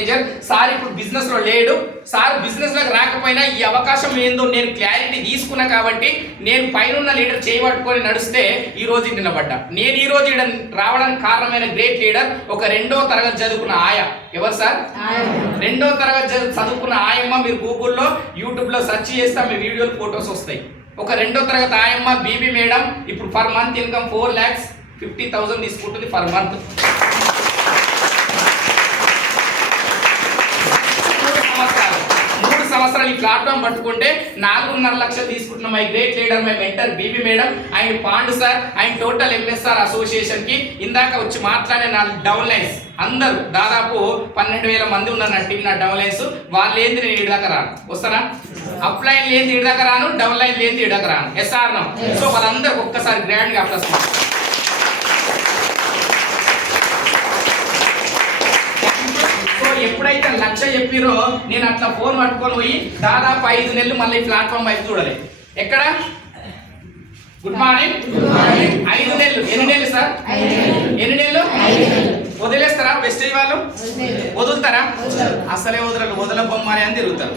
Manager. Sir ఇప్పుడు business లో లేడు. సార్ బిజినెస్ లోకి రాకపోయినా ఈ అవకాశం ఏందో నేను క్లారిటీ తీసుకున్నా కాబట్టి నేను పైన లీడర్ చేయబట్టుకొని నడిస్తే ఈ రోజు నిలబడ్డా. నేను ఈ రోజు ఇక్కడ రావడానికి కారణమైన గ్రేట్ లీడర్ ఒక 2వ తరగతి చదువుకున్న ఆయా. ఎవరు సార్? 2వ తరగతి చదువుకున్న ఆయమ్మ. మీరు గూగుల్లో యూట్యూబ్ లో సెర్చ్ చేస్తే మీ వీడియోలు ఫొటోస్ వస్తాయి. ఒక 2వ తరగతి ఆయమ్మ బీబీ మేడం. ఇప్పుడు పర్ మంత్ ఇన్కమ్ 4,50,000 తీసుకుంటుంది పర్ మంత్. 3 సంవత్సరాలు ఈ ప్లాట్ఫామ్ పట్టుకుంటే 4.5 లక్షలు తీసుకుంటున్న my great leader my mentor BB madam. ఆయన పాండు సార్, ఆయన టోటల్ ఎంఎస్ఆర్ అసోసియేషన్ కి ఇందాక వచ్చి మాట్లాడే 4 డౌన్ లైన్స్ అందరూ దాదాపు 12,000 మంది ఉన్నారు నా టీం. నా డౌన్ లైన్స్ వాళ్ళు ఏంది నేను ఇటు దాకా రాను. వస్తారా? అప్ లైన్ లేని ఇటు దాకా రాను, డౌన్ లైన్ లేని ఇటు దాకా రాను. SR no. సో వాళ్ళందరూ ఒక్కసారి గ్రాండ్ గా అప్లాస్. ఎప్పుడైతే 1 లక్ష చెప్పిరో నేను అట్లా ఫోన్ పట్టుకొని పోయి దాదాపు 5 నెలలు మళ్ళీ ప్లాట్ఫామ్ వైపు చూడలే. ఎక్కడ? Good morning. 5 నెలలు. ఎన్ని నెలలు సార్? 8 నెలలు. వదిలేస్తారా వెస్టేజ్ వాళ్ళు? వదులుతారా? అసలే వదలరు. వదలబొమ్మని అని తిరుగుతారు.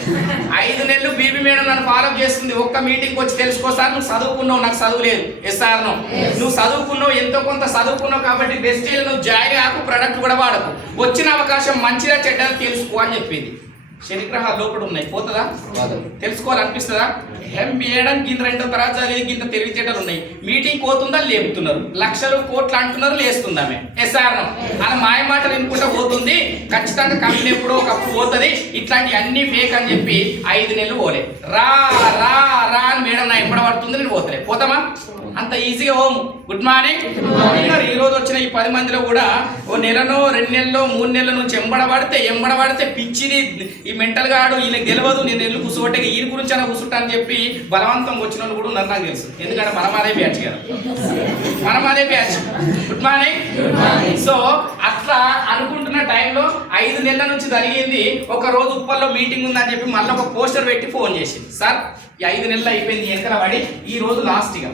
5 నెలలు బీబీ మేడం నన్ను ఫాలో చేస్తుంది. ఒక్క మీటింగ్ వచ్చి తెలుసుకో సార్, నువ్వు చదువుకున్నావు, నాకు చదువు లేదు. Yes or no. నువ్వు చదువుకున్నావు, ఎంతో కొంత చదువుకున్నావు కాబట్టి వెస్టేజ్ నువ్వు జాయిన్ ఆకు, ప్రొడక్ట్ కూడా వాడకు. వచ్చిన అవకాశం మంచిగా చెడ్డలు తెలుసుకో అని చెప్పింది. శనిగ్రహాలు లోపల ఉన్నాయి, పోతుందా? తెలుసుకోవాలనిపిస్తుందా? మేడానికి ఇంత 2వ తరగతి చదివి ఇంత తెలివితేటలు ఉన్నాయి. మీటింగ్ పోతుందా? లేపుతున్నారు. లక్షలు కోట్లు అంటున్నారు, లేస్తుంది ఆమె. ఎస్ఆర్ అలా మాయ మాటలు వినుకుంటా పోతుంది. ఖచ్చితంగా కంపెనీ ఎప్పుడో ఒకప్పుడు పోతుంది. ఇట్లాంటి అన్ని ఫేక్ అని చెప్పి 5 నెలలు పోలే. రా రా రా అని మేడం నా ఎంబడ పడుతుంది, నేను పోతలే. పోతామా? అంత ఈజీగా హోము. Good morning. ఈ రోజు వచ్చిన ఈ 10 మందిలో కూడా ఓ నెలనో 2 నెలలో 3 నెలల నుంచి ఎంబడబడితే పిచ్చిని ఈ మెంటల్ గాడు ఈయనకు తెలియదు, నేను ఎల్లు కూర్చోబట్టే ఈయన గురించి అలా కూర్చుంటా అని చెప్పి బలవంతం వచ్చిన వాళ్ళు కూడా ఉన్నారు, నాకు తెలుసు. ఎందుకంటే మనం అదే బ్యాచ్ కదా, మనం అదే బ్యాచ్. Good morning. సో అట్లా అనుకుంటున్న టైంలో 5 నెలల నుంచి జరిగింది. ఒక రోజు ఉప్పల్లో మీటింగ్ ఉందని చెప్పి మళ్ళీ ఒక పోస్టర్ పెట్టి ఫోన్ చేసింది. సార్ ఈ 5 నెలలు అయిపోయింది వెనకల పడి, ఈ రోజు లాస్ట్గా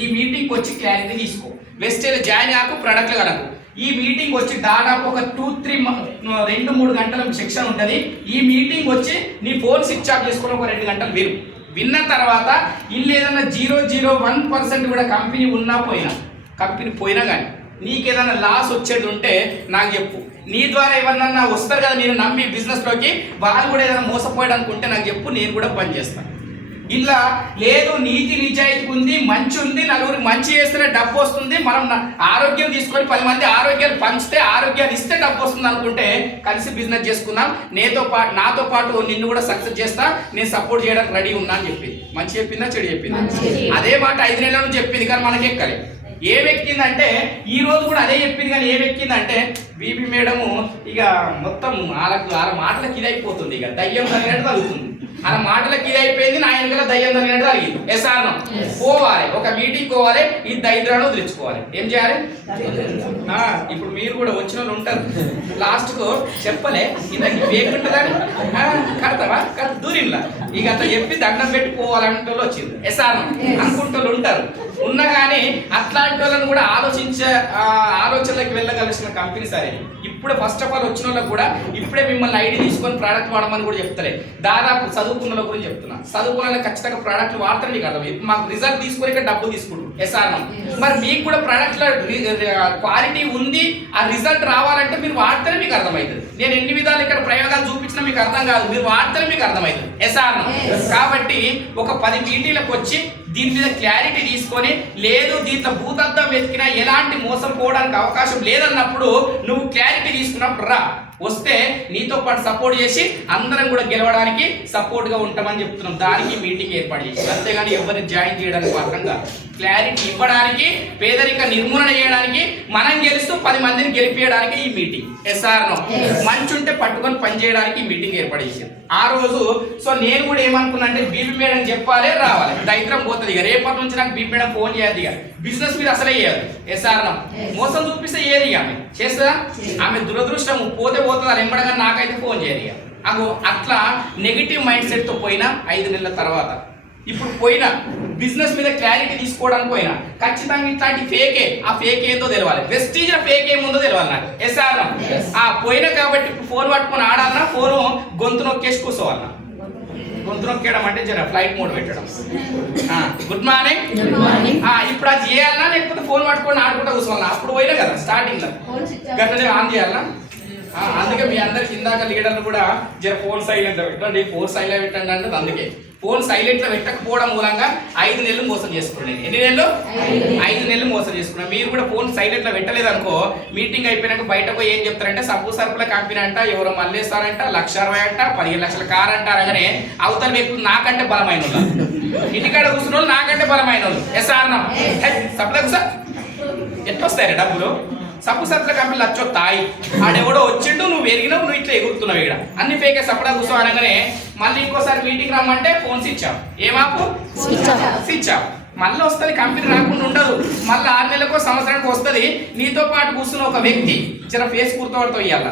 ఈ మీటింగ్కి వచ్చి క్లారిటీ తీసుకో. వెస్టేజ్ జాయిన్ కాకు, ప్రొడక్ట్లు కనుక ఈ మీటింగ్ వచ్చి దాదాపు ఒక 2-3 గంటల సెక్షన్ ఉంటుంది. ఈ మీటింగ్ వచ్చి నీ ఫోన్ స్విచ్ ఆఫ్ చేసుకుని ఒక 2 గంటలు విన్న తర్వాత ఇల్లు ఏదన్నా 0.01% కూడా కంపెనీ పోయినా కానీ నీకు ఏదైనా లాస్ వచ్చేది ఉంటే నాకు చెప్పు. నీ ద్వారా ఎవరన్నా వస్తారు కదా నేను నమ్మి బిజినెస్లోకి, వాళ్ళు కూడా ఏదైనా మోసపోయడానికి ఉంటే నాకు చెప్పు, నేను కూడా పని చేస్తాను. ఇలా లేదు, నీతి నిజాయితీ ఉంది, మంచి ఉంది, నలుగురికి మంచి చేస్తేనే డబ్బు వస్తుంది, మనం ఆరోగ్యం తీసుకొని 10 మంది ఆరోగ్యాలు పంచితే ఆరోగ్యాలు ఇస్తే డబ్బు వస్తుంది అనుకుంటే కలిసి బిజినెస్ చేసుకుందాం. నాతో పాటు నిన్ను కూడా సక్సెస్ చేస్తా, నేను సపోర్ట్ చేయడానికి రెడీ ఉన్నా అని చెప్పింది. మంచి చెప్పిందా చెడు చెప్పిందా? అదే మాట 5 నెలల నుంచి చెప్పింది, కానీ మనకి ఎక్కలే. ఏమెక్కిందంటే ఈ రోజు కూడా అదే చెప్పింది, కానీ ఏమెక్కిందంటే బీబీ మేడము ఇక మొత్తం వాళ్ళ మాటలకు ఇదైపోతుంది. ఇక దయ్యం తగినట్టు తగ్గుతుంది. అలా మాటలకు ఇది అయిపోయింది, నా వెనకాల దయ్యం తగినట్టు జరిగింది. ఎస్ఆర్ పోవాలి, ఒక మీటింగ్ పోవాలి, ఈ దరిద్రాన్ని వదిలించుకోవాలి. ఏం చేయాలి? ఇప్పుడు మీరు కూడా వచ్చిన వాళ్ళు ఉంటారు, లాస్ట్కు చెప్పలే ఇందాక వేకుంటుందని కడతావా దూరింలా ఇక అట్లా చెప్పి దండం పెట్టి పోవాలంటే వచ్చింది. ఎస్ఆర్ అనుకుంటూ ఉంటారు. ఉన్నా కానీ అట్లాంటి వాళ్ళని కూడా ఆలోచనలోకి వెళ్ళగలిసిన కంపెనీ సరే. ఇప్పుడే ఫస్ట్ ఆఫ్ ఆల్ వచ్చిన వాళ్ళకి కూడా ఇప్పుడే మిమ్మల్ని ఐడి తీసుకొని ప్రోడక్ట్ వాడమని కూడా చెప్తలే. దాదాపు చదువుకున్న వాళ్ళ గురించి చెప్తున్నా. చదువుకున్న వాళ్ళకి ఖచ్చితంగా ప్రోడక్ట్లు వాడతారు. మీకు అర్థం, మాకు రిజల్ట్ తీసుకొని ఇక్కడ డబ్బు తీసుకుంటారు. ఎస్ఆర్ మరి మీకు కూడా ప్రోడక్ట్ల క్వాలిటీ ఉంది, ఆ రిజల్ట్ రావాలంటే మీరు వాడితేనే మీకు అర్థమవుతుంది. నేను ఎన్ని విధాలు ఇక్కడ ప్రయోగాలు చూపించినా మీకు అర్థం కాదు, మీరు వాడితేనే మీకు అర్థమవుతుంది. ఎస్ఆర్ కాబట్టి ఒక 10 మీటింగ్లకు వచ్చి దీని మీద క్లారిటీ తీసుకొని, లేదు దీంట్లో భూతత్వం వెతికినా ఎలాంటి మోసం పోవడానికి అవకాశం లేదన్నప్పుడు నువ్వు క్లారిటీ తీసుకున్నప్పుడు రా. వస్తే నీతో పాటు సపోర్ట్ చేసి అందరం కూడా గెలవడానికి సపోర్ట్ గా ఉంటామని చెప్తున్నాం. దానికి మీటింగ్ ఏర్పాటు చేసి, అంతేగాని ఎవరిని జాయిన్ చేయడానికి మాత్రం కాదు. క్లారిటీ ఇవ్వడానికి, పేదరిక నిర్మూలన చేయడానికి, మనం గెలుస్తూ 10 మందిని గెలిపించడానికి ఈ మీటింగ్. ఎస్ఆర్ మంచి ఉంటే పట్టుకొని పని చేయడానికి ఈ మీటింగ్ ఏర్పాటు చేసింది ఆ రోజు. సో నేను కూడా ఏమనుకున్నా అంటే బీబీ మేడం చెప్పాలి, రావాలి, దరిద్రం పోతుంది. ఇక రేపటి నుంచి నాకు బీబీ మేడం ఫోన్ చేయదు. ఇక బిజినెస్ మీద అసలే చేయదు. ఎస్ఆర్ మోసం చూపిస్తే ఏది ఆమె చేస్తుందా? ఆమె దురదృష్టం పోతే పోతుంది, అది ఎంబడగా నాకైతే ఫోన్ చేయదు. ఇక అట్లా నెగిటివ్ మైండ్ సెట్తో పోయినా 5 నెలల తర్వాత ఇప్పుడు పోయినా బిజినెస్ మీద క్లారిటీ తీసుకోవడానికి పోయినా ఖచ్చితంగా ఇట్లాంటి ఫేకే, ఆ ఫేక్ ఏందో తెలవాలి, వెస్టీజ్ ఫేక్ ఏముందో తెలవాలి నాకు. ఎస్ఆర్ ఆ పోయినా కాబట్టి ఇప్పుడు ఫోన్ పట్టుకొని ఆడాలన్నా ఫోను గొంతు నొక్కేసి కూర్చోవాలన్నా. గొంతు నొక్కేయడం అంటే జర ఫ్లైట్ మోడ్ పెట్టడం. Good morning. ఇప్పుడు అది చేయాలన్నా లేకపోతే ఫోన్ పట్టుకొని ఆడుకుంటా కూర్చోవాలన్నా. అప్పుడు పోయినా కదా స్టార్టింగ్ లో గట్లనే ఆన్ చేయాలన్నా. అందుకే మీ అందరికి ఇందాక లీడర్లు కూడా జర ఫోన్ సైలెంట్ పెట్టండి, ఫోన్ సైలెంట్ పెట్టండి అంటే అందుకే ఫోన్ సైలెంట్ లో పెట్టకపోవడం మూలంగా 5 నెలలు మోసం చేసుకున్నాను. ఎన్ని నెలలు? 5 నెలలు మోసం చేసుకున్నాను. మీరు కూడా ఫోన్ సైలెంట్ లో పెట్టలేదు అనుకో, మీటింగ్ అయిపోయినాక బయటకు ఏం చెప్తారంటే సబ్బు సరుకుల కంపెనీ అంట, ఎవరో మల్లేస్తారంట, 1,60,000 అంట, 15 లక్షల కార్ అంటారు. అనగానే అవతల వ్యక్తులు నాకంటే బలమైన వాళ్ళు, ఇంటికాడ కూర్చున్న వాళ్ళు నాకంటే బలమైన వాళ్ళు. ఎస్ఆర్ సప్లై సార్ ఎట్లా వస్తాయి డబ్బులు? సప్పు సప్ల కంపెనీలు వచ్చొస్తాయి. ఆడెవడో వచ్చిండు, నువ్వు ఎరిగినావు, నువ్వు ఇట్లా ఎగురుతున్నావు. ఇక్కడ అన్ని ఫేకే సప్లై కూర్చో అనగానే మళ్ళీ ఇంకోసారి మీటింగ్ రమ్మంటే ఫోన్ స్విచ్ ఆఫ్. ఏమాపు? Switch off. మళ్ళీ వస్తుంది, కంపెనీ రాకుండా ఉండదు. మళ్ళీ 6 నెలలకో సంవత్సరానికి వస్తుంది. నీతో పాటు కూర్చున్న ఒక వ్యక్తి చిన్న ఫేస్ గుర్తుపడుతూ ఇవ్వాల.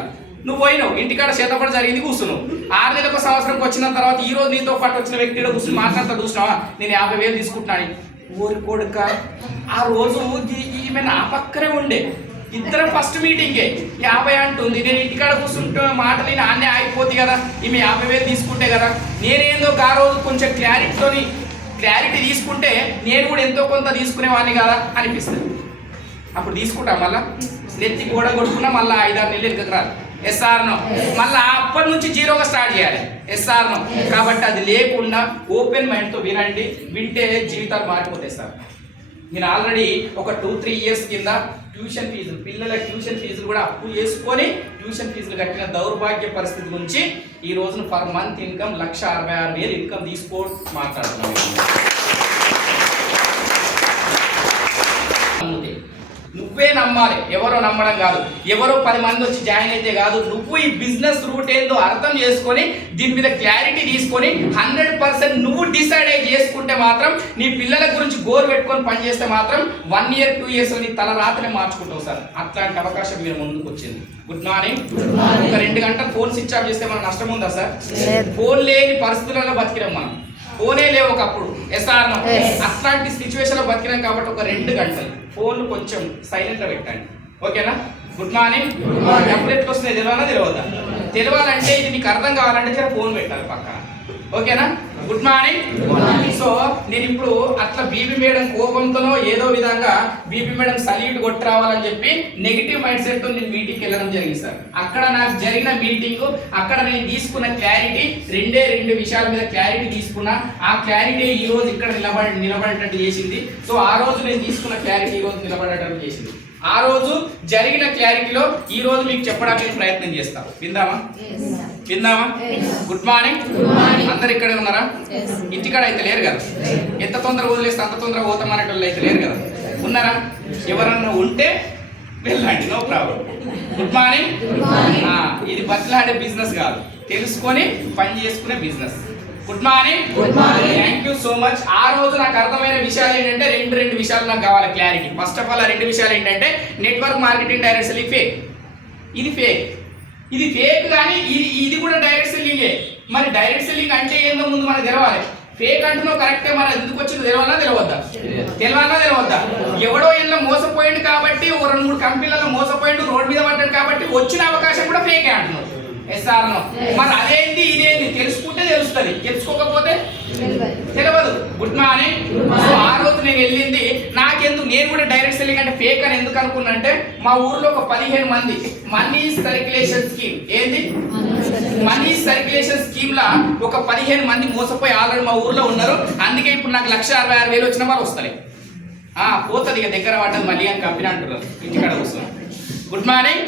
నువ్వు పోయినావు ఇంటికాడ చేతపడి జరిగింది కూర్చున్నావు. 6 నెలలకు సంవత్సరంకి వచ్చిన తర్వాత ఈ రోజు నీతో పాటు వచ్చిన వ్యక్తి కూర్చుని మాట్లాడుతూ చూసినావా, నేను 50,000 తీసుకుంటున్నాను. ఊరి కొడుక, ఆ రోజు ఈమె నా పక్కనే ఉండే, ఇద్దరం ఫస్ట్ మీటింగే 50 అంటుంది. నేను ఇంటికాడ కూర్చుంటే మాటలు నాన్నే ఆగిపోతుంది కదా, ఈమె 50,000 తీసుకుంటే కదా. నేనేందో ఆ రోజు కొంచెం క్లారిటీ తీసుకుంటే నేను కూడా ఎంతో కొంత తీసుకునేవాడిని కదా అనిపిస్తుంది. అప్పుడు తీసుకుంటా మళ్ళా నెత్తి గోడ కొట్టుకున్నా మళ్ళీ 5-6 నెలలు ఎక్కకు రాదు. ఎస్ఆర్నో మళ్ళీ అప్పటి నుంచి జీరోగా స్టార్ట్ చేయాలి. ఎస్ఆర్నో కాబట్టి అది లేకుండా ఓపెన్ మైండ్తో వినండి, వింటే జీవితాలు మారిపోతాయి సార్. నేను ఆల్రెడీ ఒక 2-3 ఇయర్స్ కింద ట్యూషన్ ఫీజులు, పిల్లల ట్యూషన్ ఫీజులు కూడా అప్పు చేసుకొని ట్యూషన్ ఫీజులు కట్టిన దౌర్భాగ్య పరిస్థితి నుంచి ఈ రోజున పర్ మంత్ ఇన్కమ్ 1,66,000 ఇన్కమ్ తీసుకో మాట్లాడుతున్నాను. నువ్వే నమ్మాలి, ఎవరో నమ్మడం కాదు. ఎవరో 10 మంది వచ్చి జాయిన్ అయితే కాదు. నువ్వు ఈ బిజినెస్ రూట్ ఏందో అర్థం చేసుకొని దీని మీద క్లారిటీ తీసుకొని 100% నువ్వు డిసైడ్ అయ్యి చేసుకుంటే మాత్రం నీ పిల్లల గురించి గోల్ పెట్టుకొని పనిచేస్తే మాత్రం 1 year 2 years నీ తల రాతనే మార్చుకుంటావు సార్. అట్లాంటి అవకాశం మీరు ముందుకు వచ్చింది. Good morning. ఒక 2 గంటలు ఫోన్ స్విచ్ ఆఫ్ చేస్తే మనకు నష్టం ఉందా సార్? ఫోన్ లేని పరిస్థితులలో బతికినాం మనం, ఫోనే లేవు ఒకప్పుడు. ఎస్ఆర్నో అట్లాంటి సిచ్యువేషన్ లో బతికినాం కాబట్టి ఒక 2 గంటలు ఫోన్ కొంచెం సైలెంట్ లో పెట్టండి. ఓకేనా? Good morning. ఎప్పుడు ఎట్లా వస్తున్నాయి తెలియదా? తెలియాలంటే ఇది నీకు అర్థం కావాలంటే జర ఫోన్ పెట్టాలి పక్కన. ఓకేనా? Good morning. సో నేను ఇప్పుడు అట్లా బీబీ మేడం కోపంతోనో ఏదో విధంగా బీబీ మేడం సల్యూట్ కొట్టి రావాలని చెప్పి నెగిటివ్ మైండ్ సెట్ తో నేను మీటింగ్కి వెళ్ళడం జరిగింది సార్. అక్కడ నాకు జరిగిన మీటింగ్, అక్కడ నేను తీసుకున్న క్లారిటీ 2 విషయాల మీద క్లారిటీ తీసుకున్నా. ఆ క్లారిటీ ఈ రోజు ఇక్కడ నిలబడేటట్టు చేసింది. సో ఆ రోజు నేను తీసుకున్న క్లారిటీ ఈ రోజు నిలబడేటట్టు చేసింది. ఆ రోజు జరిగిన క్లారిటీలో ఈ రోజు మీకు చెప్పడానికి ప్రయత్నం చేస్తాను. విందామా? Good morning. అందరు ఇక్కడే ఉన్నారా? ఇంటికాడ అయితే లేరు కదా. ఎంత తొందరగా వదిలేస్తే అంత తొందరగా పోతాం అనేటోళ్ళు అయితే లేరు కదా. ఉన్నారా? ఎవరన్నా ఉంటే వెళ్ళండి, నో ప్రాబ్లం. Good morning. ఇది బతిలాడే బిజినెస్ కాదు, తెలుసుకొని పని చేసుకునే business. Good morning. Thank you so much. ఆ రోజు నాకు అర్థమైన విషయాలు ఏంటంటే 2 విషయాలు నాకు కావాలి క్లారిటీ. ఫస్ట్ ఆఫ్ ఆల్ ఆ 2 విషయాలు ఏంటంటే network marketing direct selling fake. ఇది ఫేక్ కానీ ఇది కూడా డైరెక్ట్ సెల్లింగే. మరి డైరెక్ట్ సెల్లింగ్ అంటే ఏందో ముందు మనకు తెలవాలి. ఫేక్ అంటున్నావు కరెక్టే, మరి ఎందుకు వచ్చిందో తెలియవద్దా? ఎవడో ఎన్నో మోసపోయిండు కాబట్టి, 2-3 కంపెనీలలో మోసపోయిండు, రోడ్డు మీద పడ్డాడు కాబట్టి వచ్చిన అవకాశం కూడా ఫేకే అంటున్నావు. ఎస్ఆర్నో మరి అదేంటి ఇదేంటి తెలుసుకుంటే తెలుస్తుంది, తెలుసుకోకపోతే తెలియదు. Good morning. ఆ రోజు నేను వెళ్ళింది నేను కూడా డైరెక్ట్ సెల్లింగ్ అంటే ఫేక్ అని ఎందుకు అనుకున్నా అంటే మా ఊర్లో ఒక 15 మంది మనీ సర్క్యులేషన్ స్కీమ్, ఏంది మనీ సర్క్యులేషన్ స్కీమ్ లా ఒక 15 మంది మోసపోయి ఆల్రెడీ మా ఊర్లో ఉన్నారు. అందుకే ఇప్పుడు నాకు 1,66,000 వచ్చిన వాళ్ళు వస్తలే పోతుంది ఇక దగ్గర పడ్డది మళ్ళీ అని కంపెనీ అంటున్నారు ఇంటికాడ వస్తున్నారు. Good morning.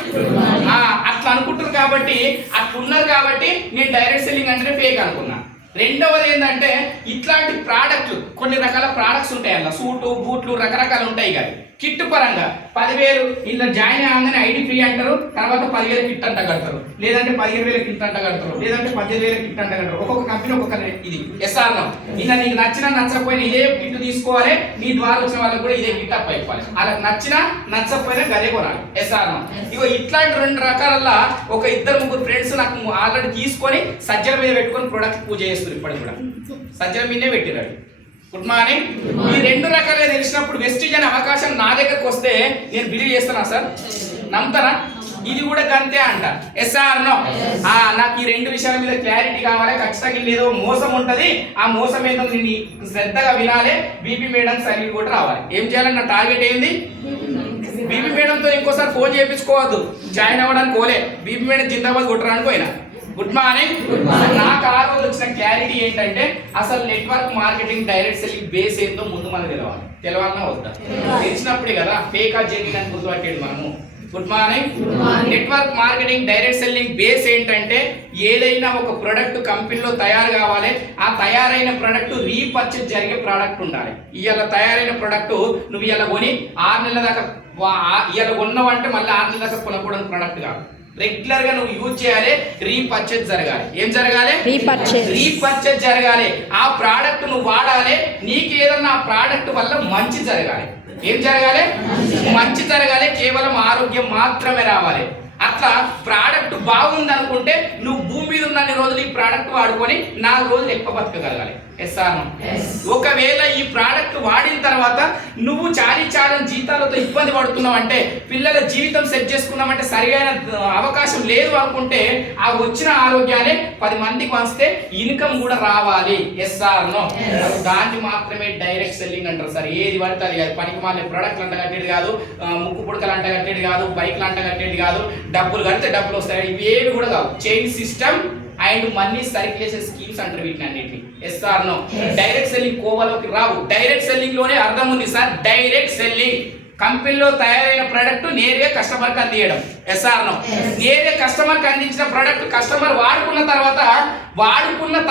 అట్లా అనుకుంటారు కాబట్టి అట్లున్నారు కాబట్టి నేను డైరెక్ట్ సెల్లింగ్ అంటేనే ఫేక్ అనుకున్నా. రెండవది ఏంటంటే ఇట్లాంటి ప్రాడక్ట్లు కొన్ని రకాల ప్రాడక్ట్స్ ఉంటాయి అలా సూటు బూట్లు రకరకాలు ఉంటాయి కానీ కిట్ పరంగా 10,000 ఇలా జాయిన్ అవ్వగానే ఐడి ఫ్రీ అంటారు, తర్వాత 10,000 కిట్ అంట కడతారు, లేదంటే 15,000 కిట్ అంట కడతారు, లేదంటే 18,000 కిట్ అంట కడతారు. ఒక్కొక్క కంపెనీ ఒక్కొక్క ఇది ఎస్ఆర్నో. ఇలా నీకు నచ్చినా నచ్చకపోయినా ఇదే కిట్ తీసుకోవాలి, నీ ద్వారా వచ్చిన వాళ్ళకి కూడా ఇదే కిట్ అప్ అయిపోవాలి. అలా నచ్చినా నచ్చకపోయినా గదే కొనాలి ఎస్ఆర్నో. ఇగో ఇట్లాంటి 2 రకాల ఒక 2-3 ఫ్రెండ్స్ నాకు ఆల్రెడీ తీసుకొని సజ్జల మీద పెట్టుకొని ప్రొడక్ట్ పూజ చేస్తారు. ఇప్పటికి కూడా సజ్జల మీదే పెట్టిరాడు గుడ్ మార్నింగ్. ఈ రెండు రకాలుగా తెలిసినప్పుడు వెస్టీజ్ అనే అవకాశం నా దగ్గరకు వస్తే నేను బిలీవ్ చేస్తానా సార్? నమ్ముతారా? ఇది కూడా గంతే అంట. Yes or no? నాకు ఈ రెండు విషయాల మీద క్లారిటీ కావాలి. ఖచ్చితంగా ఏదో మోసం ఉంటది. ఆ మోసం ఏదో నిన్ను శ్రద్ధగా వినాలి. బీపీ మేడం సైలెంట్ కూడా రావాలి. ఏం చేయాలని నా టార్గెట్ ఏంది? బీపీ మేడంతో ఇంకోసారి ఫోన్ చేయించుకోవద్దు. జాయిన్ అవ్వడానికి పోలే. బీపీ మేడం జిందాబాద్ కొట్టడానికి పోయినా. Good morning. నాకు ఆ రోజు వచ్చిన క్లారిటీ ఏంటంటే అసలు network marketing direct selling base ఏందో ముందు మనకు తెలవాలన్నా వద్దా? తెలిసినప్పుడే కదా ఫేక్ జెన్యూన్ అని గుర్తుపట్టేది మనము. Good morning. Network marketing direct selling base ఏంటంటే ఏదైనా ఒక ప్రొడక్ట్ కంపెనీలో తయారు కావాలి. ఆ తయారైన ప్రొడక్ట్ రీపర్చేజ్ జరిగే ప్రోడక్ట్ ఉండాలి. ఇవాళ తయారైన ప్రొడక్ట్ నువ్వు ఇలా కొని 6 నెలల దాకా ఇలా కొన్నావంటే మళ్ళీ 6 నెలల దాకా కొనకూడని ప్రొడక్ట్ కాదు. రెగ్యులర్ గా నువ్వు యూజ్ చేయాలి. రీపర్చేజ్ జరగాలి. ఏం జరగాలి? రీపర్చేజ్ జరగాలి. ఆ ప్రోడక్ట్ నువ్వు వాడాలి. నీకు ఏదన్నా ఆ ప్రోడక్ట్ వల్ల మంచి జరగాలి. ఏం జరగాలి? మంచి జరగాలి. కేవలం ఆరోగ్యం మాత్రమే రావాలి. అట్లా ప్రోడక్ట్ బాగుంది అనుకుంటే నువ్వు భూమి మీద ఉన్న రోజులు ఈ ప్రోడక్ట్ వాడుకొని 4 రోజులు ఎక్కువ బతకగలగాలి. ఒకవేళ ఈ ప్రోడక్ట్ వాడిన తర్వాత నువ్వు చాలని జీతాలతో ఇబ్బంది పడుతున్నావు అంటే, పిల్లల జీవితం సెట్ చేసుకున్నామంటే సరైన అవకాశం లేదు అనుకుంటే ఆ వచ్చిన ఆరోగ్యాన్ని 10 మందికి పంచితే ఇన్కమ్ కూడా రావాలి. దాన్ని మాత్రమే డైరెక్ట్ సెల్లింగ్ అంటారు సార్. ఏది పడితే అది కాదు. పనికి మాలిన ప్రోడక్ట్లు అంట కట్టేది కాదు, ముక్కు పుడకలు అంట కట్టేది కాదు, బైక్లు అంట కట్టేది కాదు, డబ్బులు కడితే డబ్బులు వస్తాయి. ఇవి ఏవి కూడా కావు. Chain system and money circulation schemes అంటారు వీటిని అన్నింటినీ. SR no? డైరెక్ట్ సెల్లింగ్ కోవలోకి రావు. డైరెక్ట్ సెల్లింగ్ లోనే అర్థం ఉంది సార్. డైరెక్ట్ సెల్లింగ్ కంపెనీలో తయారైన ప్రొడక్ట్ నేరుగా కస్టమర్ కి అందియడం. Yes or no? నేరుగా కస్టమర్ కి అందించిన ప్రొడక్ట్ కస్టమర్ వాడుకున్న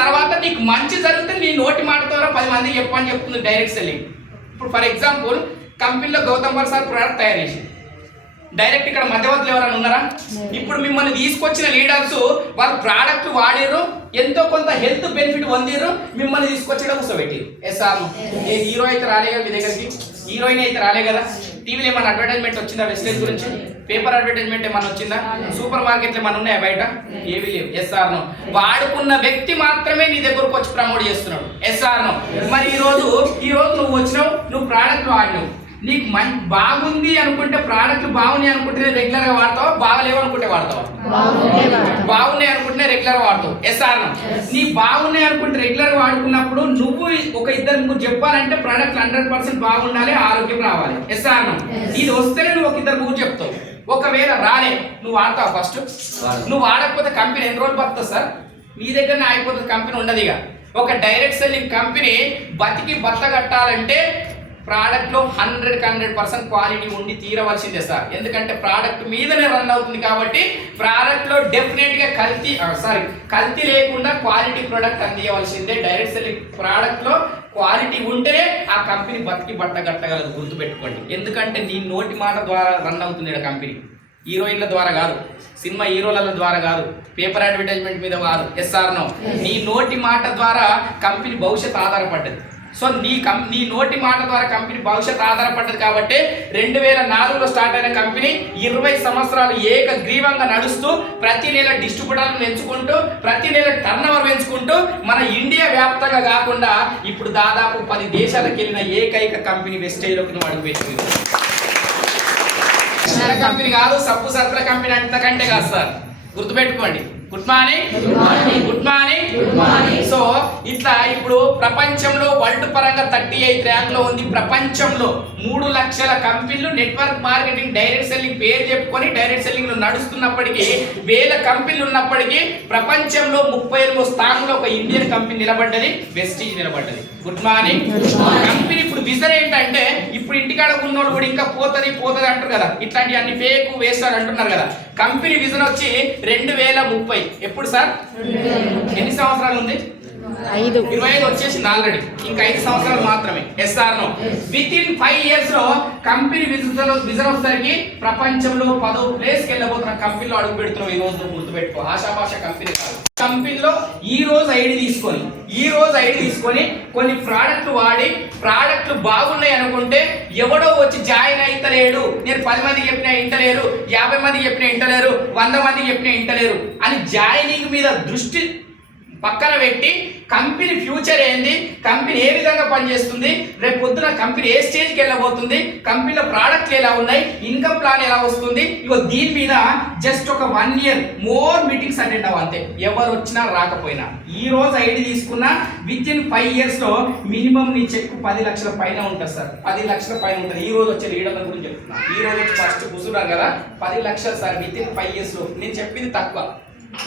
తర్వాత నీకు మంచి జరిగితే నీ నోటి మాట ద్వారా 10 మందికి చెప్పని చెప్తుంది డైరెక్ట్ సెల్లింగ్. ఇప్పుడు ఫర్ ఎగ్జాంపుల్ కంపెనీలో గౌతమ్ బార్ సార్ ప్రొడక్ట్ తయారు చేసి డైరెక్ట్ ఇక్కడ మధ్యవర్తులు ఎవరైనా ఉన్నారా? ఇప్పుడు మిమ్మల్ని తీసుకొచ్చిన లీడర్స్ వాళ్ళు ప్రోడక్ట్ వాడారు, ఎంతో కొంత హెల్త్ బెనిఫిట్ పొందిరు, మిమ్మల్ని తీసుకొచ్చేట కూర్చోబెట్టిరు. ఎస్ఆర్ ఏ హీరో అయితే రాలే కదా మీ దగ్గరికి? హీరోయిన్ అయితే రాలే కదా? టీవీలో ఏమైనా అడ్వర్టైజ్మెంట్ వచ్చిందా వెస్టేజ్ గురించి? పేపర్ అడ్వర్టైజ్మెంట్ ఏమైనా వచ్చిందా? సూపర్ మార్కెట్లు ఏమైనా ఉన్నాయా బయట? ఏవి లేవు. Yes or no? వాడుకున్న వ్యక్తి మాత్రమే నీ దగ్గరకు వచ్చి ప్రమోట్ చేస్తున్నాడు. Yes or no? మరి ఈ రోజు నువ్వు వచ్చినావు, నువ్వు ప్రోడక్ట్ వాడినావు, నీకు బాగుంది అనుకుంటే ప్రోడక్ట్ బాగున్నాయి అనుకుంటే రెగ్యులర్ గా వాడతావు, బాగలేవు అనుకుంటే వాడతావు? బాగున్నాయి అనుకుంటే రెగ్యులర్ వాడతావు. Yes or no? నీ బాగున్నాయి అనుకుంటే రెగ్యులర్ వాడుకున్నప్పుడు నువ్వు ఒక 2-3 చెప్పాలంటే ప్రోడక్ట్ 100% బాగుండాలి, ఆరోగ్యం రావాలి. Yes or no? ఇది వస్తేనే నువ్వు ఒక 2 చెప్తావు. ఒకవేళ రాలే, నువ్వు వాడతావు ఫస్ట్? నువ్వు వాడకపోతే కంపెనీ ఎన్ని రోజులు బతుకుతుంది సార్? నీ దగ్గరనే ఆగిపోతుంది, కంపెనీ ఉండదు. ఇక ఒక డైరెక్ట్ సెల్లింగ్ కంపెనీ బతకట్టాలంటే ప్రోడక్ట్ లో 100% క్వాలిటీ ఉండి తీరవలసిందే సార్. ఎందుకంటే ప్రోడక్ట్ మీదనే రన్ అవుతుంది కాబట్టి ప్రోడక్ట్ లో డెఫినెట్ గా కల్తీ లేకుండా క్వాలిటీ ప్రోడక్ట్ అందించవలసిందే. డైరెక్ట్ సెల్లింగ్ ప్రోడక్ట్ లో క్వాలిటీ ఉంటేనే ఆ కంపెనీ బట్టగట్టగలదు. గుర్తుపెట్టుకోండి. ఎందుకంటే నీ నోటి మాట ద్వారా రన్ అవుతుంది కంపెనీ. హీరోయిన్ల ద్వారా కాదు, సినిమా హీరోల ద్వారా కాదు, పేపర్ అడ్వర్టైజ్మెంట్ మీద కాదు. Yes or no? నీ నోటి మాట ద్వారా కంపెనీ భవిష్యత్తు ఆధారపడ్డది. సో నీ నోటి మాట ద్వారా కంపెనీ భవిష్యత్తు ఆధారపడ్డది కాబట్టి 2004లో స్టార్ట్ అయిన కంపెనీ 20 సంవత్సరాలు ఏకగ్రీవంగా నడుస్తూ ప్రతి నెల డిస్ట్రిబ్యూటర్లను పెంచుకుంటూ ప్రతి నెల టర్నోవర్ పెంచుకుంటూ మన ఇండియా వ్యాప్తంగా కాకుండా ఇప్పుడు దాదాపు 10 దేశాలకు వెళ్ళిన ఏకైక కంపెనీ వెస్టేజ్లోకి అడుగు పెట్టింది. కంపెనీ కాదు, సబ్బు సరుకుల కంపెనీ అంతకంటే కాదు సార్. గుర్తుపెట్టుకోండి. Good morning. Good morning. So ఇట్లా ఇప్పుడు ప్రపంచంలో వరల్డ్ పరంగా 38 ర్యాంక్ లో ఉంది. ప్రపంచంలో 3 లక్షల కంపెనీలు నెట్వర్క్ మార్కెటింగ్ డైరెక్ట్ సెల్లింగ్ పేరు చెప్పుకొని డైరెక్ట్ సెల్లింగ్ లో నడుస్తున్నప్పటికీ, 1000 కంపెనీలు ఉన్నప్పటికీ ప్రపంచంలో 38వ స్థానంలో ఒక ఇండియన్ కంపెనీ నిలబడ్డది, వెస్టీజ్ నిలబడ్డది. Good morning. కంపెనీ ఇప్పుడు విజన్ ఏంటంటే, ఇప్పుడు ఇంటికాడ ఉన్నోళ్ళు కూడా ఇంకా పోతుంది అంటారు కదా, ఇట్లాంటి అన్ని ఫేక్ వేస్ట్ అని అంటున్నారు కదా. కంపెనీ విజన్ వచ్చి 2030. ఎప్పుడు సార్? ఎన్ని సంవత్సరాలు ఉంది? 25 వచ్చేసింది ఆల్రెడీ. ఇంకా 5 సంవత్సరాలు మాత్రమే. Yes or no? Within 5 years లో కంపెనీ విజన్ వచ్చేసరికి ప్రపంచంలో 10వ ప్లేస్కి వెళ్ళబోతున్న కంపెనీలో అడుగు పెడుతున్నాం. ఈ రోజు గుర్తుపెట్టుకో, ఆశాభాష కంపెనీ కాదు. కంపెనీలో ఈ రోజు ఐడి తీసుకొని కొన్ని ప్రోడక్ట్లు వాడి ప్రోడక్ట్లు బాగున్నాయి అనుకుంటే ఎవడో వచ్చి జాయిన్ అయితలేడు, నేను 10 మందికి చెప్పినా ఇంటలేరు, 50 మందికి చెప్పినా ఇంటలేరు, 100 మందికి చెప్పినా ఇంటలేరు అని జాయినింగ్ మీద దృష్టి పక్కన పెట్టి కంపెనీ ఫ్యూచర్ ఏంది, కంపెనీ ఏ విధంగా పనిచేస్తుంది, రేపు పొద్దున కంపెనీ ఏ స్టేజ్కి వెళ్ళబోతుంది, కంపెనీలో ప్రోడక్ట్లు ఎలా ఉన్నాయి, ఇన్కమ్ ప్లాన్ ఎలా వస్తుంది, ఇగో దీని మీద జస్ట్ ఒక 1 year మోర్ మీటింగ్స్ అటెండ్ అవ్వంతే. ఎవరు వచ్చినా రాకపోయినా ఈ రోజు ఐడి తీసుకున్నా విత్ ఇన్ 5 years లో మినిమం నీ చెక్ 10 లక్షల పైన ఉంటుంది సార్. 10 లక్షల పైన ఉంటుంది. ఈ రోజు వచ్చే లీడర్ల గురించి చెప్తున్నా. ఈ రోజు వచ్చి ఫస్ట్ కూర్చున్నారు కదా 10 లక్షలు సార్ విత్ ఇన్ 5 years లో. నేను చెప్పింది తక్కువ,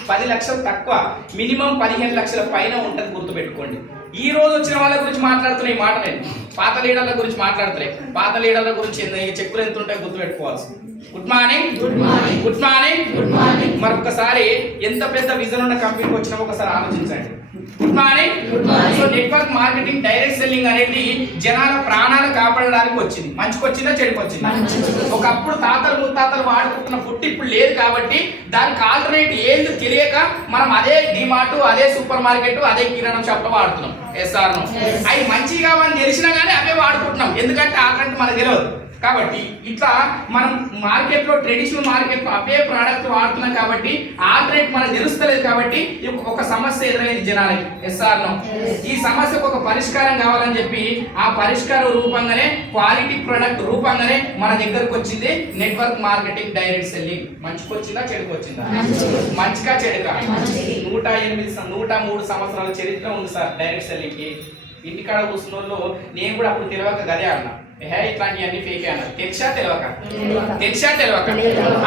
10 లక్షలు తక్కువ, మినిమం 15 లక్షల పైన ఉంటుంది, గుర్తుపెట్టుకోండి. ఈ రోజు వచ్చిన వాళ్ళ గురించి మాట్లాడుతున్న ఈ మాట నేను పాత లీడర్ల గురించి మాట్లాడుతున్నాయి. పాత లీడర్ల గురించి చెక్కులు ఎంత ఉంటాయో గుర్తుపెట్టుకోవాల్సి. Good morning, good morning, good morning, good morning. మరొకసారి ఎంత పెద్ద విజన్ ఉన్న కంపెనీకి వచ్చినా ఒకసారి ఆలోచించండి. Good morning, good morning. So network marketing, direct selling అనేది జనాల ప్రాణాలు కాపాడడానికి వచ్చింది. మంచికి వచ్చిందా, చెడుకు వచ్చిందా? ఒకప్పుడు తాతలు ముత్తాతలు వాడుకుంటున్న ఫుడ్ ఇప్పుడు లేదు కాబట్టి దానికి ఆల్టర్నేట్ ఏంది తెలియక మనం అదే డిమార్ట్, అదే సూపర్ మార్కెట్, అదే కిరాణా షాప్ లో వాడుతున్నాం. ఎస్ఆర్ అవి మంచిగా మనం తెలిసినా కానీ అవే వాడుకుంటున్నాం. ఎందుకంటే ఆల్టర్నేట్ మనకు తెలియదు కాబట్టి. ఇట్లా మనం మార్కెట్లో, ట్రెడిషనల్ మార్కెట్లో అవే ప్రోడక్ట్ వాడుతున్నాం కాబట్టి ఆల్టర్నేట్ మనకు తెలుస్తలేదు కాబట్టి ఒక సమస్య ఎదురైంది జనాలకి. ఎస్ఆర్ ఈ సమస్యకు ఒక పరిష్కారం కావాలని చెప్పి ఆ పరిష్కారం రూపంగానే, క్వాలిటీ ప్రొడక్ట్ రూపంగానే మన దగ్గరకు వచ్చింది నెట్వర్క్ మార్కెటింగ్, డైరెక్ట్ సెల్లింగ్. మంచికి వచ్చిందా, చెడుకు వచ్చిందా? మంచిగా, చెడుగా? 103 సంవత్సరాల చరిత్ర ఉంది సార్ డైరెక్ట్ సెల్లింగ్ కి. ఇంటికాడ కూర్చున్న వాళ్ళు నేను కూడా అప్పుడు తెలియక గదే అన్నా, ఇట్లాంటివన్నీ ఫేక్ అన్న. తెలిసా తెలియక? తెలిసా తెలియక?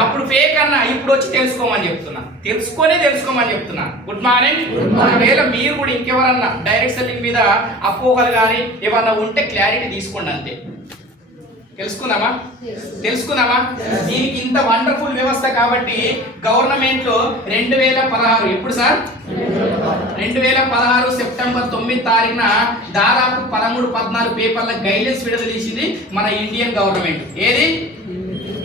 అప్పుడు ఫేక్ అన్నా, ఇప్పుడు వచ్చి తెలుసుకోమని చెప్తున్నా. తెలుసుకోమని చెప్తున్నా. Good morning. ఒకవేళ మీరు కూడా ఇంకెవరన్నా డైరెక్ట్ సెల్లింగ్ మీద అపోహలు కానీ ఏమన్నా ఉంటే క్లారిటీ తీసుకోండి అంతే. తెలుసుకుందామా? దీనికి ఇంత వండర్ఫుల్ వ్యవస్థ కాబట్టి గవర్నమెంట్ లో 2016, ఎప్పుడు సార్? 2016 సెప్టెంబర్ 9 తారీఖున దాదాపు 13-14 పేపర్ల గైడ్లైన్స్ విడుదల చేసింది మన ఇండియన్ గవర్నమెంట్. ఏది?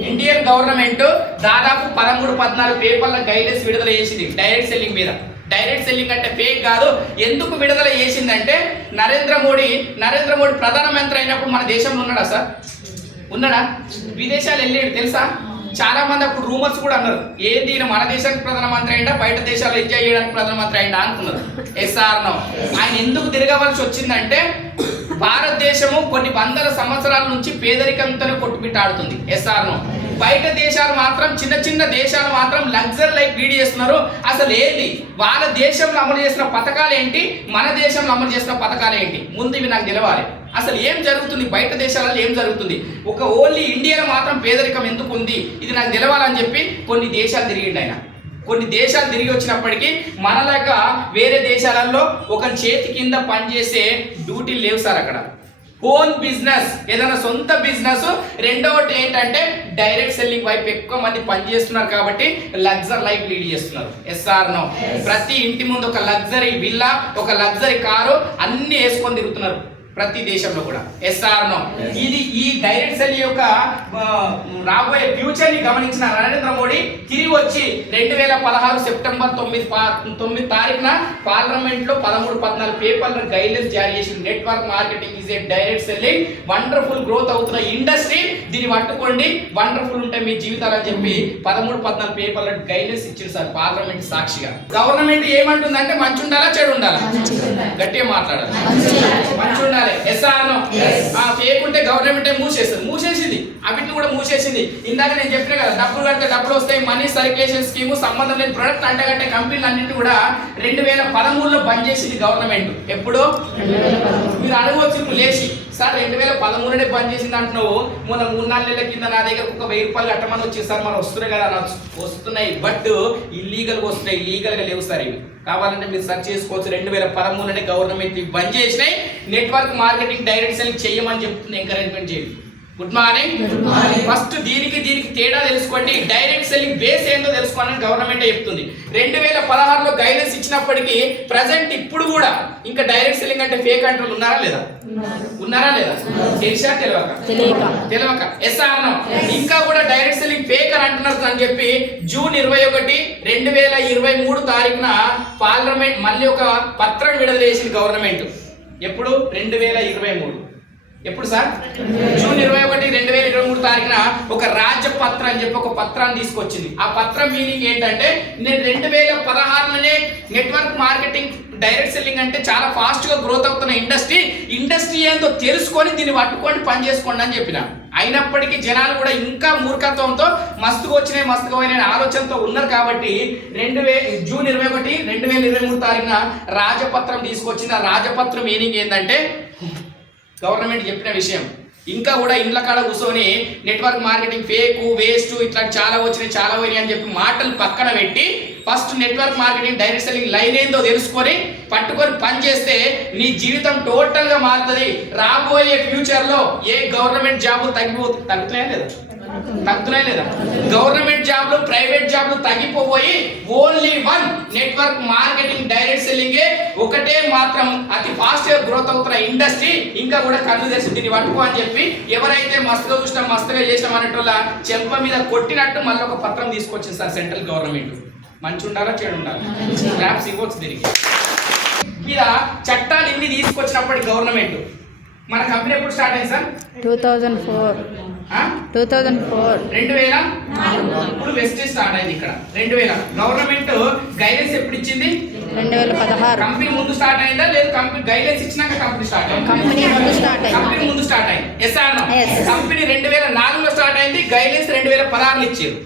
ఇండియన్ గవర్నమెంట్ దాదాపు 13-14 పేపర్ల గైడ్లైన్స్ విడుదల చేసింది డైరెక్ట్ సెల్లింగ్ మీద. డైరెక్ట్ సెల్లింగ్ అంటే ఫేక్ కాదు. ఎందుకు విడుదల చేసిందంటే నరేంద్ర మోడీ ప్రధానమంత్రి అయినప్పుడు మన దేశంలో ఉన్నాడా సార్? ఉన్నాడా? విదేశాలు వెళ్ళాడు తెలుసా? చాలా మంది అప్పుడు రూమర్స్ కూడా అన్నారు, ఏంటి మన దేశానికి ప్రధానమంత్రి అయిందా, బయట దేశాలు ఎంజాయ్ చేయడానికి ప్రధానమంత్రి అయిందా అనుకున్నారు. ఎస్ఆర్ ఆయన ఎందుకు తిరగవలసి వచ్చిందంటే భారతదేశము కొన్ని వందల సంవత్సరాల నుంచి పేదరికంతో కొట్టుమిట్టాడుతుంది. ఎస్ఆర్ బయట దేశాలు మాత్రం, చిన్న దేశాలు మాత్రం లగ్జరీ లైఫ్ లీడ్ చేస్తున్నారు. అసలు ఏంటి వాళ్ళ దేశంలో అమలు చేసిన పథకాలు ఏంటి, మన దేశంలో అమలు చేసిన పథకాలు ఏంటి, ముందు ఇవి నాకు తెలవాలి. అసలు ఏం జరుగుతుంది, బయట దేశాలలో ఏం జరుగుతుంది, ఒక ఓన్లీ ఇండియాలో మాత్రం పేదరికం ఎందుకు ఉంది, ఇది నాకు తెలవాలని చెప్పి కొన్ని దేశాలు తిరిగిండు ఆయన. కొన్ని దేశాలు తిరిగి వచ్చినప్పటికీ మనలాగా వేరే దేశాలలో ఒక చేతి కింద పనిచేసే డ్యూటీలు లేవు సార్ అక్కడ. ఓన్ బిజినెస్, ఏదైనా సొంత బిజినెస్. రెండవది ఏంటంటే డైరెక్ట్ సెల్లింగ్ వైపు ఎక్కువ మంది పనిచేస్తున్నారు కాబట్టి లగ్జరీ లైఫ్ లీడ్ చేస్తున్నారు. ఎస్ఆర్ ప్రతి ఇంటి ముందు ఒక లగ్జరీ విల్లా, ఒక లగ్జరీ కారు అన్ని వేసుకొని తిరుగుతున్నారు ప్రతి దేశంలో కూడా. ఎస్ఆర్ ఇది ఈ డైరెక్ట్ సెల్ యొక్క రాబోయే ఫ్యూచర్ ని గమనించిన నరేంద్ర మోడీ తిరిగి వచ్చి 2016 సెప్టెంబర్ 9 తారీఖున పార్లమెంట్ లో 13-14 పేపర్ల గైడ్లైన్స్ జారీ చేసి network marketing is a direct selling wonderful growth అవుతున్న ఇండస్ట్రీ, దీన్ని పట్టుకోండి, వండర్ఫుల్ ఉంటాయి మీ జీవితాలు అని చెప్పి 13-14 పేపర్ల గైడ్లైన్స్ ఇచ్చింది సార్ పార్లమెంట్ సాక్షిగా. గవర్నమెంట్ ఏమంటుందంటే మంచి ఉండాలా, చెడు ఉండాలా? గట్టిగా మాట్లాడాలి. మంచి ఉండాలి. ఫేక్ ఉంటే గవర్నమెంట్ మూసేసింది, అవిటిని కూడా మూసేసింది. ఇందాక నేను చెప్పిన కదా, డబ్బులు కడితే డబ్బులు వస్తాయి, మనీ సర్క్యులేషన్ స్కీమ్, సంబంధం లేని ప్రొడక్ట్ అంటగట్టే కంపెనీలు అన్నింటి కూడా 2013లో బంద్ చేసింది గవర్నమెంట్. ఎప్పుడు? మీరు అడగవచ్చు లేచి, సార్ 2013లోనే బంద్ చేసింది అంటున్నావు, మొన్న 3-4 నెలల కింద నా దగ్గర ఒక 1000 రూపాయలు కట్టమని వచ్చేసి సార్ మనం వస్తున్నాయి కదా, వస్తున్నాయి బట్ ఇల్లీగల్గా వస్తున్నాయి, లీగల్గా లేవు సార్ ఇవి. కావాలంటే మీరు సెర్చ్ చేసుకోవచ్చు. 2013లోనే గవర్నమెంట్ బంద్ చేసినాయి. నెట్వర్క్ మార్కెటింగ్, డైరెక్ట్ సెల్లింగ్ చేయమని చెప్తుంది, ఎంకరేజ్మెంట్ చేయండి. Good morning. ఫస్ట్ దీనికి తేడా తెలుసుకోండి. డైరెక్ట్ సెల్లింగ్ బేస్ ఏందో తెలుసుకోవాలని గవర్నమెంట్ చెప్తుంది. 2016లో గైడెన్స్ ఇచ్చినప్పటికీ ప్రజెంట్ ఇప్పుడు కూడా ఇంకా డైరెక్ట్ సెల్లింగ్ అంటే ఫేక్ అంటూ ఉన్నారా లేదా? తెలిసా తెలియక? ఎస్ఆర్ ఇంకా కూడా డైరెక్ట్ సెల్లింగ్ ఫేక్ అని అంటున్నారు అని చెప్పి జూన్ 21, 2023 తారీఖున పార్లమెంట్ మళ్ళీ ఒక పత్రం విడుదల చేసింది గవర్నమెంట్. ఎప్పుడు? 2023. ఎప్పుడు సార్? జూన్ 21, 2023 తారీఖున ఒక రాజ్యపత్రం అని చెప్పి ఒక పత్రాన్ని తీసుకొచ్చింది. ఆ పత్రం మీనింగ్ ఏంటంటే నేను 2016లోనే నెట్వర్క్ మార్కెటింగ్ డైరెక్ట్ సెల్లింగ్ అంటే చాలా ఫాస్ట్ గా గ్రోత్ అవుతున్న ఇండస్ట్రీ ఏందో తెలుసుకొని దీన్ని పట్టుకొని పని చేసుకోండి అని చెప్పిన. అయినప్పటికీ జనాలు కూడా ఇంకా మూర్ఖత్వంతో మస్తుగా పోయిన ఆలోచనతో ఉన్నారు కాబట్టి జూన్ 21, 2023 తారీఖున రాజపత్రం తీసుకొచ్చింది. ఆ రాజపత్రం మీనింగ్ ఏంటంటే గవర్నమెంట్ చెప్పిన విషయం. ఇంకా కూడా ఇండ్ల కాడ కూర్చొని నెట్వర్క్ మార్కెటింగ్ ఫేక్ వేస్ట్ ఇట్లా చాలా పోయినాయి అని చెప్పి మాటలు పక్కన పెట్టి first network marketing direct selling line ఏందో తెలుసుకొని పట్టుకొని పని చేస్తే నీ జీవితం టోటల్ గా మారుతుంది. రాబోయే ఫ్యూచర్ లో ఏ గవర్నమెంట్ జాబులు తగ్గుతున్నాయి లేదా గవర్నమెంట్ జాబ్లు ప్రైవేట్ జాబ్లు తగ్గిపోయి only one network marketing direct selling ఒకటే మాత్రం అతి ఫాస్ట్ గా గ్రోత్ అవుతున్న ఇండస్ట్రీ. ఇంకా కూడా కన్ను తెరిచి దీన్ని పట్టుకో అని చెప్పి ఎవరైతే మస్తుగా చేసినాం అనేటోళ్ళ చెంప మీద కొట్టినట్టు మళ్ళీ ఒక పత్రం తీసుకొచ్చింది సార్ సెంట్రల్ గవర్నమెంట్. మంచి ఉండాలా చెడు ఉండాలా స్లాబ్స్ ఇవ్వచ్చు దీనికి. ఇలా చట్టాలు ఇన్ని తీసుకొచ్చినప్పటికీ గవర్నమెంట్ మన కంపెనీ ఎప్పుడు స్టార్ట్ అయింది సార్? 2004. 2000 ఇప్పుడు వెస్టేజ్ స్టార్ట్ అయింది ఇక్కడ 2000. గవర్నమెంట్ గైడెన్స్ ఎప్పుడు ఇచ్చింది? 2016. కంపెనీ ముందు స్టార్ట్ అయిందా లేదు కంపెనీ గైడెన్స్ ఇచ్చినాక కంపెనీ స్టార్ట్ అయింది? కంపెనీ ముందు స్టార్ట్ అయింది. ఎస్ఆర్ కంపెనీ 2004లో స్టార్ట్ అయింది. గైడెన్స్ 2016లో ఇచ్చారు.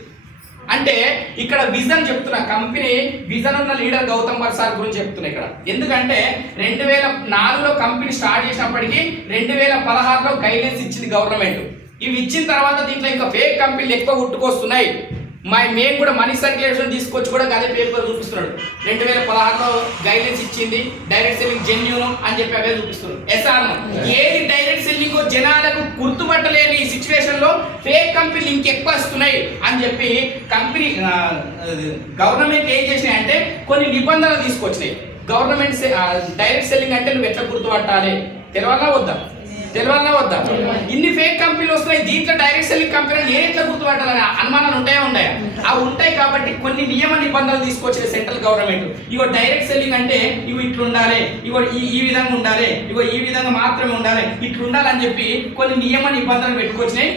అంటే ఇక్కడ విజన్ చెప్తున్నా, కంపెనీ విజన్ ఉన్న లీడర్ గౌతమ్ సార్ గురించి చెప్తున్నా ఇక్కడ. ఎందుకంటే 2004లో కంపెనీ స్టార్ట్ చేసినప్పటికీ 2016లో గైడ్లైన్స్ ఇచ్చింది గవర్నమెంట్. ఇవి ఇచ్చిన తర్వాత దీంట్లో ఇంకా ఫేక్ కంపెనీలు ఎక్కువ పుట్టుకొస్తున్నాయి. మేము కూడా మనీ సర్క్యులేషన్ తీసుకొచ్చి కూడా అదే పేపర్ చూపిస్తున్నాడు. 2016లో గైడ్లైన్స్ ఇచ్చింది డైరెక్ట్ సెల్లింగ్ జెన్యూన్ అని చెప్పి అవే చూపిస్తున్నాడు. ఎస్ఆర్ ఏది డైరెక్ట్ సెల్లింగ్ జనాలకు గుర్తుపట్టలేని సిచ్యువేషన్ లో ఫేక్ కంపెనీలు ఇంకెక్కువ వస్తున్నాయి అని చెప్పి కంపెనీ గవర్నమెంట్ ఏం చేసినాయి అంటే కొన్ని నిబంధనలు తీసుకొచ్చినాయి. గవర్నమెంట్ డైరెక్ట్ సెల్లింగ్ అంటే నువ్వు ఎట్లా గుర్తుపట్టాలి తెలవాలా వద్దా? ఇన్ని ఫేక్ కంపెనీలు వస్తున్నాయి. దీంట్లో డైరెక్ట్ సెల్లింగ్ కంపెనీ నేను ఎట్లా గుర్తుపట్టాలని అనుమానాలు ఉంటాయా? అవి ఉంటాయి కాబట్టి కొన్ని నియమ నిబంధనలు తీసుకొచ్చిన సెంట్రల్ గవర్నమెంట్. ఇగో డైరెక్ట్ సెల్లింగ్ అంటే ఇవి ఇట్లా ఉండాలి, ఇగో ఈ విధంగా ఉండాలి, ఇగో ఈ విధంగా మాత్రమే ఉండాలి, ఇట్లా ఉండాలని చెప్పి కొన్ని నియమ నిబంధనలు పెట్టుకొచ్చినాయి.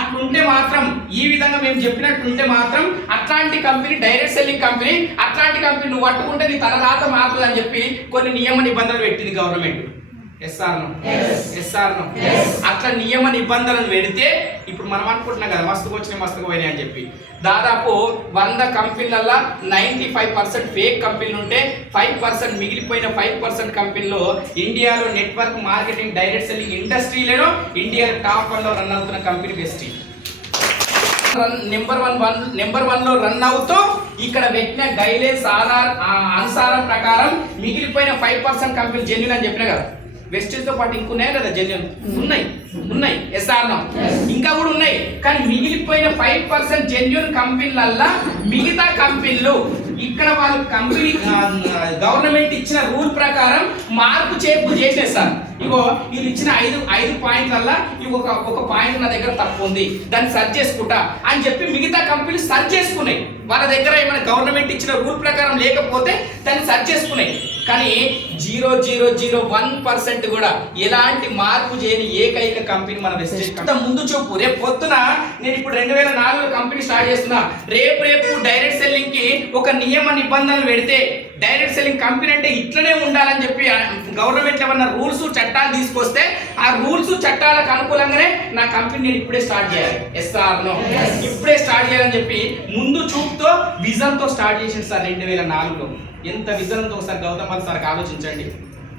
అట్లుంటే మాత్రం ఈ విధంగా మేము చెప్పినట్టుంటే మాత్రం అట్లాంటి కంపెనీ డైరెక్ట్ సెల్లింగ్ కంపెనీ, అట్లాంటి కంపెనీ నువ్వు పట్టుకుంటే నీ తలరాత మారుతుంది అని చెప్పి కొన్ని నియమ నిబంధనలు పెట్టింది గవర్నమెంట్. అట్లా నియమ నిబంధనలు పెడితే ఇప్పుడు మనం అనుకుంటున్నాం కదా మస్తుగా పోయినాయి అని చెప్పి. దాదాపు 100 కంపెనీలలో 95% ఫేక్ కంపెనీలు ఉంటే 5% మిగిలిపోయిన 5% కంపెనీలో ఇండియాలో నెట్వర్క్ మార్కెటింగ్ డైరెక్ట్ సెల్లింగ్ ఇండస్ట్రీలో ఇండియా టాప్ 1లో రన్ అవుతున్న కంపెనీ బెస్ట్. నెంబర్ 1లో రన్ అవుతూ ఇక్కడ పెట్టిన గైడ్లైన్స్ అనుసారం ప్రకారం మిగిలిపోయిన 5% కంపెనీలు జెన్యూన్ అని చెప్పినా కదా. వెస్టేజ్ తో పాటు ఇంకున్నాయి కదా జెన్యూన్ ఉన్నాయి ఎస్ఆర్ ఇంకా కూడా ఉన్నాయి. కానీ మిగిలిపోయిన 5% జెన్యూన్ కంపెనీలల్లా మిగతా కంపెనీలు ఇక్కడ వాళ్ళు కంపెనీ గవర్నమెంట్ ఇచ్చిన రూల్ ప్రకారం మార్పు చేర్పు చేసేస్తారు. ఇగో వీళ్ళు ఇచ్చిన 5 పాయింట్లల్లా ఒక పాయింట్ నా దగ్గర తప్పు ఉంది, దాన్ని సర్చ్ చేసుకుంటా అని చెప్పి మిగతా కంపెనీలు సర్చ్ చేసుకున్నాయి. వాళ్ళ దగ్గర ఏమైనా గవర్నమెంట్ ఇచ్చిన రూల్ ప్రకారం లేకపోతే దాన్ని సర్చ్ చేసుకున్నాయి. కానీ 0.001% కూడా ఎలాంటి మార్పు చేయని ఏకైక కంపెనీ మన వెస్టేజ్. ముందు చూపు రేపు పొద్దున నేను ఇప్పుడు 2004లో కంపెనీ స్టార్ట్ చేస్తున్నా. రేపు డైరెక్ట్ సెల్లింగ్ కి ఒక నియమ నిబంధనలు పెడితే డైరెక్ట్ సెల్లింగ్ కంపెనీ అంటే ఇట్లనే ఉండాలని చెప్పి గవర్నమెంట్ ఏమన్నా రూల్స్ చట్టాలు తీసుకొస్తే ఆ రూల్స్ చట్టాలకు అనుకూలంగానే నా కంపెనీ నేను ఇప్పుడే స్టార్ట్ చేయాలి. ఇప్పుడే స్టార్ట్ చేయాలని చెప్పి ముందు చూపుతో విజన్ తో స్టార్ట్ చేసింది సార్ 2004లో. ఎంత విజన్తో ఒకసారి గౌతమ్ సార్కి ఆలోచించండి.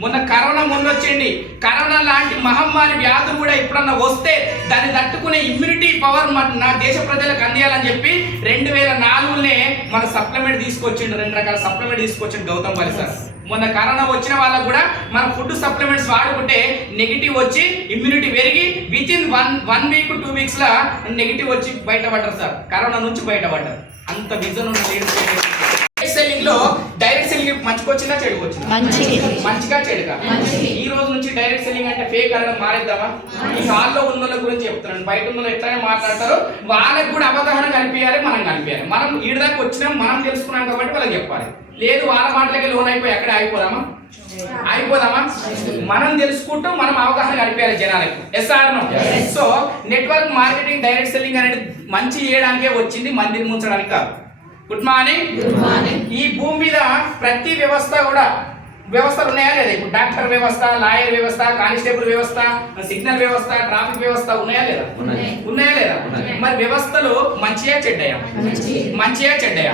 మొన్న కరోనా వచ్చింది. కరోనా లాంటి మహమ్మారి వ్యాధులు కూడా ఎప్పుడన్నా వస్తే దాన్ని తట్టుకునే ఇమ్యూనిటీ పవర్ నా దేశ ప్రజలకు అందియాలని చెప్పి 2004లోనే మన సప్లిమెంట్ తీసుకొచ్చిండు. 2 రకాల సప్లిమెంట్ తీసుకొచ్చిండు గౌతమ్ సార్. మొన్న కరోనా వచ్చిన వాళ్ళకు కూడా మన ఫుడ్ సప్లిమెంట్స్ వాడుకుంటే నెగిటివ్ వచ్చి ఇమ్యూనిటీ పెరిగి వితిన్ 1 వీక్ 2 వీక్స్ లా నెగిటివ్ వచ్చి బయటపడ్డారు సార్. కరోనా నుంచి బయటపడ్డారు. అంత విజన్ ఉన్న సెల్లింగ్ లో డైరెక్ట్ సెల్లింగ్ మంచిగా చెడుకొచ్చిందా? మంచిగా చెడుగా. ఈ రోజు నుంచి డైరెక్ట్ సెల్లింగ్ అంటే ఫేక్ అనడం మారేద్దామా? ఈ హాల్లో ఉన్న గురించి చెప్తున్నాను. బయట ఉన్న ఎట్లనే మాట్లాడతారో వాళ్ళకి కూడా అవగాహన కల్పించాలి, మనం కల్పించాలి. మనం ఈడ దాకా వచ్చినాం, మనం తెలుసుకున్నాం కాబట్టి వాళ్ళకి చెప్పాలి. లేదు వాళ్ళ మాటలకి లోన్ అయిపోయి అక్కడే అయిపోదామా? మనం తెలుసుకుంటూ మనం అవగాహన కల్పించాలి జనాలకు. Yes or so network marketing direct selling అనేది మంచి చేయడానికే వచ్చింది, మందిని ముంచడానికి కాదు. Good morning. ఈ భూమి మీద ప్రతి వ్యవస్థ కూడా వ్యవస్థలు ఉన్నాయా లేదా? ఇప్పుడు డాక్టర్ వ్యవస్థ, లాయర్ వ్యవస్థ, కానిస్టేబుల్ వ్యవస్థ, సిగ్నల్ వ్యవస్థ, ట్రాఫిక్ వ్యవస్థ ఉన్నాయా లేదా? ఉన్నాయా లేదా? మరి వ్యవస్థలు మంచియా చెడ్డయా? మంచియా చెడ్డయా?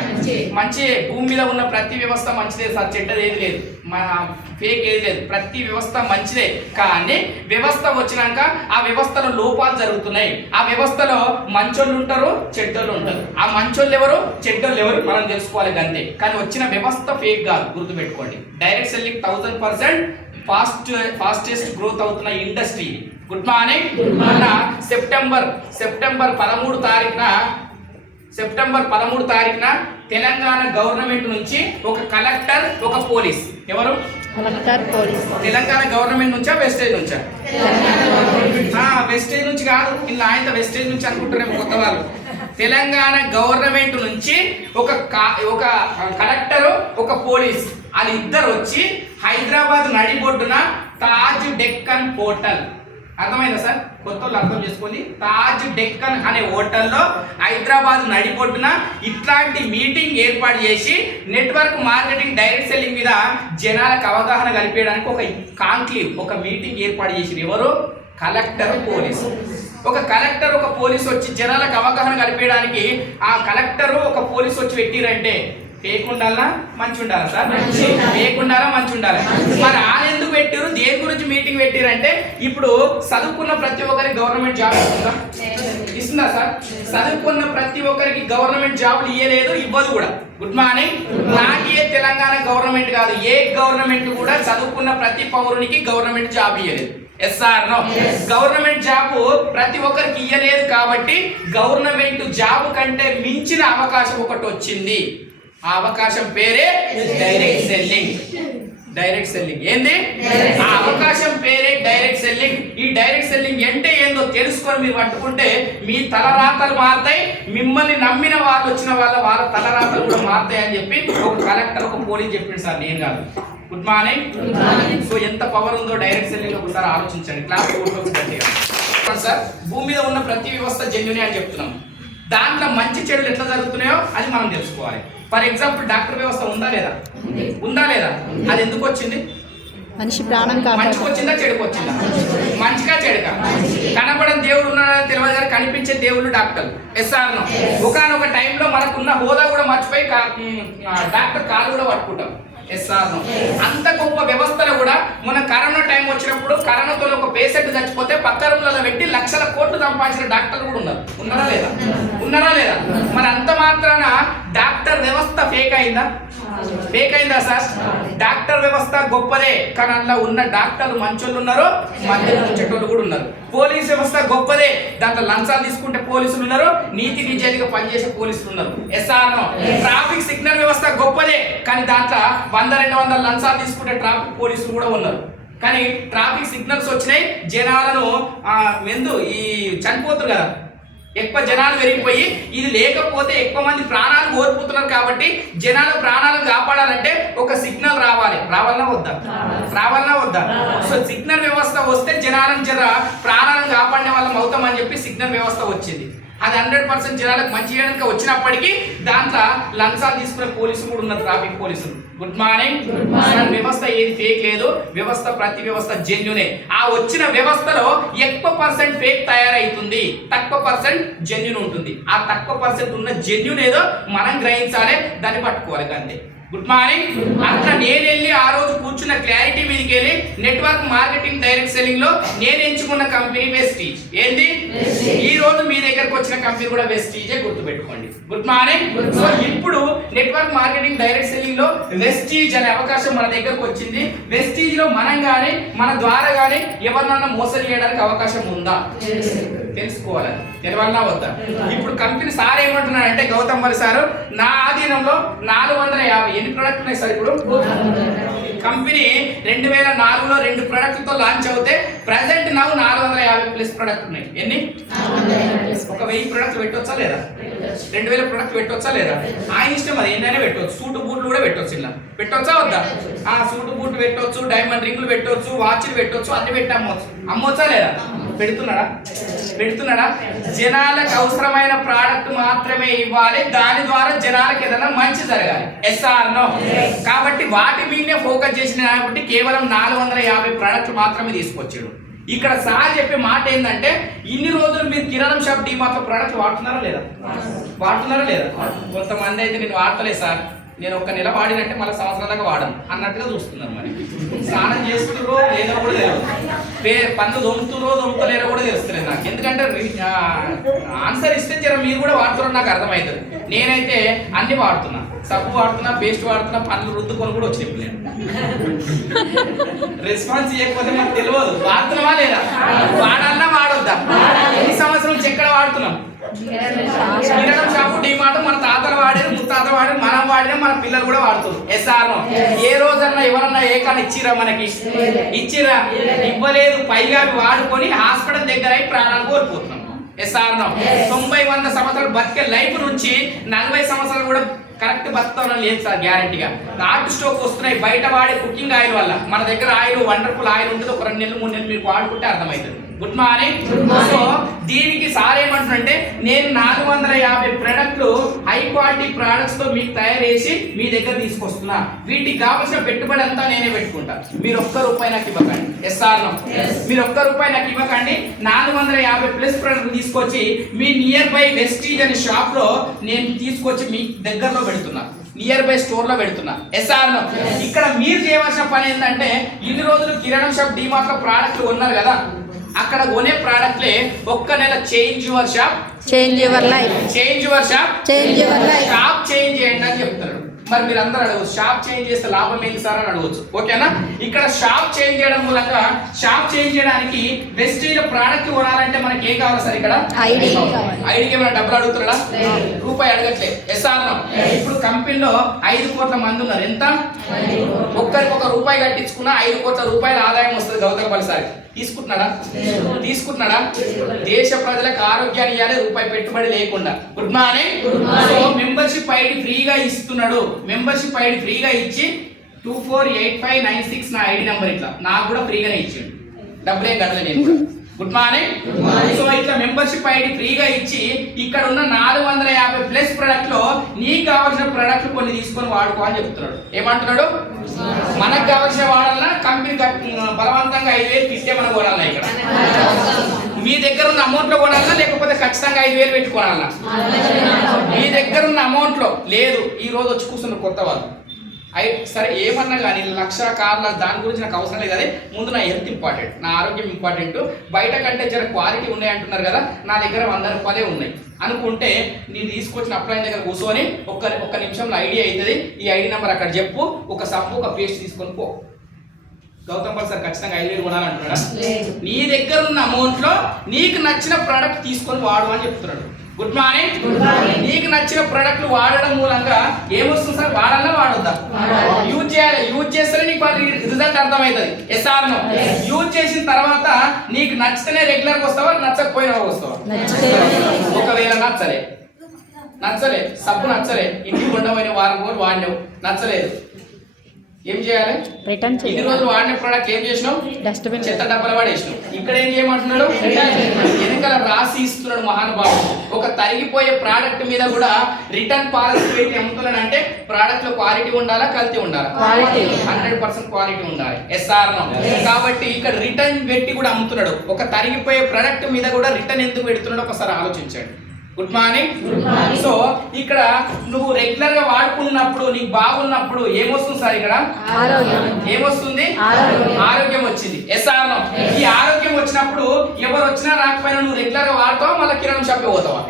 మంచి. భూమి మీద ఉన్న ప్రతి వ్యవస్థ మంచిదే సార్, చెడ్డది ఏది లేదు, ఫేక్ ఏది లేదు, ప్రతి వ్యవస్థ మంచిదే. కానీ వ్యవస్థ వచ్చినాక ఆ వ్యవస్థలో లోపాలు జరుగుతున్నాయి. ఆ వ్యవస్థలో మంచోళ్ళు ఉంటారు, చెడ్డోళ్ళు ఉంటారు. ఆ మంచోళ్ళు ఎవరు, చెడ్డోళ్ళు ఎవరు మనం తెలుసుకోవాలి అంతే. కానీ వచ్చిన వ్యవస్థ ఫేక్ కాదు, గుర్తుపెట్టుకోండి. డైరెక్ట్ సెల్లింగ్ 1000% ఫాస్టెస్ట్ గ్రోత్ అవుతున్న ఇండస్ట్రీ. Good morning. మన సెప్టెంబర్ 13 తారీఖున తెలంగాణ గవర్నమెంట్ నుంచి ఒక కలెక్టర్, ఒక పోలీస్. ఎవరు? Collector, police. తెలంగాణ గవర్నమెంట్ నుంచా, వెస్టేజ్ నుంచా? వెస్టేజ్ నుంచి కాదు, ఇలా ఆయన వెస్టేజ్ నుంచి అనుకుంటున్నాము కొత్త వాళ్ళు. తెలంగాణ గవర్నమెంట్ నుంచి ఒక కలెక్టర్, ఒక పోలీస్, వాళ్ళిద్దరు వచ్చి హైదరాబాద్ నడిబొడ్డున తాజ్ డెక్కన్ హోటల్, అర్థమైందా సార్? కొత్త వాళ్ళు అర్థం చేసుకోండి. తాజ్ డెక్కన్ అనే హోటల్లో హైదరాబాద్ నడిబొడ్డున ఇట్లాంటి మీటింగ్ ఏర్పాటు చేసి నెట్వర్క్ మార్కెటింగ్, డైరెక్ట్ సెల్లింగ్ మీద జనాలకు అవగాహన కలిపేయడానికి ఒక కాంక్లేవ్, ఒక మీటింగ్ ఏర్పాటు చేసి ఎవరు? Collector, police. ఒక కలెక్టర్, ఒక పోలీసు వచ్చి జనాలకు అవగాహన కలిపేయడానికి ఆ కలెక్టర్, ఒక పోలీసు వచ్చి పెట్టిరంటే ఫేక్ ఉండాలా, మంచి ఉండాలా సార్? ఫేక్ ఉండాలా, మంచి ఉండాలి. మరి వాళ్ళు ఎందుకు పెట్టారు, దేని గురించి మీటింగ్ పెట్టారంటే, ఇప్పుడు చదువుకున్న ప్రతి ఒక్కరికి గవర్నమెంట్ జాబ్ ఇస్తుందా? ఇస్తుందా సార్? చదువుకున్న ప్రతి ఒక్కరికి గవర్నమెంట్ జాబులు ఇవ్వలేదు, ఇవ్వదు కూడా. Good morning. నాకే తెలంగాణ గవర్నమెంట్ కాదు, ఏ గవర్నమెంట్ కూడా చదువుకున్న ప్రతి పౌరునికి గవర్నమెంట్ జాబ్ ఇవ్వలేదు. Yes or no? గవర్నమెంట్ జాబ్ ప్రతి ఒక్కరికి ఇవ్వలేదు కాబట్టి గవర్నమెంట్ జాబ్ కంటే మించిన అవకాశం ఒకటి వచ్చింది. ఆ అవకాశం పేరే డైరెక్ట్ సెల్లింగ్. డైరెక్ట్ సెల్లింగ్ ఏంది? ఆ అవకాశం పేరే డైరెక్ట్ సెల్లింగ్. ఈ డైరెక్ట్ సెల్లింగ్ అంటే ఏందో తెలుసుకొని మీరు పట్టుకుంటే మీ తలరాతలు మారుతాయి. మిమ్మల్ని నమ్మిన వాళ్ళు వచ్చిన వాళ్ళ తలరాతలు కూడా మారుతాయి అని చెప్పి ఒక కలెక్టర్, ఒక పోలీస్ చెప్పింది సార్, నేను కాదు. Good morning. సో ఎంత పవర్ ఉందో డైరెక్ట్ సెల్లింగ్ ఒకసారి ఆలోచించండి. క్లాస్ సార్, భూమి మీద ఉన్న ప్రతి వ్యవస్థ జెన్యునే అని చెప్తున్నాం. దాంట్లో మంచి చెడులు ఎట్లా జరుగుతున్నాయో అది మనం తెలుసుకోవాలి. ఫర్ ఎగ్జాంపుల్ డాక్టర్ వ్యవస్థ ఉందా లేదా? ఉందా లేదా? అది ఎందుకు వచ్చింది? మనిషి ప్రాణం మంచికి వచ్చిందా, చెడుకు వచ్చిందా? మంచిగా, చెడుగా? కనబడని దేవుడు ఉన్నాడని తెలియదు కానీ కనిపించే దేవుళ్ళు డాక్టర్లు. Yes or no? ఒకనొక టైంలో మనకున్న హోదా కూడా మర్చిపోయి డాక్టర్ కాలు కూడా పట్టుకుంటాం. Yes or no? అంత గొప్ప వ్యవస్థలో కూడా మన కరోనా టైం వచ్చినప్పుడు కరోనాతో ఒక పేషెంట్ చచ్చిపోతే పక్క రూమ్లలో పెట్టి లక్షల కోట్లు సంపాదించిన డాక్టర్లు కూడా ఉన్నారు. ఉన్నారా లేదా? ఉన్నారా లేదా? మరి అంత మాత్రాన డాక్టర్ వ్యవస్థ ఫేక్ అయిందా? ఫేక్ అయిందా సార్? డాక్టర్ వ్యవస్థ గొప్పదే, కానీ అందులో ఉన్న డాక్టర్లు మంచోళ్ళు ఉన్నారు, మధ్యలో ఉంచేటోళ్ళు కూడా ఉన్నారు. పోలీస్ వ్యవస్థ గొప్పదే, దాంట్లో లంచాలు తీసుకుంటే పోలీసులు ఉన్నారు, నీతి నిజాయితీగా పనిచేసే పోలీసులు ఉన్నారు. SR no? ట్రాఫిక్ సిగ్నల్ వ్యవస్థ గొప్పదే, కానీ దాంట్లో 100-200 లంచాలు తీసుకుంటే ట్రాఫిక్ పోలీసులు కూడా ఉన్నారు. కానీ ట్రాఫిక్ సిగ్నల్స్ వచ్చినాయి, జనాలను చనిపోతారు కదా, ఎక్కువ జనాలు పెరిగిపోయి ఇది లేకపోతే ఎక్కువ మంది ప్రాణాలు కోల్పోతున్నారు. కాబట్టి జనాల ప్రాణాలను కాపాడాలంటే ఒక సిగ్నల్ రావాలన్నా వద్దా? సో సిగ్నల్ వ్యవస్థ వస్తే జనాలను ప్రాణాలను కాపాడే వాళ్ళం అవుతామని చెప్పి సిగ్నల్ వ్యవస్థ వచ్చింది. అది 100% జనాలకు మంచి చేయడానికి వచ్చినప్పటికీ దాంట్లో లంచాలు తీసుకునే పోలీసులు కూడా ఉన్నారు, ట్రాఫిక్ పోలీసులు. Good morning. వ్యవస్థ ఏది ఫేక్ లేదు, వ్యవస్థ ప్రతి వ్యవస్థ జెన్యునే. ఆ వచ్చిన వ్యవస్థలో ఎక్కువ % ఫేక్ తయారైతుంది, తక్కువ % జెన్యున్ ఉంటుంది. ఆ తక్కువ % ఉన్న జెన్యున్ ఏదో మనం గ్రహించాలి, దాన్ని పట్టుకోవాలి అంతే. Good morning. అట్లా నేను వెళ్ళి ఆ రోజు కూర్చున్న క్లారిటీ మీదకి వెళ్ళి నెట్వర్క్ మార్కెటింగ్, డైరెక్ట్ సెల్లింగ్ లో నేను ఎంచుకున్న కంపెనీ వెస్టీజ్. ఏంది? ఈ రోజు మీ దగ్గరకు వచ్చిన కంపెనీ కూడా వెస్టీజే, గుర్తుపెట్టుకోండి. Good morning. సో ఇప్పుడు నెట్వర్క్ మార్కెటింగ్, డైరెక్ట్ సెల్లింగ్ లో వెస్టీజ్ అనే అవకాశం మన దగ్గరకు వచ్చింది. వెస్టీజ్ లో మనం కానీ మన ద్వారా కానీ ఎవరినన్నా మోసం చేయడానికి అవకాశం ఉందా? తెలుసుకోవాలి, తెలవాలన్నా వద్దా? ఇప్పుడు కంపెనీ సార్ ఏమంటున్నాడంటే, గౌతమ్ మరి సారు నా ఆధీనంలో 450 ఎన్ని ప్రొడక్ట్ ఉన్నాయి సార్? ఇప్పుడు కంపెనీ 2004లో 2 ప్రొడక్ట్లతో లాంచ్ అవుతే ప్రెసెంట్ నాకు 450+ ప్రొడక్ట్ ఉన్నాయి. ఎన్ని? ఒక 1000 ప్రొడక్ట్ పెట్టొచ్చా లేదా? 2000 ప్రొడక్ట్ పెట్టొచ్చా లేదా? ఆ ఇష్టం, అది ఏంటనే పెట్టవచ్చు. సూటు బూట్లు కూడా పెట్టవచ్చు. ఇలా పెట్టొచ్చా వద్దా? సూటు బూట్లు పెట్టవచ్చు, డైమండ్ రింగులు పెట్టవచ్చు, వాచ్లు పెట్టవచ్చు, అన్ని పెట్టి అమ్మొచ్చా లేదా? పెడుతున్నాడా? జనాలకు అవసరమైన ప్రోడక్ట్ మాత్రమే ఇవ్వాలి, దాని ద్వారా జనాలకు ఏదైనా మంచి జరగాలి. Yes or no? కాబట్టి వాటి మీదనే ఫోకస్ చేసిన కాబట్టి కేవలం 450 ప్రోడక్ట్లు మాత్రమే తీసుకొచ్చాడు. ఇక్కడ సార్ చెప్పే మాట ఏంటంటే, ఇన్ని రోజులు మీరు కిరాణం షాప్ డీమార్ట్ ప్రోడక్ట్ వాడుతున్నారా లేదా? కొంతమంది అయితే నేను వాడతలేదు సార్, నేను ఒక్క నెల వాడినంటే మళ్ళీ సంవత్సరం దాకా వాడను అన్నట్టుగా చూస్తున్నారు. మరి స్నానం చేస్తున్నారో లేదో కూడా తెలియదు, పనులు దొమ్ముతలేరో కూడా తెలుస్తలేదు నాకు. ఎందుకంటే ఆన్సర్ ఇస్తే జర మీరు కూడా వాడుతున్నారో నాకు అర్థమవుతుంది. నేనైతే అన్ని వాడుతున్నా, సబ్బు వాడుతున్నా, పేస్ట్ వాడుతున్నా, పనులు రుద్దుకొని కూడా వచ్చి నేను రెస్పాన్స్ ఇవ్వకపోతే మనకు తెలియదు వాడుతున్నావా లేదా, వాడాలన్నా వాడొద్దా. ఎన్ని సంవత్సరాల నుంచి ఎక్కడ వాడుతున్నాం? కిరాణం షాపు డీమార్ట్ మన తాతలు వాడారు, ముత్తాతలు వాడారు, మనం వాడినా మన పిల్లలు కూడా వాడుతున్నారు. SR no? ఏ రోజన్నా ఎవరన్నా ఏ కానీ ఇచ్చిరా? మనకి ఇచ్చిరా? ఇవ్వలేదు. పైగా వాడుకొని హాస్పిటల్ దగ్గర అయి ప్రాణాలు కోల్పోతున్నాం. SR no? 90-100 సంవత్సరాలు బతికే లైఫ్ నుంచి 40 సంవత్సరాలు కూడా కరెక్ట్ బతుకుతాం లేదు సార్ గ్యారంటీగా. హార్ట్ స్ట్రోక్ వస్తున్నాయి బయట వాడే కుకింగ్ ఆయిల్ వల్ల. మన దగ్గర ఆయిల్ వండర్ఫుల్ ఆయిల్ ఉంటుంది, ఒక 2 నెలలు 3 నెలలు మీరు వాడుకుంటే అర్థమవుతుంది. Good morning. సో దీనికి సార్ ఏమంటున్నంటే, నేను 450 ప్రొడక్ట్లు హై క్వాలిటీ ప్రొడక్ట్స్ తో మీకు తయారు చేసి మీ దగ్గర తీసుకొస్తున్నా. వీటికి కావాల్సిన పెట్టుబడి అంతా నేనే పెట్టుకుంటా. మీరు ₹1 నాకు ఇవ్వకండి. Yes or no? మీరు ₹1 నాకు ఇవ్వకండి. 450+ ప్రొడక్ట్ తీసుకొచ్చి మీ నియర్ బై వెస్టీజ్ అనే షాప్ లో నేను తీసుకొచ్చి మీ దగ్గరలో పెడుతున్నా, నియర్ బై స్టోర్ లో పెడుతున్నా. Yes or no? ఇక్కడ మీరు చేయవలసిన పని ఏంటంటే, ఇన్ని రోజులు కిరాణం షాప్ డీమార్ట్ లో ప్రోడక్ట్లు కొన్నారు కదా, అక్కడ కొనే ప్రోడక్ట్లే ఒక్క నెల change your shop, change your life, change your shop, change your life, shop change చేయండి అని చెప్తారు. మరి మీరు అందరూ అడగవచ్చు, షాప్ చేంజ్ చేస్తే లాభం ఏంటి సార్ అని అడగవచ్చు. ఓకేనా? ఇక్కడ షాప్ చేంజ్ చేయడం మూలంగా, షాప్ చేంజ్ చేయడానికి వెస్టీజ్ ప్రోడక్ట్ కొనాలంటే మనకి ఏం కావాలి సార్? ఇక్కడ ఐడికి ఏమైనా డబ్బులు అడుగుతున్నాడా? రూపాయి అడగట్లే. SR no? ఇప్పుడు కంపెనీలో 5 కోట్ల మంది ఉన్నారు. ఎంత? ఒక్కరికి ₹1 కట్టించుకున్నా 5 కోట్ల రూపాయల ఆదాయం వస్తుంది గౌతమ్ సార్. తీసుకుంటున్నాడా? దేశ ప్రజలకు ఆరోగ్యాన్ని ఇవ్వాలి, రూపాయి పెట్టుబడి లేకుండా. Good morning. So membership ID ఫ్రీగా ఇస్తున్నాడు. మెంబర్షిప్ ఐడి ఫ్రీగా ఇచ్చి 248596 నా ఐడి నెంబర్, ఇట్లా నాకు కూడా ఫ్రీగానే ఇచ్చిండు, డబ్బులేం కట్టలేదు నేను కూడా. Good morning. సో ఇట్లా మెంబర్షిప్ ఐడి ఫ్రీగా ఇచ్చి ఇక్కడ ఉన్న 450+ ప్రొడక్ట్ లో నీకు కావాల్సిన ప్రొడక్ట్ కొన్ని తీసుకొని వాడుకో అని చెప్తున్నాడు. ఏమంటున్నాడు? మనకు కావాల్సిన వాడాలన్నా కంపెనీ బలవంతంగా 5,000 తీస్తే మనం కొనాలన్నా, ఇక్కడ మీ దగ్గర ఉన్న అమౌంట్ లో కొనాలన్నా, లేకపోతే ఖచ్చితంగా 5,000 పెట్టుకోవాలన్నా? మీ దగ్గర ఉన్న అమౌంట్ లో లేదు. ఈ రోజు వచ్చి కూర్చున్నారు కొత్త వాళ్ళు, సరే ఏమన్నా కానీ 1,00,000 కార్ల దాని గురించి నాకు అవసరం లేదు. అదే ముందు నా హెల్త్ ఇంపార్టెంట్, నా ఆరోగ్యం ఇంపార్టెంట్. బయట కంటే జర క్వాలిటీ ఉన్నాయి అంటున్నారు కదా, నా దగ్గర ₹100 ఉన్నాయి అనుకుంటే నేను తీసుకొచ్చిన అప్లైన్ దగ్గర కూర్చొని ఒక్క నిమిషంలో ఐడి అవుతుంది. ఈ ఐడి నెంబర్ అక్కడ చెప్పు, ఒక సబ్బు ఒక పేస్ట్ తీసుకొని పో. గౌతమ్ సార్ ఖచ్చితంగా 5,000 కొనాలంటున్నాడా? నీ దగ్గర ఉన్న అమౌంట్ లో నీకు నచ్చిన ప్రోడక్ట్ తీసుకొని వాడు అని చెప్తున్నాడు. Good morning. నీకు నచ్చిన ప్రొడక్ట్లు వాడడం మూలంగా ఏమొస్తుంది సార్? వాడాలా వాడొద్దా? యూజ్ చేయాలి. యూజ్ చేస్తేనే నీకు రిజల్ట్ అర్థమవుతుంది. SR no? యూజ్ చేసిన తర్వాత నీకు నచ్చితేనే రెగ్యులర్గా వస్తావా, నచ్చకపోయినా వస్తావా? ఒకవేళ నచ్చలే సబ్బు నచ్చలే, ఇంటికి ఉండబోయిన వారం రోజులు వాడినావు, నచ్చలేదు, ఏం చేయాలి? రిటర్న్ చేయాలి. ఇన్ని రోజులు వాడిన ప్రోడక్ట్ ఏం చేసినావు? డస్ట్బిన్, చెత్త డబ్బాలు వాడేసినావు. ఇక్కడ ఏం చేయమంటున్నాడు? వెనకాల రాసి ఇస్తున్నాడు మహానుభావుడు. ఒక తరిగిపోయే ప్రోడక్ట్ మీద కూడా రిటర్న్ పాలసీ పెట్టి అమ్ముతున్నాడు. అంటే ప్రోడక్ట్ లో క్వాలిటీ ఉండాలా, కల్తీ ఉండాలా? 100% క్వాలిటీ ఉండాలి. Yes or no? కాబట్టి ఇక్కడ రిటర్న్ పెట్టి కూడా అమ్ముతున్నాడు. ఒక తరిగిపోయే ప్రోడక్ట్ మీద కూడా రిటర్న్ ఎందుకు పెడుతున్నాడు ఒకసారి ఆలోచించండి. Good morning. సో ఇక్కడ నువ్వు రెగ్యులర్ గా వాడుకున్నప్పుడు, నీకు బాగున్నప్పుడు ఏమొస్తుంది సార్? ఇక్కడ ఏమొస్తుంది? ఆరోగ్యం వచ్చింది. Yes or no? ఈ ఆరోగ్యం వచ్చినప్పుడు ఎవరు వచ్చినా రాకపోయినా నువ్వు రెగ్యులర్ గా వాడతావా, మళ్ళీ కిరాణం షాప్ పోతావా?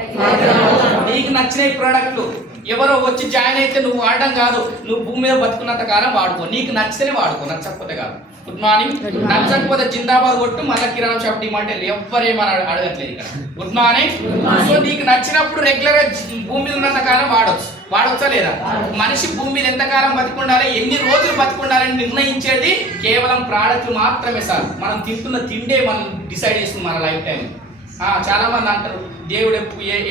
నీకు నచ్చిన ప్రోడక్ట్లు ఎవరో వచ్చి జాయిన్ అయితే నువ్వు వాడడం కాదు, నువ్వు భూమి మీద బతుకున్నంత కాలం వాడుకో. నీకు నచ్చితేనే వాడుకో, నచ్చకపోతే కాదు. Good morning. నచ్చకపోతే జిందాబాద్ కొట్టు, మళ్ళీ కిరాణం షాప్ డిమాండ్ ఎవ్వరేమని అడగట్లేదు ఇక్కడ. Good morning. సో నీకు నచ్చినప్పుడు రెగ్యులర్ గా భూమి మీద ఉన్నంత కాలం వాడొచ్చా లేదా? మనిషి భూమి మీద ఎంతకాలం బతికుండాలి, ఎన్ని రోజులు బతికుండాలని నిర్ణయించేది కేవలం ప్రోడక్ట్లు మాత్రమే సార్. మనం తింటున్న తిండే మనం డిసైడ్ చేస్తుంది మన లైఫ్ టైం. చాలా మంది అంటారు, దేవుడు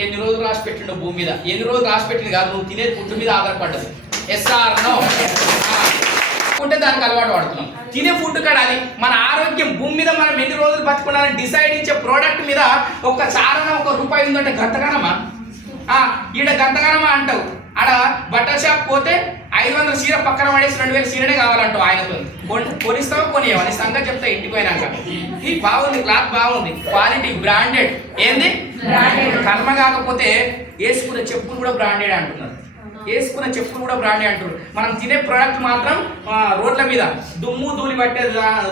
ఎన్ని రోజులు రాసి పెట్టిండు భూమి మీద. ఎన్ని రోజులు రాసి పెట్టింది కాదు, నువ్వు తినే ఫుడ్ మీద ఆధారపడ్డది. SR no? ఉంటే దానికి అలవాటు పడుతున్నాం. తినే ఫుడ్ కాడ అది మన ఆరోగ్యం భూమి మీద మనం ఎన్ని రోజులు బతుకున్నారని డిసైడ్ ఇచ్చే ప్రోడక్ట్ మీద ఒక చారణ ₹1 ఉందంటే గంతగానమా ఈడ గంతగానమా అంటావు. ఆడ బట్టల షాప్ పోతే 500 చీర పక్కన పడేసి 2000 చీరనే కావాలంటావు. ఆయనతో కొనిస్తావా కొనియవా నీ సంగతి చెప్తా ఇంటికి పోయినాక. ఇది బాగుంది, క్లాత్ బాగుంది, క్వాలిటీ బ్రాండెడ్. ఏంది కర్మ కాకపోతే వేసుకునే చెప్పులు కూడా బ్రాండెడ్ అంటున్నారు. వేసుకున్న చెప్పులు కూడా బ్రాండెడ్ అంటారు. మనం తినే ప్రోడక్ట్ మాత్రం రోడ్ల మీద దుమ్ము ధూళి పట్టే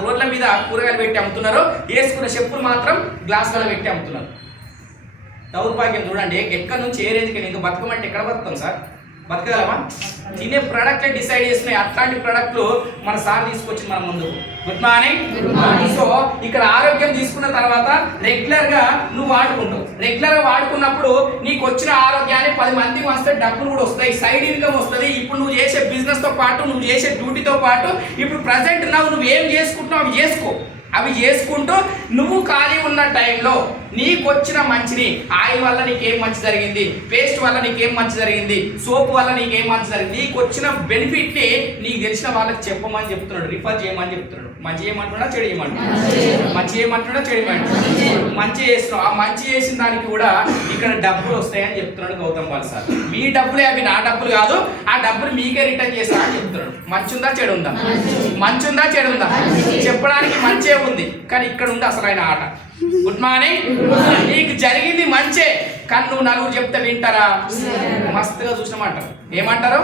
రోడ్ల మీద కూరగాయలు పెట్టి అమ్ముతున్నారు. వేసుకున్న చెప్పులు మాత్రం గ్లాసులలో పెట్టి అమ్ముతున్నారు. దౌర్భాగ్యం చూడండి. ఎక్కడి నుంచి ఏ రేంజ్కి ఇంకా బతకమంటే ఎక్కడ బతుకుతాం సార్? బతకగలమా? తినే ప్రోడక్ట్లే డిసైడ్ చేస్తున్నాయి. అట్లాంటి ప్రోడక్ట్లు మన సార్ తీసుకొచ్చి మన ముందు. Good morning. సో ఇక్కడ ఆరోగ్యం తీసుకున్న తర్వాత రెగ్యులర్ గా నువ్వు వాడుకుంటావు. రెగ్యులర్ గా వాడుకున్నప్పుడు నీకు వచ్చిన ఆరోగ్యాన్ని 10 మందికి వస్తే డబ్బులు కూడా వస్తాయి, సైడ్ ఇన్కమ్ వస్తుంది. ఇప్పుడు నువ్వు చేసే బిజినెస్ తో పాటు నువ్వు చేసే డ్యూటీతో పాటు ఇప్పుడు ప్రజెంట్ నువ్వు ఏం చేసుకుంటున్నావు అవి చేసుకో. అవి చేసుకుంటూ నువ్వు ఖాళీ ఉన్న టైంలో నీకు వచ్చిన మంచిని, ఆయిల్ వల్ల నీకేం మంచి జరిగింది, పేస్ట్ వల్ల నీకేం మంచి జరిగింది, సోప్ వల్ల నీకేం మంచి జరిగింది, నీకు వచ్చిన బెనిఫిట్ ని నీకు తెలిసిన వాళ్ళకి చెప్పమని చెప్తున్నాడు, రిఫర్ చేయమని చెప్తున్నాడు. మంచి చేయమంటున్నా చెడు చేయమంటున్నా, మంచి చేయమంటున్నా చెడు చేయమంటున్నా. మంచి చేస్తున్నావు, ఆ మంచి చేసిన దానికి కూడా ఇక్కడ డబ్బులు వస్తాయని చెప్తున్నాడు గౌతమ్ బాల్ సార్. మీ డబ్బులే అవి, నా డబ్బులు కాదు, ఆ డబ్బులు మీకే రిటర్న్ చేస్తా అని చెప్తున్నాడు. మంచి ఉందా చెడు ఉందా? మంచి ఉందా చెడు ఉందా? చెప్పడానికి మంచే ఉంది, కానీ ఇక్కడ ఉంది అసలైన ఆట. Good morning. నీకు జరిగింది మంచే, కానీ నువ్వు నలుగురు చెప్తే వింటారా? మస్తుగా చూసినామంటారు. ఏమంటారు?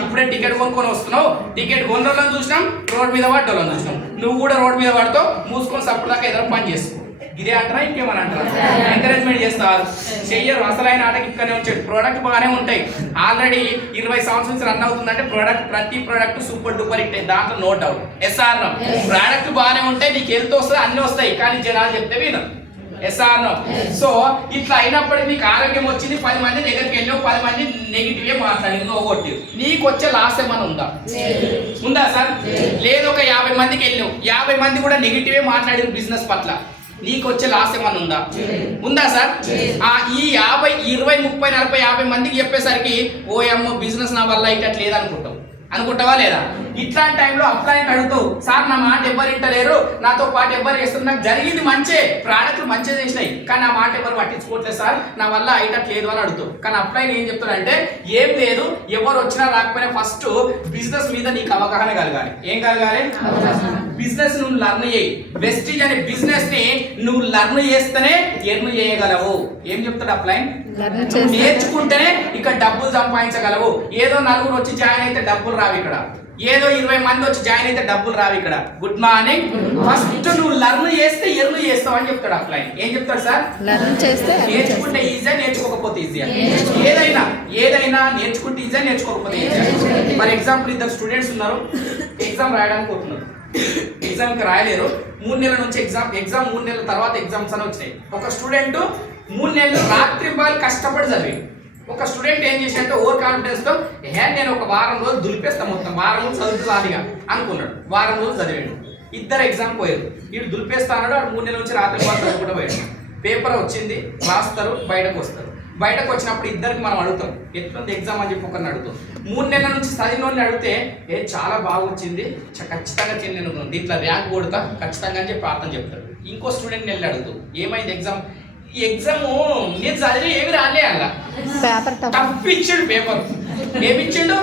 ఇప్పుడే టికెట్ కొనుక్కొని వస్తున్నావు, టికెట్ కొన్నోళ్ళని చూసినాం, రోడ్ మీద పడ్డోళ్ళని చూసినాం. నువ్వు కూడా రోడ్ మీద పడతావు, మూసుకొని సప్పుడు దాకా ఏదైనా పని చేసుకో. ఇదే అంటారా ఇంకేమని అంటారా? ఎంకరేజ్మెంట్ చేస్తారు, చెయ్యరు. అసలైన ఆటకి ఇక్కడనే వచ్చాడు. ప్రోడక్ట్ బాగానే ఉంటాయి. ఆల్రెడీ 20 సంవత్సరాల నుంచి రన్ అవుతుందంటే ప్రోడక్ట్, ప్రతి ప్రోడక్ట్ సూపర్ డూపర్ హిట్, దాంట్లో no doubt. Yes or no? Product బాగానే ఉంటాయి, నీకు హెల్త్ వస్తుంది, అన్ని వస్తాయి, కానీ జనాలు చెప్తే వినరు. SR no? సో ఇట్లా అయినప్పటికీ నీకు ఆరోగ్యం వచ్చింది, 10 మంది దగ్గరికి వెళ్ళావు, 10 మంది నెగిటివ్ మాట్లాడింది, నువ్వు కొట్టి నీకు వచ్చే లాస్ ఏమైనా ఉందా? ఉందా సార్? లేదు. ఒక 50 మందికి వెళ్ళావు, 50 మంది కూడా నెగిటివే మాట్లాడింది బిజినెస్ పట్ల, నీకు వచ్చే లాస్ ఏమన్నా ఉందా? ఉందా సార్? ఈ 50, 20, 30, 40, 50 మందికి చెప్పేసరికి ఓ అమ్మ బిజినెస్ నా వల్ల ఇట్లా లేదు అనుకుంటావా లేదా? ఇట్లాంటి టైంలో అప్లైంట్ అడుగుతావు, సార్ నా మాట ఎవరు వింటలేరు, నాతో పాటు ఎవరు చేస్తారు, నాకు జరిగింది మంచే, ప్రోడక్ట్లు మంచిగా చేసినాయి, కానీ నా మాట ఎవరు పట్టించుకోవట్లేదు సార్, నా వల్ల అయిటట్ లేదు అని అడుగుతావు. కానీ అప్లైన్ ఏం చెప్తాడంటే ఏం లేదు, ఎవరు వచ్చినా రాకపోయినా ఫస్ట్ బిజినెస్ మీద నీకు అవగాహన కలగాలి. ఏం కలగాలి? బిజినెస్ నువ్వు లర్న్ చేయి. వెస్టీజ్ అనే బిజినెస్ ని నువ్వు లర్న్ చేస్తేనే ఎర్న్ చేయగలవు. ఏం చెప్తాడు అప్లైన్? నేర్చుకుంటేనే ఇక్కడ డబ్బులు సంపాదించగలవు. ఏదో నలుగురు వచ్చి జాయిన్ అయితే డబ్బులు రావు ఇక్కడ, ఏదో 20 మంది వచ్చి జాయిన్ అయితే డబ్బులు రావు ఇక్కడ. Good morning. ఫస్ట్ నువ్వు లర్న్ చేస్తే ఎర్న్ చేస్తావు అని చెప్తాడు అప్లైన్. ఏం చెప్తాడు సార్? లర్న్ చేస్తే నేర్చుకుంటే ఈజీగా, నేర్చుకోకపోతే ఈజీగా. ఏదైనా నేర్చుకుంటే ఈజీగా, నేర్చుకోకపోతే ఈజీగా. ఫర్ ఎగ్జాంపుల్ 2 స్టూడెంట్స్ ఉన్నారు, ఎగ్జామ్ రాయడానికి పోతున్నారు. ఎగ్జామ్కి రాయలేరు, 3 నెలల నుంచి ఎగ్జామ్ 3 నెలల తర్వాత ఎగ్జామ్స్ అని వచ్చినాయి. ఒక స్టూడెంట్ 3 నెలలు రాత్రి బాల్ కష్టపడి చదివి, ఒక స్టూడెంట్ ఏం చేసినట్టు ఓవర్ కాన్ఫిడెన్స్ తో నేను ఒక వారం రోజులు దులిపేస్తాను, మొత్తం వారం రోజులు చదువుతాదిగా అనుకున్నాడు. వారం రోజులు చదివాడు. ఇద్దరు ఎగ్జామ్ పోయారు. వీడు దులిపేస్తా అన్నాడు, 3 నెలల నుంచి రాత్రి బాల్ చదువుకుంటూ పోయాడు. పేపర్ వచ్చింది, రాస్తారు, బయటకు వస్తారు. బయటకు వచ్చినప్పుడు ఇద్దరికి మనం అడుగుతాం ఎట్లుంది ఎగ్జామ్ అని చెప్పి ఒకరిని అడుగుతాం. 3 నెలల నుంచి చదివినోడిని అడిగితే చాలా బాగా వచ్చింది, ఖచ్చితంగా నేను దీంట్లో ర్యాంక్ కొడతా ఖచ్చితంగా అని చెప్పి అర్థం చెప్తాడు. ఇంకో స్టూడెంట్ వెళ్ళి అడుగుతాం ఏమైంది ఎగ్జామ్, ఈ ఎగ్జామ్ నేను చదివి ఏమి రాలే, అలా టఫ్ ఇచ్చాడు పేపర్. ఏమిచ్చిండు?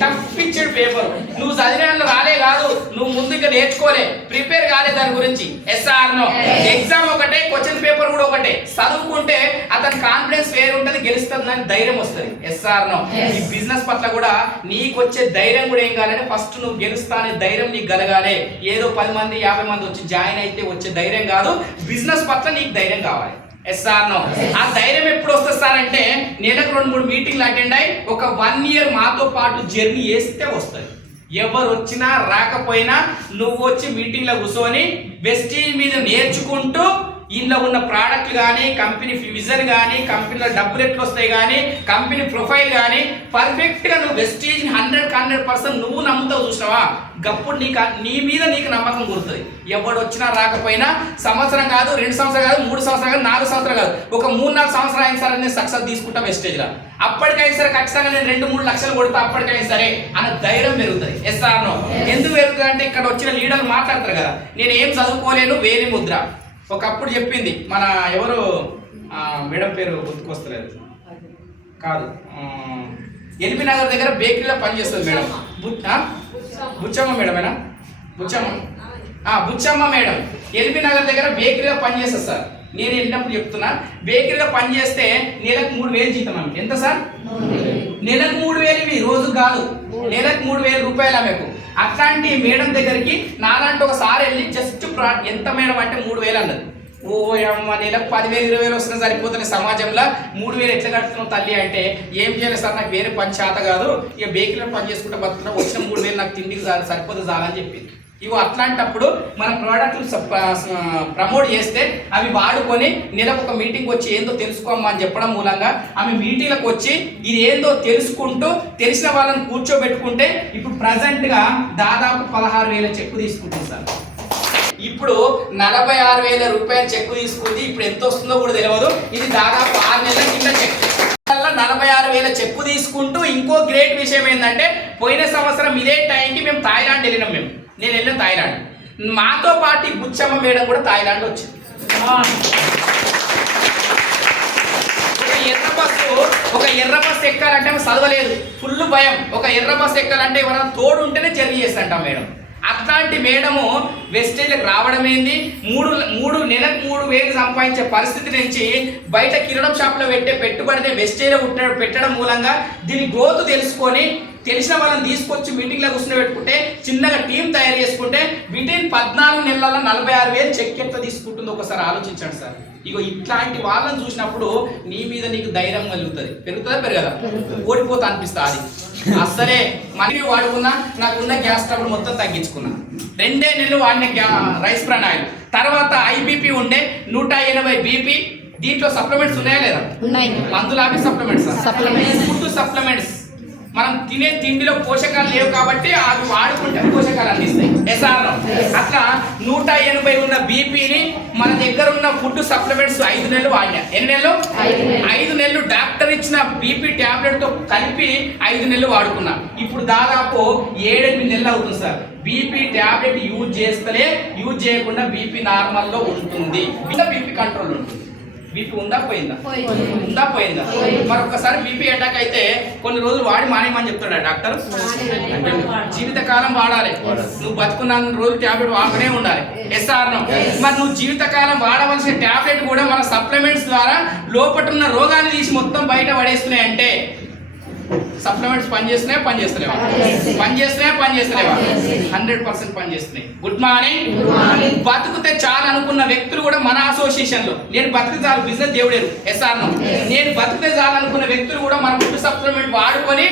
టఫ్ ఇచ్చాడు పేపర్. నువ్వు చదివిన రాలే కాదు, నువ్వు ముందుగా నేర్చుకోలే, ప్రిపేర్ కాలే దాని గురించి. Yes or no? ఎగ్జామ్ ఒకటే, క్వశ్చన్ పేపర్ కూడా ఒకటే. చదువుకుంటే అతని కాన్ఫిడెన్స్ వేరు ఉంటుంది, గెలుస్తుంది అని ధైర్యం వస్తుంది. SR no? ఈ బిజినెస్ పట్ల కూడా నీకు వచ్చే ధైర్యం కూడా ఏం కావాలంటే ఫస్ట్ నువ్వు గెలుస్తా అనే ధైర్యం నీకు కలగాలి. ఏదో 10 మంది 50 మంది వచ్చి జాయిన్ అయితే వచ్చే ధైర్యం కాదు, బిజినెస్ పట్ల నీకు ధైర్యం కావాలి. Yes or no? ఆ ధైర్యం ఎప్పుడు వస్తుంది సార్ అంటే నెలకు 2-3 మీటింగ్లు అటెండ్ అయ్యి ఒక 1 ఇయర్ మాతో పాటు జర్నీ చేస్తే వస్తుంది. ఎవరు వచ్చినా రాకపోయినా నువ్వు వచ్చి మీటింగ్లో కూర్చొని వెస్టీజ్ మీద నేర్చుకుంటూ ఇంట్లో ఉన్న ప్రోడక్ట్ కానీ, కంపెనీ విజన్ కానీ, కంపెనీలో డబ్బులు ఎట్లు వస్తాయి కానీ, కంపెనీ ప్రొఫైల్ కానీ పర్ఫెక్ట్గా నువ్వు వెస్టీజ్ 100% నువ్వు నమ్ముతావు. చూసినావా? గప్పుడు నీ మీద నీకు నమ్మకం కుదురుతుంది. ఎవడు వచ్చినా రాకపోయినా సంవత్సరం కాదు, 2 సంవత్సరాలు కాదు, 3 సంవత్సరాలు కాదు, 4 సంవత్సరాలు కాదు, ఒక 3-4 సంవత్సరాలు అయిన సరే నేను సక్సెస్ తీసుకుంటా వెస్టేజ్లో. అప్పటికైనా సరే ఖచ్చితంగా నేను 2-3 లక్షలు కొడతా అప్పటికైనా సరే అన్న ధైర్యం పెరుగుతుంది. Yes or no? ఎందుకు పెరుగుతుంది ఏమవుతుంది అంటే ఇక్కడ వచ్చిన లీడర్లు మాట్లాడతారు కదా, నేను ఏం చదువుకోలేను వేరే ముద్ర. ఒకప్పుడు చెప్పింది మన ఎవరు మేడం పేరు గుర్తుకొస్తలేదు, కాదు ఎల్బీ నగర్ దగ్గర బేకరీలో పనిచేస్తుంది మేడం, బుచ్చమ్మ మేడమేనా, బుచ్చమ్మ మేడం ఎల్బీ నగర్ దగ్గర బేకరీలో పనిచేస్తుంది సార్. నేను వెళ్ళినప్పుడు చెప్తున్నా, బేకరీలో పనిచేస్తే నెలకు 3,000 జీతం ఆమె. ఎంత సార్? నెలకు 3,000, ఇవి రోజు కాదు, నెలకు 3,000 రూపాయలు ఆమెకు. అట్లాంటి మేడం దగ్గరికి నాలాంటి ఒకసారి వెళ్ళి జస్ట్ ఎంత మేడం అంటే 3,000 అన్నది. ఓ అమ్మ, నెలకు 10,000 20,000 వస్తున్నా సరిపోతుంది సమాజంలో, 3,000 ఎట్లా కడుతున్నావు తల్లి అంటే, ఏం చేయాలి సార్, నాకు వేరే పని చేత కాదు, ఇక బేకరీలో పని చేసుకుంటే బతుకున్నా, వచ్చిన 3,000 నాకు తిండికి సరిపోతుంది చాలని చెప్పింది. ఇగో అట్లాంటప్పుడు మన ప్రోడక్ట్లు ప్రమోట్ చేస్తే అవి వాడుకొని నెలకు ఒక మీటింగ్ వచ్చి ఏందో తెలుసుకోమ్మా అని చెప్పడం మూలంగా ఆమె మీటింగ్లకు వచ్చి ఇది ఏందో తెలుసుకుంటూ తెలిసిన వాళ్ళని కూర్చోబెట్టుకుంటే ఇప్పుడు ప్రజెంట్గా దాదాపు 16,000 చెక్కు తీసుకుంటుంది సార్. ఇప్పుడు 46,000 రూపాయల చెక్కు తీసుకుంది. ఇప్పుడు ఎంత వస్తుందో కూడా తెలియదు. ఇది దాదాపు 6 నెలల కింద చెక్. 46,000 చెక్కు తీసుకుంటూ ఇంకో గ్రేట్ విషయం ఏంటంటే, పోయిన సంవత్సరం ఇదే టైంకి మేము థాయిలాండ్ వెళ్ళినాం. నేను వెళ్ళిన థాయిలాండ్, మాతో పాటు బుచ్చమ్మ మేడం కూడా థాయిలాండ్ వచ్చింది. ఒక ఎర్ర బస్సు ఎక్కాలంటే చదవలేదు, ఫుల్ భయం. ఒక ఎర్ర బస్సు ఎక్కాలంటే ఎవరైనా తోడు ఉంటేనే జర్నీ చేస్తాంటాం మేడం. అట్లాంటి మేడము వెస్టేజ్కి రావడం ఏంది, నెలకు 3,000 సంపాదించే పరిస్థితి నుంచి బయట కిరణం షాప్లో పెట్టే పెట్టుబడిని వెస్టేజ్లో పెట్టడం మూలంగా దీని గ్రోత్ తెలుసుకొని తెలిసిన వాళ్ళని తీసుకొచ్చి మీటింగ్లో కూర్చుని పెట్టుకుంటే చిన్నగా టీం తయారు చేసుకుంటే వితిన్ 14 నెలల 46,000 చెక్ ఎట్లా తీసుకుంటుందో ఒకసారి ఆలోచించండి సార్. ఇగో ఇట్లాంటి వాళ్ళని చూసినప్పుడు నీ మీద నీకు ధైర్యం కలుగుతుంది. పెరుగుతుందా పెరగదా? ఓడిపోతా అనిపిస్తా. అది అస్సలే మళ్ళీ వాడుకున్నా, నాకున్న గ్యాస్ ట్రబుల్ మొత్తం తగ్గించుకున్నా. 2 నెలలు వాడిన రైస్ బ్రాన్ ఆయిల్. తర్వాత ఐబీపీ ఉండే 180 బీపీ. దీంట్లో సప్లిమెంట్స్ ఉన్నాయా లేదా? మందులు ఆపి సప్లిమెంట్స్, ఫుడ్ సప్లిమెంట్స్. మనం తినే తిండిలో పోషకాలు లేవు కాబట్టి అవి వాడుకుంటే పోషకాలు అందిస్తాయి. ఎస్ఆర్లో అట్లా 180 ఉన్న బీపీని మన దగ్గర ఉన్న ఫుడ్ సప్లిమెంట్స్ 5 నెలలు వాడినా. ఎన్ని నెలలు? 5 నెలలు. డాక్టర్ ఇచ్చిన బీపీ టాబ్లెట్ తో కలిపి 5 నెలలు వాడుకున్నా. ఇప్పుడు దాదాపు 7-8 నెలలు అవుతుంది సార్. బీపీ టాబ్లెట్ యూజ్ చేయకుండా బీపీ నార్మల్లో ఉంటుంది, బీపీ కంట్రోల్ ఉంటుంది. బీపీ ఉందా పోయిందా? మరి ఒక్కసారి బీపీ అటాక్ అయితే కొన్ని రోజులు వాడి మానేయమని చెప్తాడా డాక్టర్? జీవితకాలం వాడాలి. నువ్వు బతుకున్న రోజులు టాబ్లెట్ వాడుతూనే ఉండాలి. ఎస్ఆర్నో. మరి నువ్వు జీవితకాలం వాడవలసిన టాబ్లెట్ కూడా మన సప్లిమెంట్స్ ద్వారా లోపల ఉన్న రోగాన్ని తీసి మొత్తం బయట పడేస్తున్నాయి. అంటే సప్లిమెంట్స్ పనిచేస్తున్నాయా? పనిచేస్తలేవా? 100% పనిచేస్తున్నాయి. Good morning. బతుకుతే చాలు అనుకున్న వ్యక్తులు కూడా మన అసోసియేషన్ లో, నేను బతికితే చాలు, బిజినెస్ దేవుడేరు, ఎస్ఆర్నో, నేను బతికితే చాలు అనుకున్న వ్యక్తులు కూడా మన ఫుడ్ సప్లిమెంట్ వాడుకొని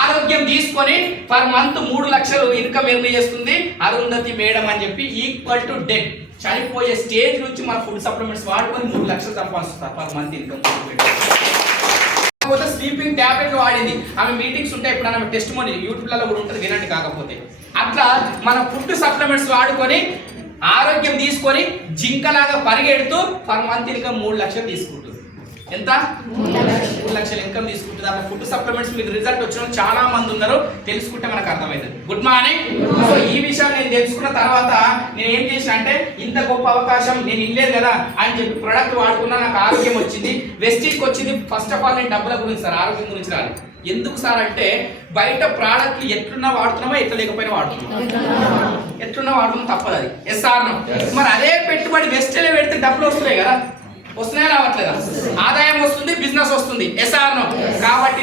ఆరోగ్యం తీసుకొని పర్ మంత్ 3 లక్షలు ఇన్కమ్ ఎర్న్ చేస్తుంది అరుంధతి మేడం అని చెప్పి. Equal to debt. చనిపోయే స్టేజ్ నుంచి మన ఫుడ్ సప్లిమెంట్స్ వాడుకొని 3 లక్షలు సంపాదిస్తారు per month income. Sleeping tablet వాడింది. ఆమె మీటింగ్స్ ఉంటాయి, ఇప్పుడు ఆమె టెస్ట్ మోని యూట్యూబ్లలో కూడా ఉంటుంది, వినండి. కాకపోతే అట్లా మన ఫుడ్ సప్లిమెంట్స్ వాడుకొని ఆరోగ్యం తీసుకొని జింకలాగా పరిగెడుతూ పర్ మంత్ ఇన్కమ్ 3 లక్షలు తీసుకుంటుంది. ఎంత? 3 లక్షల ఇన్కమ్ తీసుకుంటుంది. అట్లా ఫుడ్ సప్లిమెంట్స్ మీకు రిజల్ట్ వచ్చిన చాలా మంది ఉన్నారు, తెలుసుకుంటే మనకు అర్థమవుతుంది. Good morning. సో ఈ విషయాలు నేను తెలుసుకున్న తర్వాత నేను ఏం చేసిన అంటే, ఇంత గొప్ప అవకాశం నేను ఇల్లేదు కదా అని చెప్పి ప్రొడక్ట్ వాడుకున్నా, నాకు ఆరోగ్యం వచ్చింది, వెస్టిజ్కి వచ్చింది. ఫస్ట్ ఆఫ్ ఆల్ నేను డబ్బుల గురించి సార్, ఆరోగ్యం గురించి రాదు. ఎందుకు సార్ అంటే, బయట ప్రోడక్ట్లు ఎట్లున్నా వాడుతున్నామో ఎట్లా లేకపోయినా వాడుతున్నాం, ఎట్లున్నా వాడుతున్నాం తప్పదు. అది ఎస్ఆర్నో. మరి అదే పెట్టుబడి వెస్టేజ్లో పెడితే డబ్బులు వస్తున్నాయి కదా, వస్తున్నాయా రావట్లేదా? ఆదాయం వస్తుంది, బిజినెస్ వస్తుంది. ఎస్ఆర్నో. కాబట్టి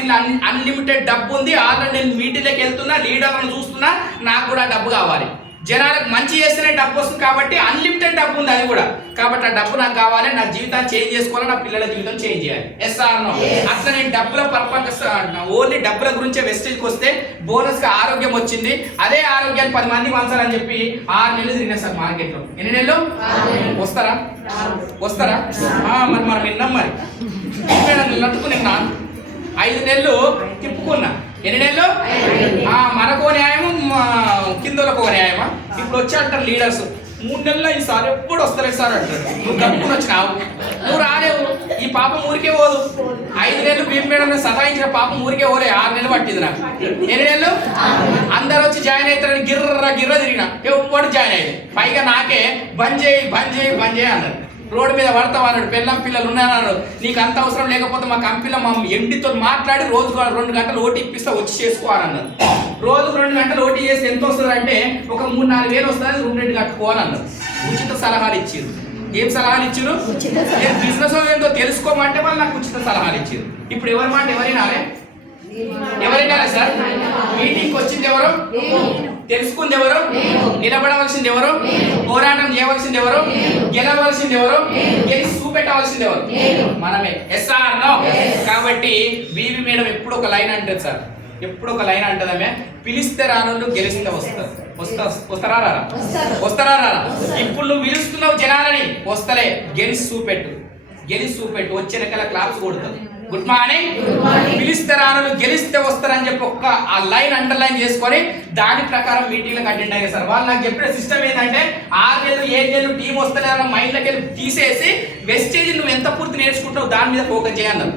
అన్లిమిటెడ్ డబ్బు ఉంది. ఆల్రెడీ నేను మీటింగ్లోకి వెళ్తున్నా, లీడర్లను చూస్తున్నా, నాకు కూడా డబ్బు కావాలి. జనాలకు మంచి చేస్తేనే డబ్బు వస్తుంది కాబట్టి అన్లిమిటెడ్ డబ్బు ఉంది అది కూడా. కాబట్టి ఆ డబ్బు నాకు కావాలి, నా జీవితాన్ని చేంజ్ చేసుకోవాలి, నా పిల్లల జీవితం చేంజ్ చేయాలి. ఎస్ఆర్నో. అట్లా నేను డబ్బుల పర్పస్ ఓన్లీ డబ్బుల గురించే వెస్టేజ్కి వస్తే బోనస్గా ఆరోగ్యం వచ్చింది. అదే ఆరోగ్యాన్ని 10 మందికి పంచాలని చెప్పి 6 నెలలు తిరిగినా సార్ మార్కెట్లో. ఎన్ని నెలలు? వస్తారా? మరి మనం విన్నాం. మరి నట్టుకు నిన్నా 5 నెలలు తిప్పుకున్నా. ఎన్ని నెలలు? మనకో న్యాయము, కిందలకు ఒక న్యాయమా? ఇప్పుడు వచ్చి అంటారు లీడర్స్, 3 నెలలు ఈసారి ఎప్పుడు వస్తలేదు సార్ అంటారు. నువ్వు డబ్బుకుని వచ్చినావు, నువ్వు రాలేవు. ఈ పాపం ఊరికే పోదు. 5 నెలలు బీపీ మేడం సతాయించిన పాపం ఊరికే పోలే. 6 నెలలు పట్టింది నాకు. ఎన్ని నెలలు? అందరు వచ్చి జాయిన్ అవుతారని గిర్ర తిరిగిన ఎప్పుడు జాయిన్ అయ్యింది. పైగా నాకే బంద్ చేయి అన్నారు. రోడ్డు మీద పడతావు అన్నాడు. పెళ్ళం పిల్లలు ఉన్నారన్నాడు. నీకు అంత అవసరం లేకపోతే మా కంపెనీలో మా ఎండితో మాట్లాడి రోజుకు 2 గంటలు ఓటీ ఇప్పిస్తా వచ్చి చేసుకోవాలన్నారు. రోజుకు 2 గంటలు ఓటీ చేసి ఎంత వస్తుంది అంటే ఒక 3-4 వేలు వస్తుంది. 2 కట్టుకోవాలన్నారు. ఉచిత సలహాలు ఇచ్చారు. ఏం సలహాలు ఇచ్చారు? నేను బిజినెస్ ఏంటో తెలుసుకోమంటే వాళ్ళు నాకు ఉచిత సలహాలు ఇచ్చారు. ఇప్పుడు ఎవరి మాట ఎవరైనా సార్? మీటింగ్కి వచ్చింది ఎవరు? తెలుసుకుంది ఎవరు? నిలబడవలసింది ఎవరు? పోరాటం చేయవలసింది ఎవరు? గెలవలసింది ఎవరు? గెలిచి చూపెట్టవలసింది ఎవరు? మనమే. Yes or no? కాబట్టి బీబీ మేడం ఎప్పుడు ఒక లైన్ అంటది సార్. ఎప్పుడు ఒక లైన్ అంటదమే, పిలిస్తే రాను గెలిస్తే వస్తారు. వస్తారా రారా? ఇప్పుడు నువ్వు పిలుస్తున్నావు జనాలని, వస్తలే. గెలిచి చూపెట్టు. వచ్చే రకాల క్లాప్స్ కొడుతుంది. Good morning. పిలిస్తే రాను గెలిస్తే వస్తారని చెప్పి ఒక్క ఆ లైన్ అండర్లైన్ చేసుకొని దాని ప్రకారం మీటింగ్లకు అటెండ్ అయ్యారు సార్. వాళ్ళు నాకు చెప్పిన సిస్టమ్ ఏంటంటే 6 నెలలు 7 నెలలు టీం వస్తలేదన్న మైండ్లోకి వెళ్ళి తీసేసి వెస్టేజ్ నువ్వు ఎంత పూర్తి నేర్చుకుంటావు దాని మీద ఫోకస్ చేయన్నారు.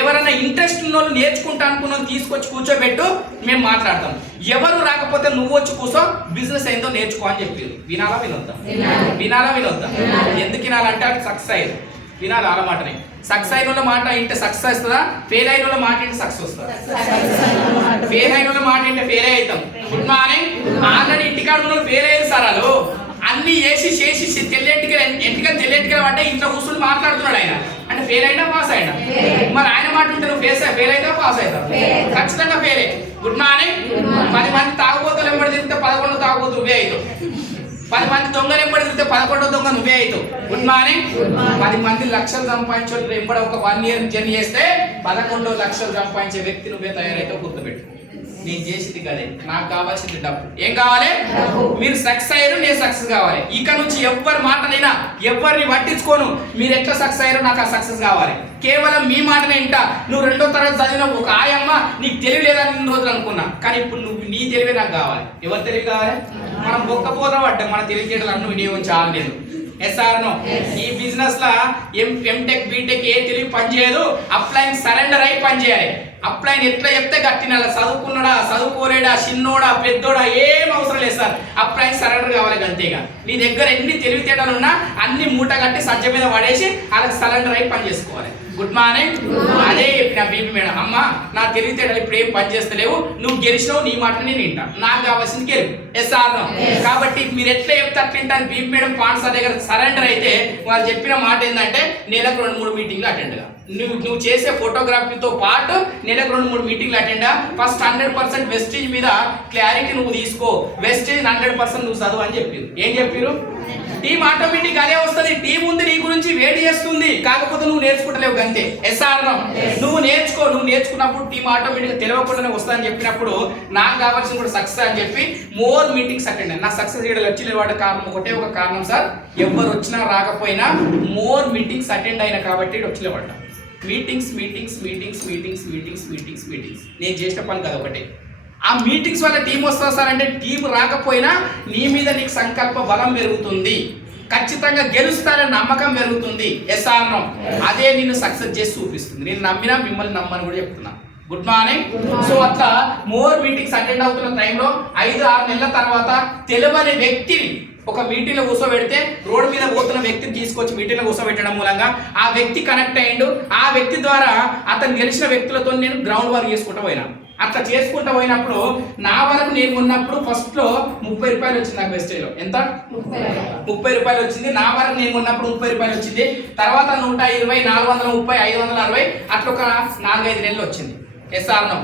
ఎవరైనా ఇంట్రెస్ట్ ఉన్న వాళ్ళు నేర్చుకుంటా అనుకున్న తీసుకొచ్చి కూర్చోబెట్టు, మేము మాట్లాడతాం. ఎవరు రాకపోతే నువ్వు వచ్చి కూర్చో, బిజినెస్ ఏందో నేర్చుకో అని చెప్పారు. వినాలా వినొద్దా? ఎందుకు వినాలంటే అది సక్సెస్ అయ్యేది. వినాలి వాళ్ళ మాటని. సక్సెస్ అయిన వాళ్ళ మాట ఇంటే సక్సెస్ వస్తుందా? ఫెయిల్ అయిన వాళ్ళ మాట ఇంటే సక్సెస్ వస్తుందా? ఫెయిల్ అయిన వాళ్ళ మాట ఇంటే ఫెయిల్ అవుతాం. Good morning. ఆల్రెడీ ఇంటికాడ ఉన్న ఫెయిల్ అయ్యారు సార్. వాళ్ళు అన్ని చేసి తెల్లెంటికలు అంటే ఇంట్లో కూర్చుని మాట్లాడుతున్నాడు ఆయన. అంటే ఫెయిల్ అయినా పాస్ అయినా? మరి ఆయన మాట ఉంటే నువ్వు ఫెయిల్ అయితే పాస్ అవుతావు? ఖచ్చితంగా ఫెయిల్. Good morning. 10 మంది తాగుబోతులు ఎంబడి తిరిగితే 11 తాగుబోతు నువ్వే అవుతావు. 10 మంది దొంగలు ఎంబడి తిరిగితే 11వ దొంగ నువ్వే అవుతావు. Good morning. 10 మంది లక్షలు సంపాదించే ఎంబడి ఒక 1 ఇయర్ జర్నీ చేస్తే 11 లక్షలు సంపాదించే వ్యక్తి నువ్వే తయారైతావు. గుర్తుపెట్టు. నేను చేసింది కదే, నాకు కావాల్సింది డబ్బు. ఏం కావాలి? మీరు సక్సెస్ అయ్యారు, నేను సక్సెస్ కావాలి. ఇక నుంచి ఎవరి మాటనైనా ఎవరిని పట్టించుకోను. మీరు ఎట్లా సక్సెస్ అయ్యారో నాకు ఆ సక్సెస్ కావాలి. కేవలం మీ మాటనే ఇంటా. నువ్వు 2వ తరగతి చదివిన ఒక ఆయమ్మ నీకు తెలివి లేదని 2 రోజులు అనుకున్నా, కానీ ఇప్పుడు నువ్వు నీ తెలివే నాకు కావాలి. ఎవరి తెలివి కావాలి? మనం బొక్కపోదాం అంటే మన తెలివితేటలు అన్ని వినియోగించాలేదు. Yes or no? ఈ బిజినెస్ లా ఎంటెక్ బీటెక్ ఏ తెలివి పనిచేయదు. అప్లైన్ సరెండర్ అయి పనిచేయాలి. అప్లైన్ ఎట్లా చెప్తే గట్టిన చదువుకున్నాడా చదువుకోలేడా చిన్నోడా పెద్దోడా ఏం అవసరం లేదు సార్. అప్లైన్ సరెండర్ కావాలి అంతేగా. నీ దగ్గర ఎన్ని తెలివితేటలు ఉన్నా అన్ని మూట కట్టి సజ్జ మీద పడేసి వాళ్ళకి సరెండర్ అయి పని చేసుకోవాలి. Good morning. అదే చెప్పిన బీపీ మేడం, అమ్మ నా తెలివితేటలు ఇప్పుడు ఏం పని చేస్తలేవు, నువ్వు గెలిచినావు, నీ మాట నేను వింటా, నాకు కావాల్సింది గెలుపు. Yes or no? కాబట్టి మీరు ఎట్లా చెప్తే అట్లా బీపీ మేడం పాండ్సా దగ్గర సరెండర్ అయితే వాళ్ళు చెప్పిన మాట ఏంటంటే నెలకు 2-3 మీటింగ్లు అటెండ్ గా. నువ్వు చేసే ఫోటోగ్రఫీతో పాటు నెలకు 2-3 మీటింగ్లు అటెండ్. ఫస్ట్ 100% వెస్టేజ్ మీద క్లారిటీ నువ్వు తీసుకో. వెస్టేజ్ 100% నువ్వు చదువు అని చెప్పారు. ఏం చెప్పారు? టీం ఆటోమేటిక్ అదే వస్తుంది. టీం ఉంది నీ గురించి వేడి చేస్తుంది, కాకపోతే నువ్వు నేర్చుకుంటలేవు అంతే. Yes or no? నువ్వు నేర్చుకున్నప్పుడు టీం ఆటోమేటిక్ తెలియకుండానే వస్తుందని చెప్పినప్పుడు నాకు కావాల్సింది కూడా సక్సెస్ అని చెప్పి మోర్ మీటింగ్స్ అటెండ్. నా సక్సెస్ చేయడం వచ్చిన వాడి కారణం ఒకటే ఒక కారణం సార్, ఎవరు వచ్చినా రాకపోయినా మోర్ మీటింగ్స్ అటెండ్ అయినా కాబట్టి వచ్చినవాడ. మీటింగ్స్. నేను చేసిన పని కదా ఒకటే. ఆ మీటింగ్స్ వల్ల టీం వస్తుంది సార్ అంటే టీం రాకపోయినా నీ మీద నీకు సంకల్ప బలం పెరుగుతుంది. ఖచ్చితంగా గెలుస్తారని నమ్మకం పెరుగుతుంది. Yes or no? అదే నిన్ను సక్సెస్ చేసి చూపిస్తుంది. నేను నమ్మినా మిమ్మల్ని నమ్మని కూడా చెప్తున్నా. Good morning. సో అట్లా మోర్ మీటింగ్స్ అటెండ్ అవుతున్న టైంలో 5-6 నెలల తర్వాత తెలియని వ్యక్తిని ఒక మీటింగ్లో కూర్చోబెడితే రోడ్డు మీద పోతున్న వ్యక్తిని తీసుకొచ్చి మీటింగ్లో కూర్చోబెట్టడం మూలంగా ఆ వ్యక్తి కనెక్ట్ అయ్యిండు. ఆ వ్యక్తి ద్వారా అతను గెలిచిన వ్యక్తులతో నేను గ్రౌండ్ వర్క్ చేసుకుంటూ పోయినా. అట్లా చేసుకుంటూ పోయినప్పుడు నా వరకు నేను ఉన్నప్పుడు ఫస్ట్ లో 30 రూపాయలు వచ్చింది నాకు వెస్టేజ్లో. ఎంత? 30 రూపాయలు వచ్చింది. నా వరకు నేను ఉన్నప్పుడు 30 రూపాయలు వచ్చింది. తర్వాత 120, 430, 560 అట్లా ఒక 4-5 నెలలు వచ్చింది. Yes or no?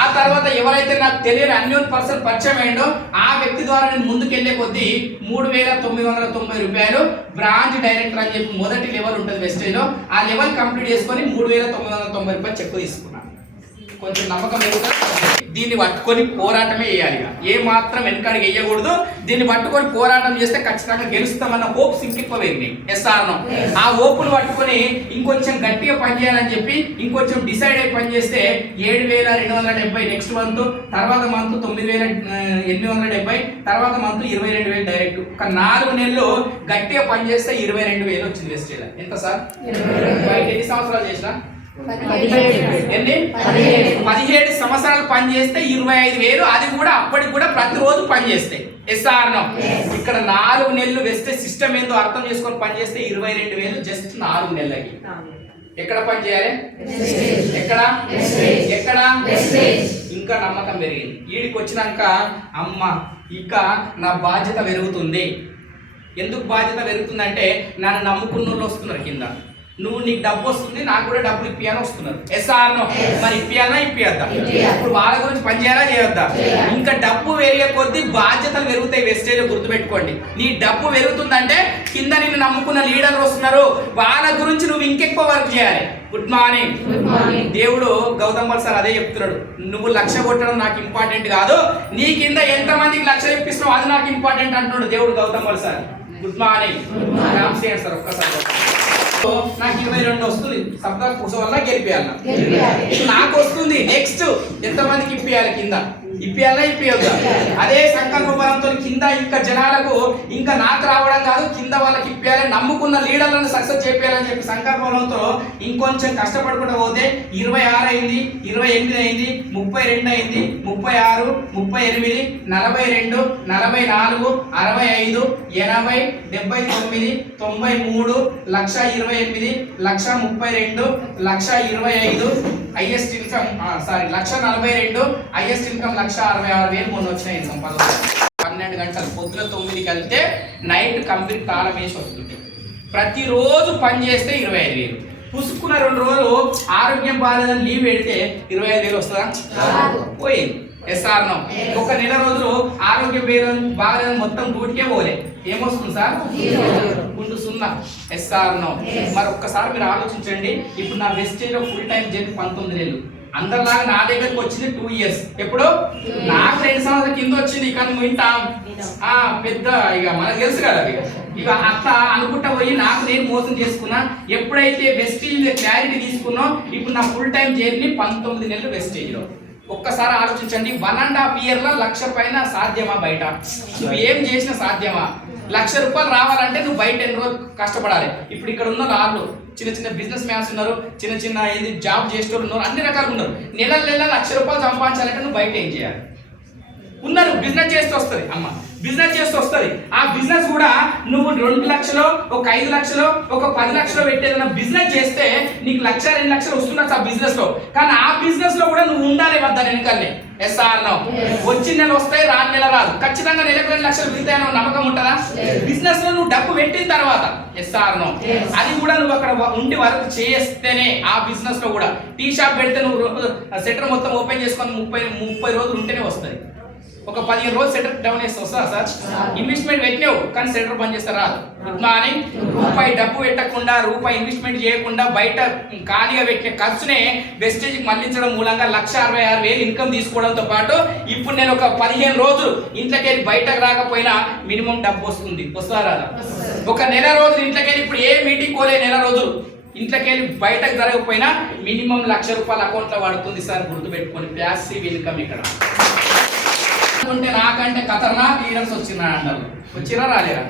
ఆ తర్వాత ఎవరైతే నాకు తెలియని అన్యోన్ పర్సన్ పరిచయం అయ్యిండో ఆ వ్యక్తి ద్వారా నేను ముందుకెళ్లే కొద్దీ 3,990 రూపాయలు బ్రాంచ్ డైరెక్టర్ అని చెప్పి మొదటి లెవెల్ ఉంటుంది వెస్టేజ్ లో. ఆ లెవెల్ కంప్లీట్ చేసుకొని 3,990 రూపాయలు చెక్ తీసుకున్నాను. కొంచెం నమ్మకం పెరుగుతుంది. దీన్ని పట్టుకొని పోరాటమే చేయాలి. ఏ మాత్రం వెనకడికి వేయకూడదు. దీన్ని పట్టుకొని పోరాటం చేస్తే ఖచ్చితంగా గెలుస్తామన్న హోప్స్ ఇంకెక్కువ పెరిగినాయి. ఎస్ఆర్నో ఆ హోపులు పట్టుకొని ఇంకొంచెం గట్టిగా పనిచేయాలని చెప్పి ఇంకొంచెం డిసైడ్ అయి పనిచేస్తే 7,270 నెక్స్ట్ మంత్, తర్వాత మంత్ 9,870, తర్వాత మంత్ 22,000 డైరెక్ట్. ఒక 4 నెలలు గట్టిగా పనిచేస్తే 22,000 వచ్చింది వెస్టేజ్. ఎంత సార్? బయట ఎన్ని సంవత్సరాలు చేసినా? 17 సంవత్సరాలు పనిచేస్తే 25,000. అది కూడా అప్పటికి కూడా ప్రతిరోజు పనిచేస్తే. ఎస్ఆర్నో ఇక్కడ 4 నెలలు వేస్తే సిస్టమ్ ఏందో అర్థం చేసుకొని పనిచేస్తే 22,000 జస్ట్ 4 నెలలకి. ఎక్కడ పని చేయాలి? ఎక్కడ ఎక్కడ? ఇంకా నమ్మకం పెరిగింది. వీడికి వచ్చినాక అమ్మ ఇక నా బాధ్యత పెరుగుతుంది. ఎందుకు బాధ్యత పెరుగుతుందంటే నన్ను నమ్ముకున్న వాళ్ళు వస్తున్నారు కింద. నీకు డబ్బు వస్తుంది, నాకు కూడా డబ్బులు ఇప్పియాలని వస్తున్నారు. ఎస్ఆర్నో మరి ఇప్పియద్దా? ఇప్పుడు వాళ్ళ గురించి పని చేయాలా చేయొద్దా? ఇంకా డబ్బు పెరిగే కొద్దీ బాధ్యతలు పెరుగుతాయి. వెస్టేజ్ గుర్తుపెట్టుకోండి. నీ డబ్బు పెరుగుతుందంటే కింద నిన్ను నమ్ముకున్న లీడర్లు వస్తున్నారు, వాళ్ళ గురించి నువ్వు ఇంకెక్కువ వర్క్ చేయాలి. Good morning. దేవుడు గౌతమ్ సార్ అదే చెప్తున్నాడు. నువ్వు 1,00,000 కొట్టడం నాకు ఇంపార్టెంట్ కాదు, నీ కింద ఎంతమందికి 1,00,000 ఇప్పిస్తున్నావు అది నాకు ఇంపార్టెంట్ అంటున్నాడు దేవుడు Gautam sir. Good morning Ram Shreyar sir. ఒక్కసారి నాకు 22 వస్తుంది, శబ్ద కుస వల్ల గెలిపేయాలి. నాకు వస్తుంది, నెక్స్ట్ ఎంతమందికి ఇప్పియాలి? కింద ఇప్పియొద్దా? అదే సంకల్ప బలంతో కింద ఇంకా జనాలకు ఇంకా నాకు రావడం కాదు, కింద వాళ్ళకి ఇప్పియాలి, నమ్ముకున్న లీడర్లను సక్సెస్ చేయాలని చెప్పి సంకల్ప బలంతో ఇంకొంచెం కష్టపడుకుంటూ పోతే 26 అయింది, 28 అయింది, 32 అయింది, 36, 38, 42, 44, 65, 80, 79, 93, 1,28, 1,32, 1,25 హైయెస్ట్ ఇన్కమ్. 1,42 హైయెస్ట్ ఇన్కమ్ 1,66,000 మొన్న వచ్చిన ఇన్కమ్. 12 గంటలు పొద్దున 9కి వెళ్తే నైట్ కంప్లీట్ తాళం వేసి వస్తుంది. ప్రతిరోజు పని చేస్తే 25,000. పుసుకున్న 2 రోజులు ఆరోగ్యం బాగాలేదని లీవ్ పెడితే 25,000 వస్తుందా? పోయింది. ఎస్ఆర్నో ఒక నెల రోజులు ఆరోగ్యం బాగాలేదని మొత్తం డ్యూటీకే పోలే, ఏమొస్తుంది సార్? గుండు 0. ఎస్ఆర్నో మరి ఒక్కసారి మీరు ఆలోచించండి. ఇప్పుడు నా వెస్టేజ్ ఫుల్ టైం జర్నీ 19 నెలలు. అందరిలాగా నా దగ్గరకు వచ్చింది 2 ఇయర్స్. ఎప్పుడు? నాకు 2 సంవత్సరాల కింద వచ్చింది. కానీ వింటాం పెద్ద ఇక మనకు తెలుసు కదా. ఇక అట్లా అనుకుంటా పోయి నాకు నేను మోసం చేసుకున్నా. ఎప్పుడైతే వెస్టేజ్ క్లారిటీ తీసుకున్నా ఇప్పుడు నా ఫుల్ టైం జర్నీ 19 నెలలు వెస్టేజ్లో. ఒక్కసారి ఆలోచించండి. 1.5 ఇయర్లో 1,00,000 పైన సాధ్యమా? బయట నువ్వు ఏం చేసినా సాధ్యమా? 1,00,000 రూపాయలు రావాలంటే నువ్వు బయట ఎన్ని రోజులు కష్టపడాలి. ఇప్పుడు ఇక్కడ ఉన్న వాళ్ళు చిన్న చిన్న బిజినెస్ మ్యాన్స్ ఉన్నారు, చిన్న చిన్న జాబ్ చేసేవాళ్ళు ఉన్నారు, అన్ని రకాలు ఉన్నారు. నెల 1,00,000 రూపాయలు సంపాదించాలంటే నువ్వు బయట ఏం చేయాలి? ఉన్నారు, బిజినెస్ చేస్తూ వస్తుంది. అమ్మ బిజినెస్ చేస్తూ వస్తుంది. ఆ బిజినెస్ కూడా నువ్వు 2 లక్షలు, ఒక 5 లక్షలు, ఒక 10 లక్షలు పెట్టేదన్న బిజినెస్ చేస్తే నీకు 1,00,000, 2 లక్షలు వస్తున్నట్టు ఆ బిజినెస్ లో. కానీ ఆ బిజినెస్ లో కూడా నువ్వు ఉండాలి వద్దా వెనకాలనే. ఎస్ఆర్నో వచ్చిన నెల వస్తాయి, రాని నెల రాదు. ఖచ్చితంగా నెలకు 2 లక్షలు మిగతాయని నమ్మకం ఉంటుందా? బిజినెస్ లో నువ్వు డబ్బు పెట్టిన తర్వాత ఎస్ఆర్నో అది కూడా నువ్వు అక్కడ ఉండి వర్క్ చేస్తేనే ఆ బిజినెస్ లో కూడా. టీ షాప్ పెడితే నువ్వు సెటర్ మొత్తం ఓపెన్ చేసుకొని 30 రోజులు ఉంటేనే వస్తుంది. ఒక 15 రోజులు సెటర్ డౌన్ చేస్తే వస్తుందా సార్? ఇన్వెస్ట్మెంట్ పెట్టినావు కానీ సెటర్ పని చేస్తే రాదు. Good morning. రూపాయి డబ్బు పెట్టకుండా, రూపాయి ఇన్వెస్ట్మెంట్ చేయకుండా బయట ఖాళీగా పెట్టిన ఖర్చునే వెస్టేజ్కి మళ్లించడం మూలంగా 1,66,000 ఇన్కమ్ తీసుకోవడంతో పాటు ఇప్పుడు నేను ఒక 15 రోజులు ఇంట్లోకి వెళ్ళి బయటకు రాకపోయినా మినిమం డబ్బు వస్తుంది. వస్తుందా రాదా? ఒక నెల రోజులు ఇంట్లోకి వెళ్ళి ఇప్పుడు ఏ మీటింగ్ కోలే నెల రోజులు ఇంట్లోకి వెళ్ళి బయటకు జరగకపోయినా మినిమం 1,00,000 రూపాయలు అకౌంట్లో పడుతుంది సార్. గుర్తుపెట్టుకొని ప్యాసివ్ ఇన్కమ్ ఇక్కడ ఉంటే నాకంటే ఖతర్నాక్ లీడర్స్ వచ్చిరా రాలేరా?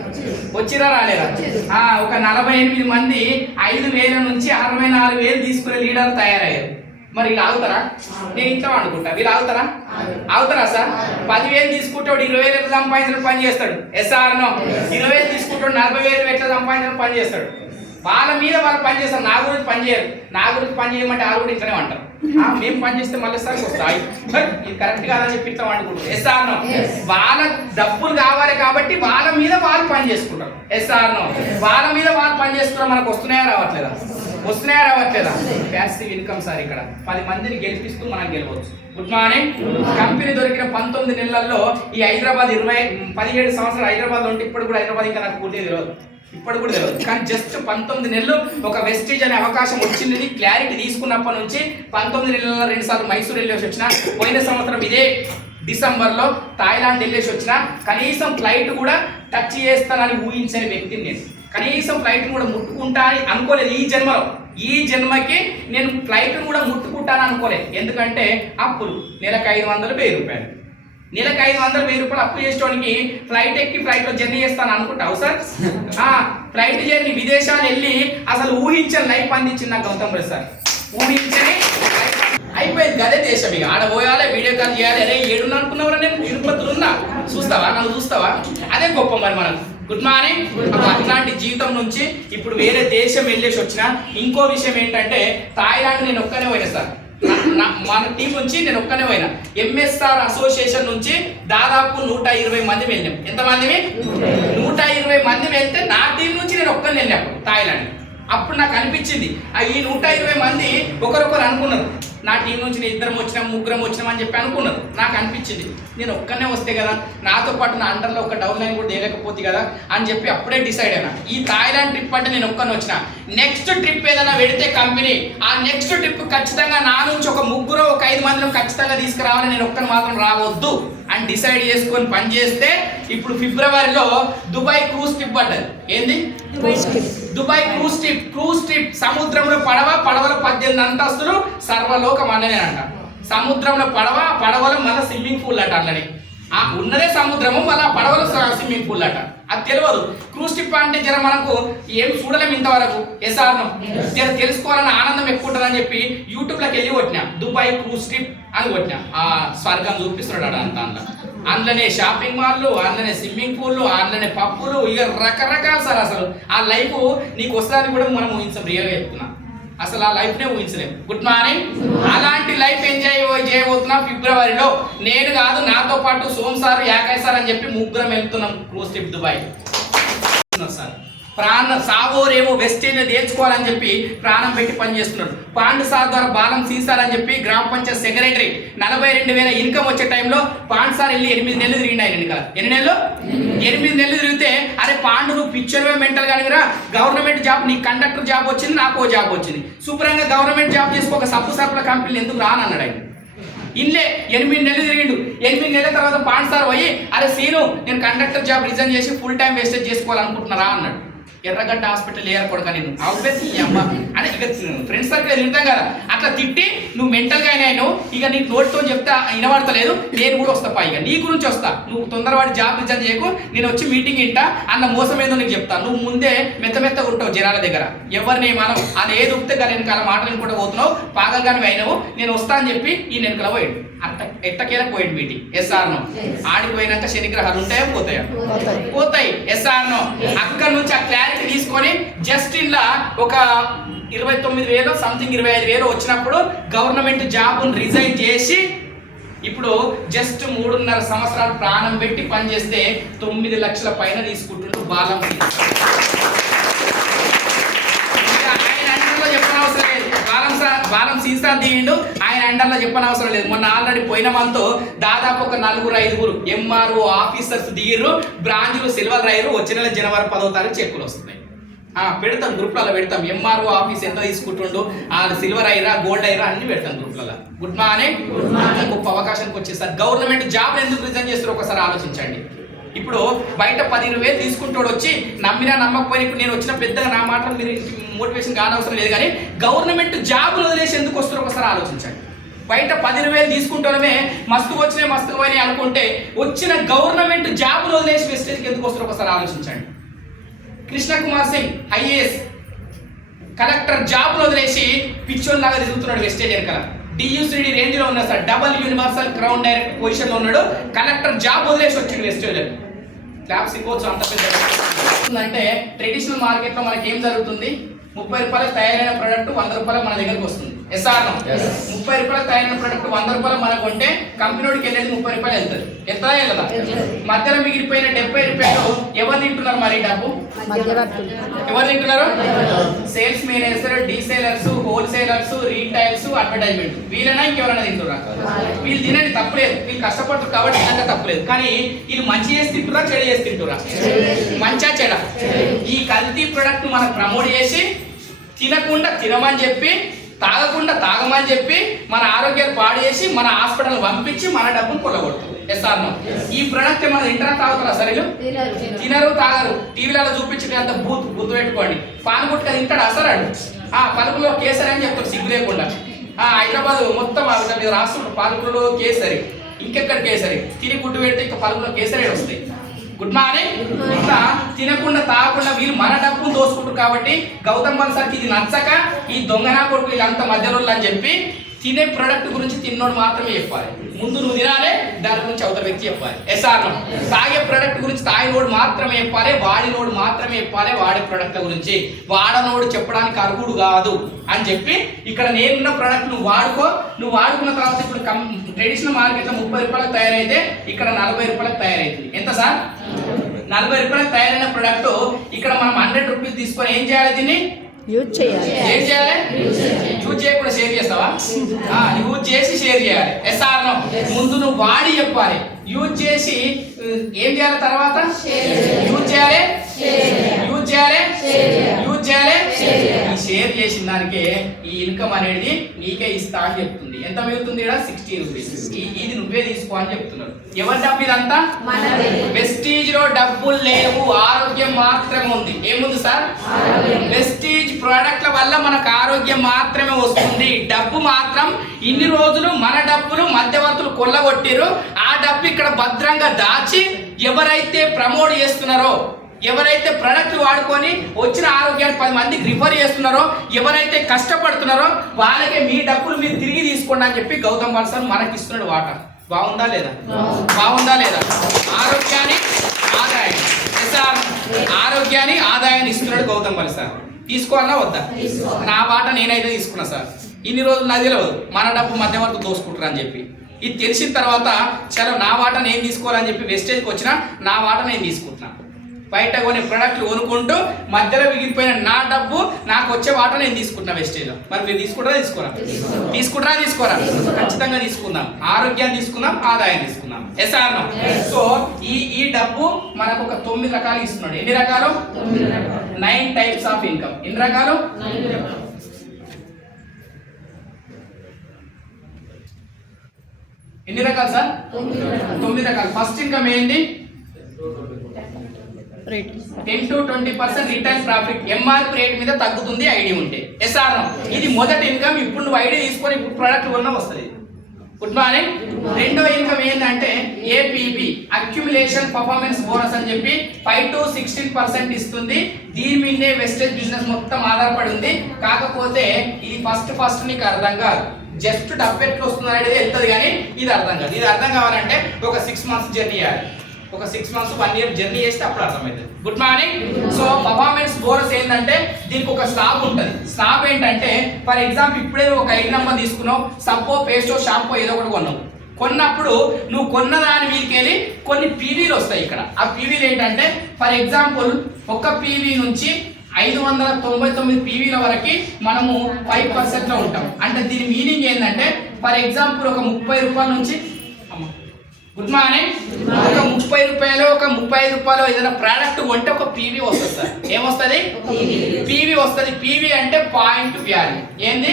ఒక 48 మంది 5,000 నుంచి 64,000 తీసుకునే లీడర్లు తయారయ్యారు. మరి వీళ్ళు ఆగుతారా? నేను ఇంట్లో అనుకుంటా, వీళ్ళు ఆగుతారా సార్? 10,000 తీసుకుంటాడు 20,000 ఎట్లా సంపాదించడం పని చేస్తాడు. ఎస్ఆర్నో 20,000 తీసుకుంటాడు 40,000 ఎట్లా సంపాదించడం పని చేస్తాడు. వాళ్ళ మీద వాళ్ళు పని చేస్తారు, నా గురించి పని చేయరు. నా గురించి పని చేయమంటే వాళ్ళు కూడా ఇంట్లోనే అంటారు. మేము పని చేస్తే మళ్ళీ సార్ వస్తాయి, ఇది కరెక్ట్ కాదని చెప్పి ఇట్లా అనుకుంటారు. ఎస్ఆర్నో వాళ్ళ డబ్బులు కావాలి కాబట్టి వాళ్ళ మీద వాళ్ళు పని చేసుకుంటారు. ఎస్ఆర్నో వాళ్ళ మీద వాళ్ళు పని చేసుకుంటారు. మనకు వస్తున్నాయా రావట్లేదా? Passive income sir. ఇక్కడ 10 మందిని గెలిపిస్తూ మనం గెలవచ్చు. Good morning. కంపెనీ దొరికిన 19 నెలల్లో ఈ హైదరాబాద్ 17 సంవత్సరాలు హైదరాబాద్ ఉంటే ఇప్పుడు కూడా హైదరాబాద్ ఇంకా నాకు పూర్తిగా తెలియదు. ఇప్పటి కూడా తెలియదు. కానీ జస్ట్ 19 నెలలు ఒక వెస్టేజ్ అనే అవకాశం వచ్చింది. క్లారిటీ తీసుకున్నప్పటి నుంచి 19 నెలల 2 సార్లు మైసూర్ వెళ్ళేసి వచ్చిన. పోయిన సంవత్సరం ఇదే డిసెంబర్లో థాయిలాండ్ వెళ్ళేసి వచ్చిన. కనీసం ఫ్లైట్ కూడా టచ్ చేస్తానని ఊహించని వ్యక్తిని నేను. కనీసం ఫ్లైట్ కూడా ముట్టుకుంటా అని అనుకోలేదు ఈ జన్మలో. ఈ జన్మకి నేను ఫ్లైట్ కూడా ముట్టుకుంటాను అనుకోలేదు. ఎందుకంటే అప్పులు నెలకు 500 1000 రూపాయలు, నెలకు 500 1000 రూపాయలు అప్పు చేసేవానికి ఫ్లైట్ ఎక్కి ఫ్లైట్లో జర్నీ చేస్తాను అనుకుంటావు సార్? ఫ్లైట్ జర్నీ విదేశాలు వెళ్ళి అసలు ఊహించని లైఫ్ అందించింది నాకు గౌతమ్ రెడ్డి సార్. ఊహించని అయిపోయింది గదే దేశం. ఇక ఆడ పోయాలి, వీడియో కాల్ చేయాలి. అరే ఏడున్నా అనుకున్నావరా, నేను తిరుపతిలో ఉన్నా, చూస్తావా నన్ను చూస్తావా? అదే గొప్ప మరి మనం. Good morning. అట్లాంటి జీవితం నుంచి ఇప్పుడు వేరే దేశం వెళ్ళేసి వచ్చిన. ఇంకో విషయం ఏంటంటే థాయిలాండ్ నేను ఒక్కనే పోయినా సార్. మన టీం నుంచి నేను ఒక్కనే పోయినా. ఎంఎస్ఆర్ అసోసియేషన్ నుంచి దాదాపు 120 మంది వెళ్ళాం. ఎంతమంది? 120 మంది వెళ్తే నా టీం నుంచి నేను ఒక్కనే వెళ్ళాను థాయిలాండ్. అప్పుడు నాకు అనిపించింది ఈ 120 మంది ఒకరొకరు అనుకున్నారు, నా టీం నుంచి నేను 2 వచ్చినాం 3 వచ్చినాం అని చెప్పి అనుకున్నారు. నాకు అనిపించింది నేను ఒక్కనే వస్తే కదా, నాతో పాటు నా అండర్లో ఒక డౌన్ లైన్ కూడా తేలేకపోతే కదా అని చెప్పి అప్పుడే డిసైడ్ అయినా. ఈ థాయిలాండ్ ట్రిప్ అంటే నేను ఒక్కనే వచ్చిన. నెక్స్ట్ ట్రిప్ ఏదైనా పెడితే కంపెనీ, ఆ నెక్స్ట్ ట్రిప్ ఖచ్చితంగా నా నుంచి ఒక 3 ఒక 5 మందిని ఖచ్చితంగా తీసుకురావాలి, నేను ఒక్కని మాత్రం రావద్దు అని డిసైడ్ చేసుకొని పని చేస్తే ఇప్పుడు ఫిబ్రవరిలో దుబాయ్ క్రూజ్ ట్రిప్ పడ్డది. ఏంది? Dubai cruise trip. సముద్రంలో పడవలో 18 అంతస్తులు, సర్వలోకం అన్ననే అంట. సముద్రంలో పడవలో మళ్ళీ స్విమ్మింగ్ పూల్ అట. అట్లనే ఉన్నదే సముద్రము, మళ్ళీ పడవలో స్విమ్మింగ్ పూల్ అట. అది తెలియదు. క్రూజ్ ట్రిప్ అంటే జర మనకు ఏం చూడలేము ఇంతవరకు. ఎసార్ను జర తెలుసుకోవాలని ఆనందం ఎక్కువ ఉంటుందని చెప్పి యూట్యూబ్లోకి వెళ్ళి కొట్టినా దుబాయ్ క్రూజ్ ట్రిప్ అని కొట్టినా. ఆ స్వర్గం చూపిస్తున్నాడు అంతా. అందులోనే షాపింగ్ మాల్లు, అందులోనే స్విమ్మింగ్ పూల్లు, అందులోనే పప్పులు, ఇక రకరకాలు సార్. అసలు ఆ లైఫ్ నీకు వస్తుందని కూడా మనం ఊహించాం. రియల్గా చెప్తున్నా, అసలు ఆ లైఫ్నే ఊహించలేము. Good morning. అలాంటి లైఫ్ ఎంజాయ్ చేయబోతున్నా ఫిబ్రవరిలో. నేను కాదు, నాతో పాటు సోమ్ సార్, యాకాయ్ సార్ అని చెప్పి 3 వెళ్తున్నాం క్రూజ్ ట్రిప్ దుబాయ్ సార్. సావోరేమో వెస్టేజ్ నేర్చుకోవాలని చెప్పి ప్రాణం పెట్టి పనిచేస్తున్నాడు. పాండు సార్ ద్వారా బాలం సీసారని చెప్పి గ్రామ పంచాయత్ సెక్రటరీ 42,000 ఇన్కమ్ వచ్చే టైంలో పాండు సార్ వెళ్ళి 8 నెలలు తిరిగిండు. ఆయన ఎన్నికల 8 నెలలు 8 నెలలు తిరిగితే, అరే పాండు నువ్వు పిక్చర్ మెంటల్ కానిరా, గవర్నమెంట్ జాబ్, నీ కండక్టర్ జాబ్ వచ్చింది, నాకు జాబ్ వచ్చింది, శుభ్రంగా గవర్నమెంట్ జాబ్ చేసుకో, ఒక సబ్బు సరుకుల కంపెనీలు ఎందుకు రానన్నాడు ఆయన. ఇల్లే 8 నెలలు తిరిగిండు. 8 నెలల తర్వాత పాండు సార్ పోయి, అరే సీను నేను కండక్టర్ జాబ్ రిజైన్ చేసి ఫుల్ టైం వేస్టేజ్ చేసుకోవాలనుకుంటున్నారా అన్నాడు. ఎర్రగడ్డ హాస్పిటల్ ఏర్పడక నేను ఆబ్వియస్ ఈ అమ్మ అంటే ఇక ఫ్రెండ్స్ సర్కిల్ తింటాం కదా, అట్లా తిట్టి నువ్వు మెంటల్గా అయినాను, ఇక నీకు నోటితో చెప్తా వినబడతలేదు, నేను కూడా వస్తా, ఇక నీ గురించి వస్తా, నువ్వు తొందరవాడి జాబ్ రిజైన్ చేయకు, నేను వచ్చి మీటింగ్ ఇంటా అన్న మోసం ఏదో నీకు చెప్తా, నువ్వు ముందే మెత్తగా ఉంటావు జనాల దగ్గర, ఎవరిని మనం అది ఏది ఉప్తే కానీ వెనకాల మాటలు కూడా పోతున్నావు, పాగంగానే అయినావు, నేను వస్తా అని చెప్పి ఈ వెనకల పోయాడు. అట్ట ఎట్టకేలా పోయింది మీటింగ్. ఎస్ఆర్నో ఆడిపోయినాక శనిగ్రహాలు ఉంటాయా పోతాయా? పోతాయి. ఎస్ఆర్నో అక్కడ నుంచి ఆ క్లారిటీ తీసుకొని జస్ట్ ఇలా ఒక 29,000 సంథింగ్ 25,000 వచ్చినప్పుడు గవర్నమెంట్ జాబ్ను రిజైన్ చేసి ఇప్పుడు జస్ట్ 3.5 సంవత్సరాలు ప్రాణం పెట్టి పనిచేస్తే 9 లక్షల పైన తీసుకుంటుండ్రు బాలం. బాలం సీసా దిగిండు, ఆయన అండర్లో చెప్పనవసరం లేదు. మొన్న ఆల్రెడీ పోయిన మంత్ దాదాపు ఒక 4-5 ఎంఆర్ఓ ఆఫీసర్స్ దిగిర్రు, బ్రాంచ్లు సిల్వర్ అయ్యారు. వచ్చే నెల జనవరి 10వ తారీఖు చెక్కులు వస్తున్నాయి. పెడతాం గ్రూప్లలో పెడతాం. ఎంఆర్ఓ ఆఫీస్ ఎంత తీసుకుంటుండో, వాళ్ళు సిల్వర్ అయ్యారా గోల్డ్ అయ్యారా అన్ని పెడతాం గ్రూప్లలో. Good morning. గొప్ప అవకాశానికి వచ్చేసారి గవర్నమెంట్ జాబ్ ఎందుకు రిజైన్ చేస్తారో ఒకసారి ఆలోచించండి. ఇప్పుడు బయట 15,000 తీసుకుంటాడు వచ్చి నమ్మినా నమ్మకపోయినా, ఇప్పుడు నేను వచ్చిన పెద్దగా నా మాటలు మీరు మోటివేషన్ కానవసరం లేదు, కానీ గవర్నమెంట్ జాబులు వదిలేసి ఎందుకు వస్తారో ఒకసారి ఆలోచించండి. బయట 10,000 తీసుకుంటామే మస్తుగా వచ్చినాయి మస్తుగా పోయినాయి అనుకుంటే, వచ్చిన గవర్నమెంట్ జాబులు వదిలేసి వెస్టేజ్కి ఎందుకు వస్తారో ఒకసారి ఆలోచించండి. కృష్ణ కుమార్ సింగ్ ఐఏఎస్ కలెక్టర్ జాబులు వదిలేసి పిచ్చోన్ లాగా తిరుగుతున్నాడు వెస్టేజ్ వెనకాల. డియూసిడి రేంజ్ లో ఉన్నాడు sir, double universal crown direct position లో ఉన్నాడు. కలెక్టర్ జాబ్ వదిలేసి వచ్చింది వెస్టేజ్. క్లాప్స్ ఇవ్వచ్చు. అంత పెద్ద అంటే ట్రెడిషనల్ మార్కెట్ లో మనకి ఏం జరుగుతుంది, 30 రూపాయలకు తయారైన ప్రోడక్ట్ 100 రూపాయలకు మన దగ్గరకు వస్తుంది. ఎస్ఆర్ 30 రూపాయలు తయారైన ప్రొడక్ట్ 100 రూపాయలు మనకు కొంటే కంపెనీకి వెళ్ళేది 30 రూపాయలు వెళ్తుంది. ఎంత వెళ్ళదా? మధ్యలో మిగిలిపోయిన 70 రూపాయలు ఎవరు తింటున్నారు మరి డబ్బు? ఎవరు తింటున్నారు? Sales manager, dealers, wholesalers, retails, advertisement. వీళ్ళైనా ఇంకెవరైనా తింటున్నారు? వీళ్ళు తినండి, తప్పలేదు. వీళ్ళు కష్టపడుతారు కాబట్టి తినక తప్పలేదు. కానీ వీళ్ళు మంచి చేసి తింటురా, చెడు చేసి తింటురా? మంచిగా చెడ. ఈ కల్తీ ప్రొడక్ట్ మనకు ప్రమోట్ చేసి తినకుండా తినమని చెప్పి, తాగకుండా తాగమని చెప్పి, మన ఆరోగ్యాలు పాడు చేసి, మన హాస్పిటల్ పంపించి మన డబ్బును కొల్లగొడుతుంది. ఎస్ఆర్ ఈ ప్రొడక్ట్ మన ఇంటర్నా తాగుతారా? సరే తినరు, తాగరు. టీవీలలో చూపించే అంత బూత్ పెట్టుకోండి. పాన్ గుట్టుగా తింటాడు అసరాడు. పలుకులో కేసరి అని చెప్తాడు సిగ్గు లేకుండా. హైదరాబాద్ మొత్తం మీద రాష్ట్రంలో పాలకులలో కేసరి, ఇంకెక్కడ కేసరి. తిని గుడ్డు పెడితే ఇంకా పలుకులో కేసరి వస్తాయి. Good morning. ఇట్లా తినకుండా తాగకుండా వీళ్ళు మన డబ్బును దోసుకుంటారు కాబట్టి గౌతమ్ బన్సార్కి ఇది నచ్చక ఈ దొంగనా కొడుకు వీళ్ళంతా మధ్యలో అని చెప్పి తినే ప్రొడక్ట్ గురించి తిన్నోడు మాత్రమే చెప్పాలి. ముందు నువ్వు తినాలి, దాని గురించి అవతల వ్యక్తి చెప్పాలి. ఎస్ఆర్ తాగే ప్రొడక్ట్ గురించి తాగినోడు మాత్రమే చెప్పాలి, వాడినోడు మాత్రమే చెప్పాలి. వాడే ప్రొడక్ట్ గురించి వాడనోడు చెప్పడానికి అర్హుడు కాదు అని చెప్పి ఇక్కడ నేనున్న ప్రొడక్ట్ నువ్వు వాడుకో. నువ్వు వాడుకున్న తర్వాత ఇప్పుడు ట్రెడిషనల్ మార్కెట్లో 30 రూపాయలకు తయారైతే ఇక్కడ 40 రూపాయలకు తయారైతుంది. ఎంత సార్? 40 రూపాయలకు తయారైన ప్రొడక్ట్ ఇక్కడ మనం 100 రూపీస్ తీసుకొని ఏం చేయాలి? దీన్ని యూజ్ చేయాలి. ఏం చేయాలి? యూజ్ చేయకుండా షేర్ చేస్తావా? యూజ్ చేసి షేర్ చేయాలి. ఎస్ఆర్ ముందు నువ్వు వాడి చెప్పాలి. యూజ్ చేసి ఏం చేయాలి? తర్వాత యూజ్ చేయాలి, యూజ్ చేయాలి, యూజ్ చేయాలి. ఈ షేర్ చేసిన దానికే ఈ ఇన్కమ్ అనేది నీకే ఇస్తా అని చెప్తుంది. ఎంత మిగులుతుంది? 60 రూపీస్. ఇది నువ్వే తీసుకో అని చెప్తున్నారు. ఎవరి డబ్బు ఇదంతా? వెస్టీజ్ లో డబ్బులు లేవు, ఆరోగ్యం మాత్రమే ఉంది. ఏముంది సార్? వెస్టీజ్ ప్రోడక్ట్ల వల్ల మనకు ఆరోగ్యం మాత్రమే వస్తుంది. డబ్బు మాత్రం ఇన్ని రోజులు మన డబ్బులు మధ్యవర్తులు కొల్లగొట్టిరు. ఆ డబ్బు ఇక్కడ భద్రంగా దాచి ఎవరైతే ప్రమోట్ చేస్తున్నారో, ఎవరైతే ప్రొడక్ట్ వాడుకొని వచ్చిన ఆరోగ్యాన్ని 10 మందికి రిఫర్ చేస్తున్నారో, ఎవరైతే కష్టపడుతున్నారో వాళ్ళకే మీ డబ్బులు మీరు తిరిగి తీసుకోండి అని చెప్పి గౌతమ్ బన్సార్ మనకి ఇస్తున్నాడు వాటా. బాగుందా లేదా? బాగుందా లేదా? ఆరోగ్యాన్ని ఆదాయాన్ని ఆరోగ్యాన్ని ఆదాయాన్ని ఇస్తున్నాడు గౌతమ్ బన్సార్. తీసుకోవాలా వద్దా? నా వాట నేనైతే తీసుకున్నా సార్. ఇన్ని రోజులు నాకు తెలియదు మన డబ్బు మధ్యవర్తులు దోసుకుంటారు అని చెప్పి. ఇది తెలిసిన తర్వాత చలో నా వాట నేను తీసుకోవాలని చెప్పి వెస్టేజ్కి వచ్చినా నా వాట నేను తీసుకుంటున్నా. బయట కొనే ప్రొడక్ట్లు కొనుక్కుంటూ మధ్యలో మిగిలిపోయిన నా డబ్బు నాకు వచ్చే వాట నేను తీసుకుంటున్నా వెస్టేజ్లో. మరి మీరు తీసుకుంటారా? తీసుకోరా? ఖచ్చితంగా తీసుకుందాం. ఆరోగ్యాన్ని తీసుకుందాం, ఆదాయాన్ని తీసుకుందాం. ఎస్ఆర్ సో ఈ డబ్బు మనకు ఒక 9 రకాలు ఇస్తున్నాడు. ఎన్ని రకాలు? 9 టైప్స్ ఆఫ్ ఇన్కమ్. ఎన్ని రకాలు? ఎన్ని రకాలు సార్? 9 రకాలు. ఫస్ట్ ఇన్కమ్ ఏంటి? 10 to 20% retail profit. MRP rate మీద తగ్గుతుంది ఐడి ఉంటే. ఎస్ఆర్ ఇది మొదటి ఇన్కమ్. ఇప్పుడు నువ్వు ఐడి తీసుకొని ఇప్పుడు ప్రొడక్ట్ కొన్నా వస్తుంది. Good morning. రెండో ఇన్కమ్ ఏంటంటే ఏపీబీ, అక్యుములేషన్ పర్ఫార్మెన్స్ బోనస్ అని చెప్పి 5 to 16% ఇస్తుంది. దీని మీదే వెస్టేజ్ బిజినెస్ మొత్తం ఆధారపడి ఉంది. కాకపోతే ఇది ఫస్ట్ నీకు అర్థం కాదు. జస్ట్ డబ్బు ఎట్లా వస్తుంది అనేది వెళ్తుంది కానీ ఇది అర్థం కాదు. ఇది అర్థం కావాలంటే ఒక 6 months జర్నీ చేయాలి. ఒక 6 months 1 year జర్నీ చేస్తే అప్పుడు అర్థమవుతుంది. Good morning. So performance bonus ఏంటంటే దీనికి ఒక స్లాబ్ ఉంటుంది. స్లాబ్ ఏంటంటే ఫర్ ఎగ్జాంపుల్ ఇప్పుడే ఒక 5 నెంబర్ తీసుకున్నావు, సబ్బో పేస్టో షాంపో ఏదో ఒకటి కొన్నావు. కొన్నప్పుడు నువ్వు కొన్న దాని మీదకి వెళ్ళి కొన్ని పీవీలు వస్తాయి. ఇక్కడ ఆ పీవీలు ఏంటంటే ఫర్ ఎగ్జాంపుల్ ఒక పీవీ నుంచి 599 పీవీల వరకు మనము 5% లో ఉంటాం. అంటే దీని మీనింగ్ ఏంటంటే ఫర్ ఎగ్జాంపుల్ ఒక 30 రూపాయల నుంచి గుడ్ మార్నింగ్ ఒక 30 రూపాయలు ఒక 35 రూపాయలు ఏదైనా ప్రోడక్ట్ కొంటే ఒక పీవీ వస్తుంది సార్. ఏమొస్తుంది? పీవీ వస్తుంది. పీవీ అంటే పాయింట్ వాల్యూ. ఏంది?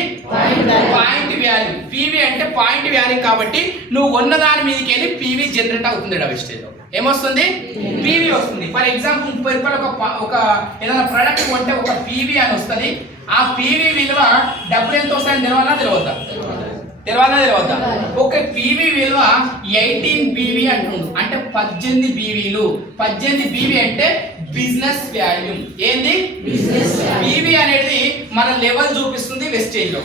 Point value. పీవీ అంటే పాయింట్ వాల్యూ కాబట్టి నువ్వు కొన్న దాని మీదకి వెళ్ళి పీవీ జనరేట్ అవుతుంది. వెస్టేజ్ లో ఏమొస్తుంది? పీవీ వస్తుంది. ఫర్ ఎగ్జాంపుల్ 30 రూపాయలు ఒక ఏదైనా ప్రోడక్ట్ కొంటే ఒక పీవీ అని వస్తుంది. ఆ పీవీ విలువ డబ్బులు ఎంత వస్తాయని తెలియదా? ఒక పీవీ విలువ 18 బీవీ అంటుంది. అంటే 18 బీవీలు. 18 బీవీ అంటే బిజినెస్ వాల్యూ. ఏంది? బీవీ అనేది మన లెవెల్ చూపిస్తుంది వెస్టేజ్ లో.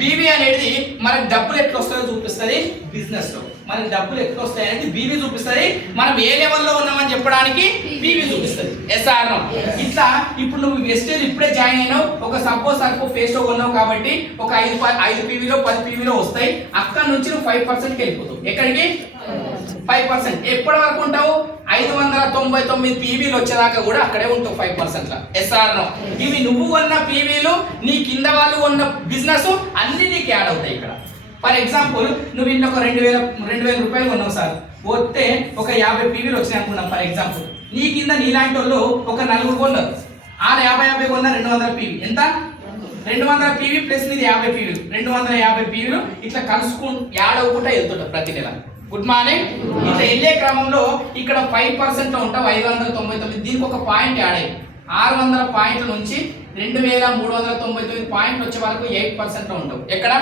బీవీ అనేది మనకు డబ్బులు ఎట్లా వస్తుందో చూపిస్తుంది బిజినెస్ లో. మనకి డబ్బులు ఎక్కువ వస్తాయంటే బీవీ చూపిస్తుంది, మనం ఏ లెవెల్లో ఉన్నామని చెప్పడానికి బీవీ చూపిస్తుంది. Yes or no. ఇట్లా ఇప్పుడు నువ్వు వెస్టేజ్ ఇప్పుడే జాయిన్ అయినావు, ఒక సపోజ్ అనుకో పేస్ట్ కొన్నావు కాబట్టి ఒక 5 పీవీలో 10 పీవీలో వస్తాయి. అక్కడ నుంచి నువ్వు 5% వెళ్ళిపోతావు. ఎక్కడికి? 5%. ఎప్పటి వరకు ఉంటావు? 599 పీవీలు వచ్చేదాకా కూడా అక్కడే ఉంటావు 5%. Yes or no. ఇవి నువ్వు కొన్న పీవీలు, నీ కింద వాళ్ళు కొన్న బిజినెస్ అన్ని నీకు యాడ్ అవుతాయి ఇక్కడ. ఫర్ ఎగ్జాంపుల్ నువ్వు ఇన్ని ఒక 2000 రూపాయలు కొన్నావు సార్, వస్తే ఒక 50 పీవీలు వచ్చినాయి అనుకున్నాం ఫర్ ఎగ్జాంపుల్. నీ కింద నీలాంటి వాళ్ళు ఒక 4 కొన్నారు, ఆ 50 కొన్న 200 పీవీ. ఎంత? 200 పీవీ ప్లస్ నీది 50 పీవీలు, 250 పీవీలు ఇట్లా కలుసుకుంటూ యాడ్ అవ్వకుండా వెళ్తుంటారు ప్రతి నెల. Good morning. ఇట్లా వెళ్ళే క్రమంలో ఇక్కడ 5% ఉంటావు 599. దీనికి ఒక పాయింట్ యాడ్ అయ్యి 600 పాయింట్ల నుంచి 2399 పాయింట్లు వచ్చే వరకు 8% ఉంటావు. ఎక్కడ?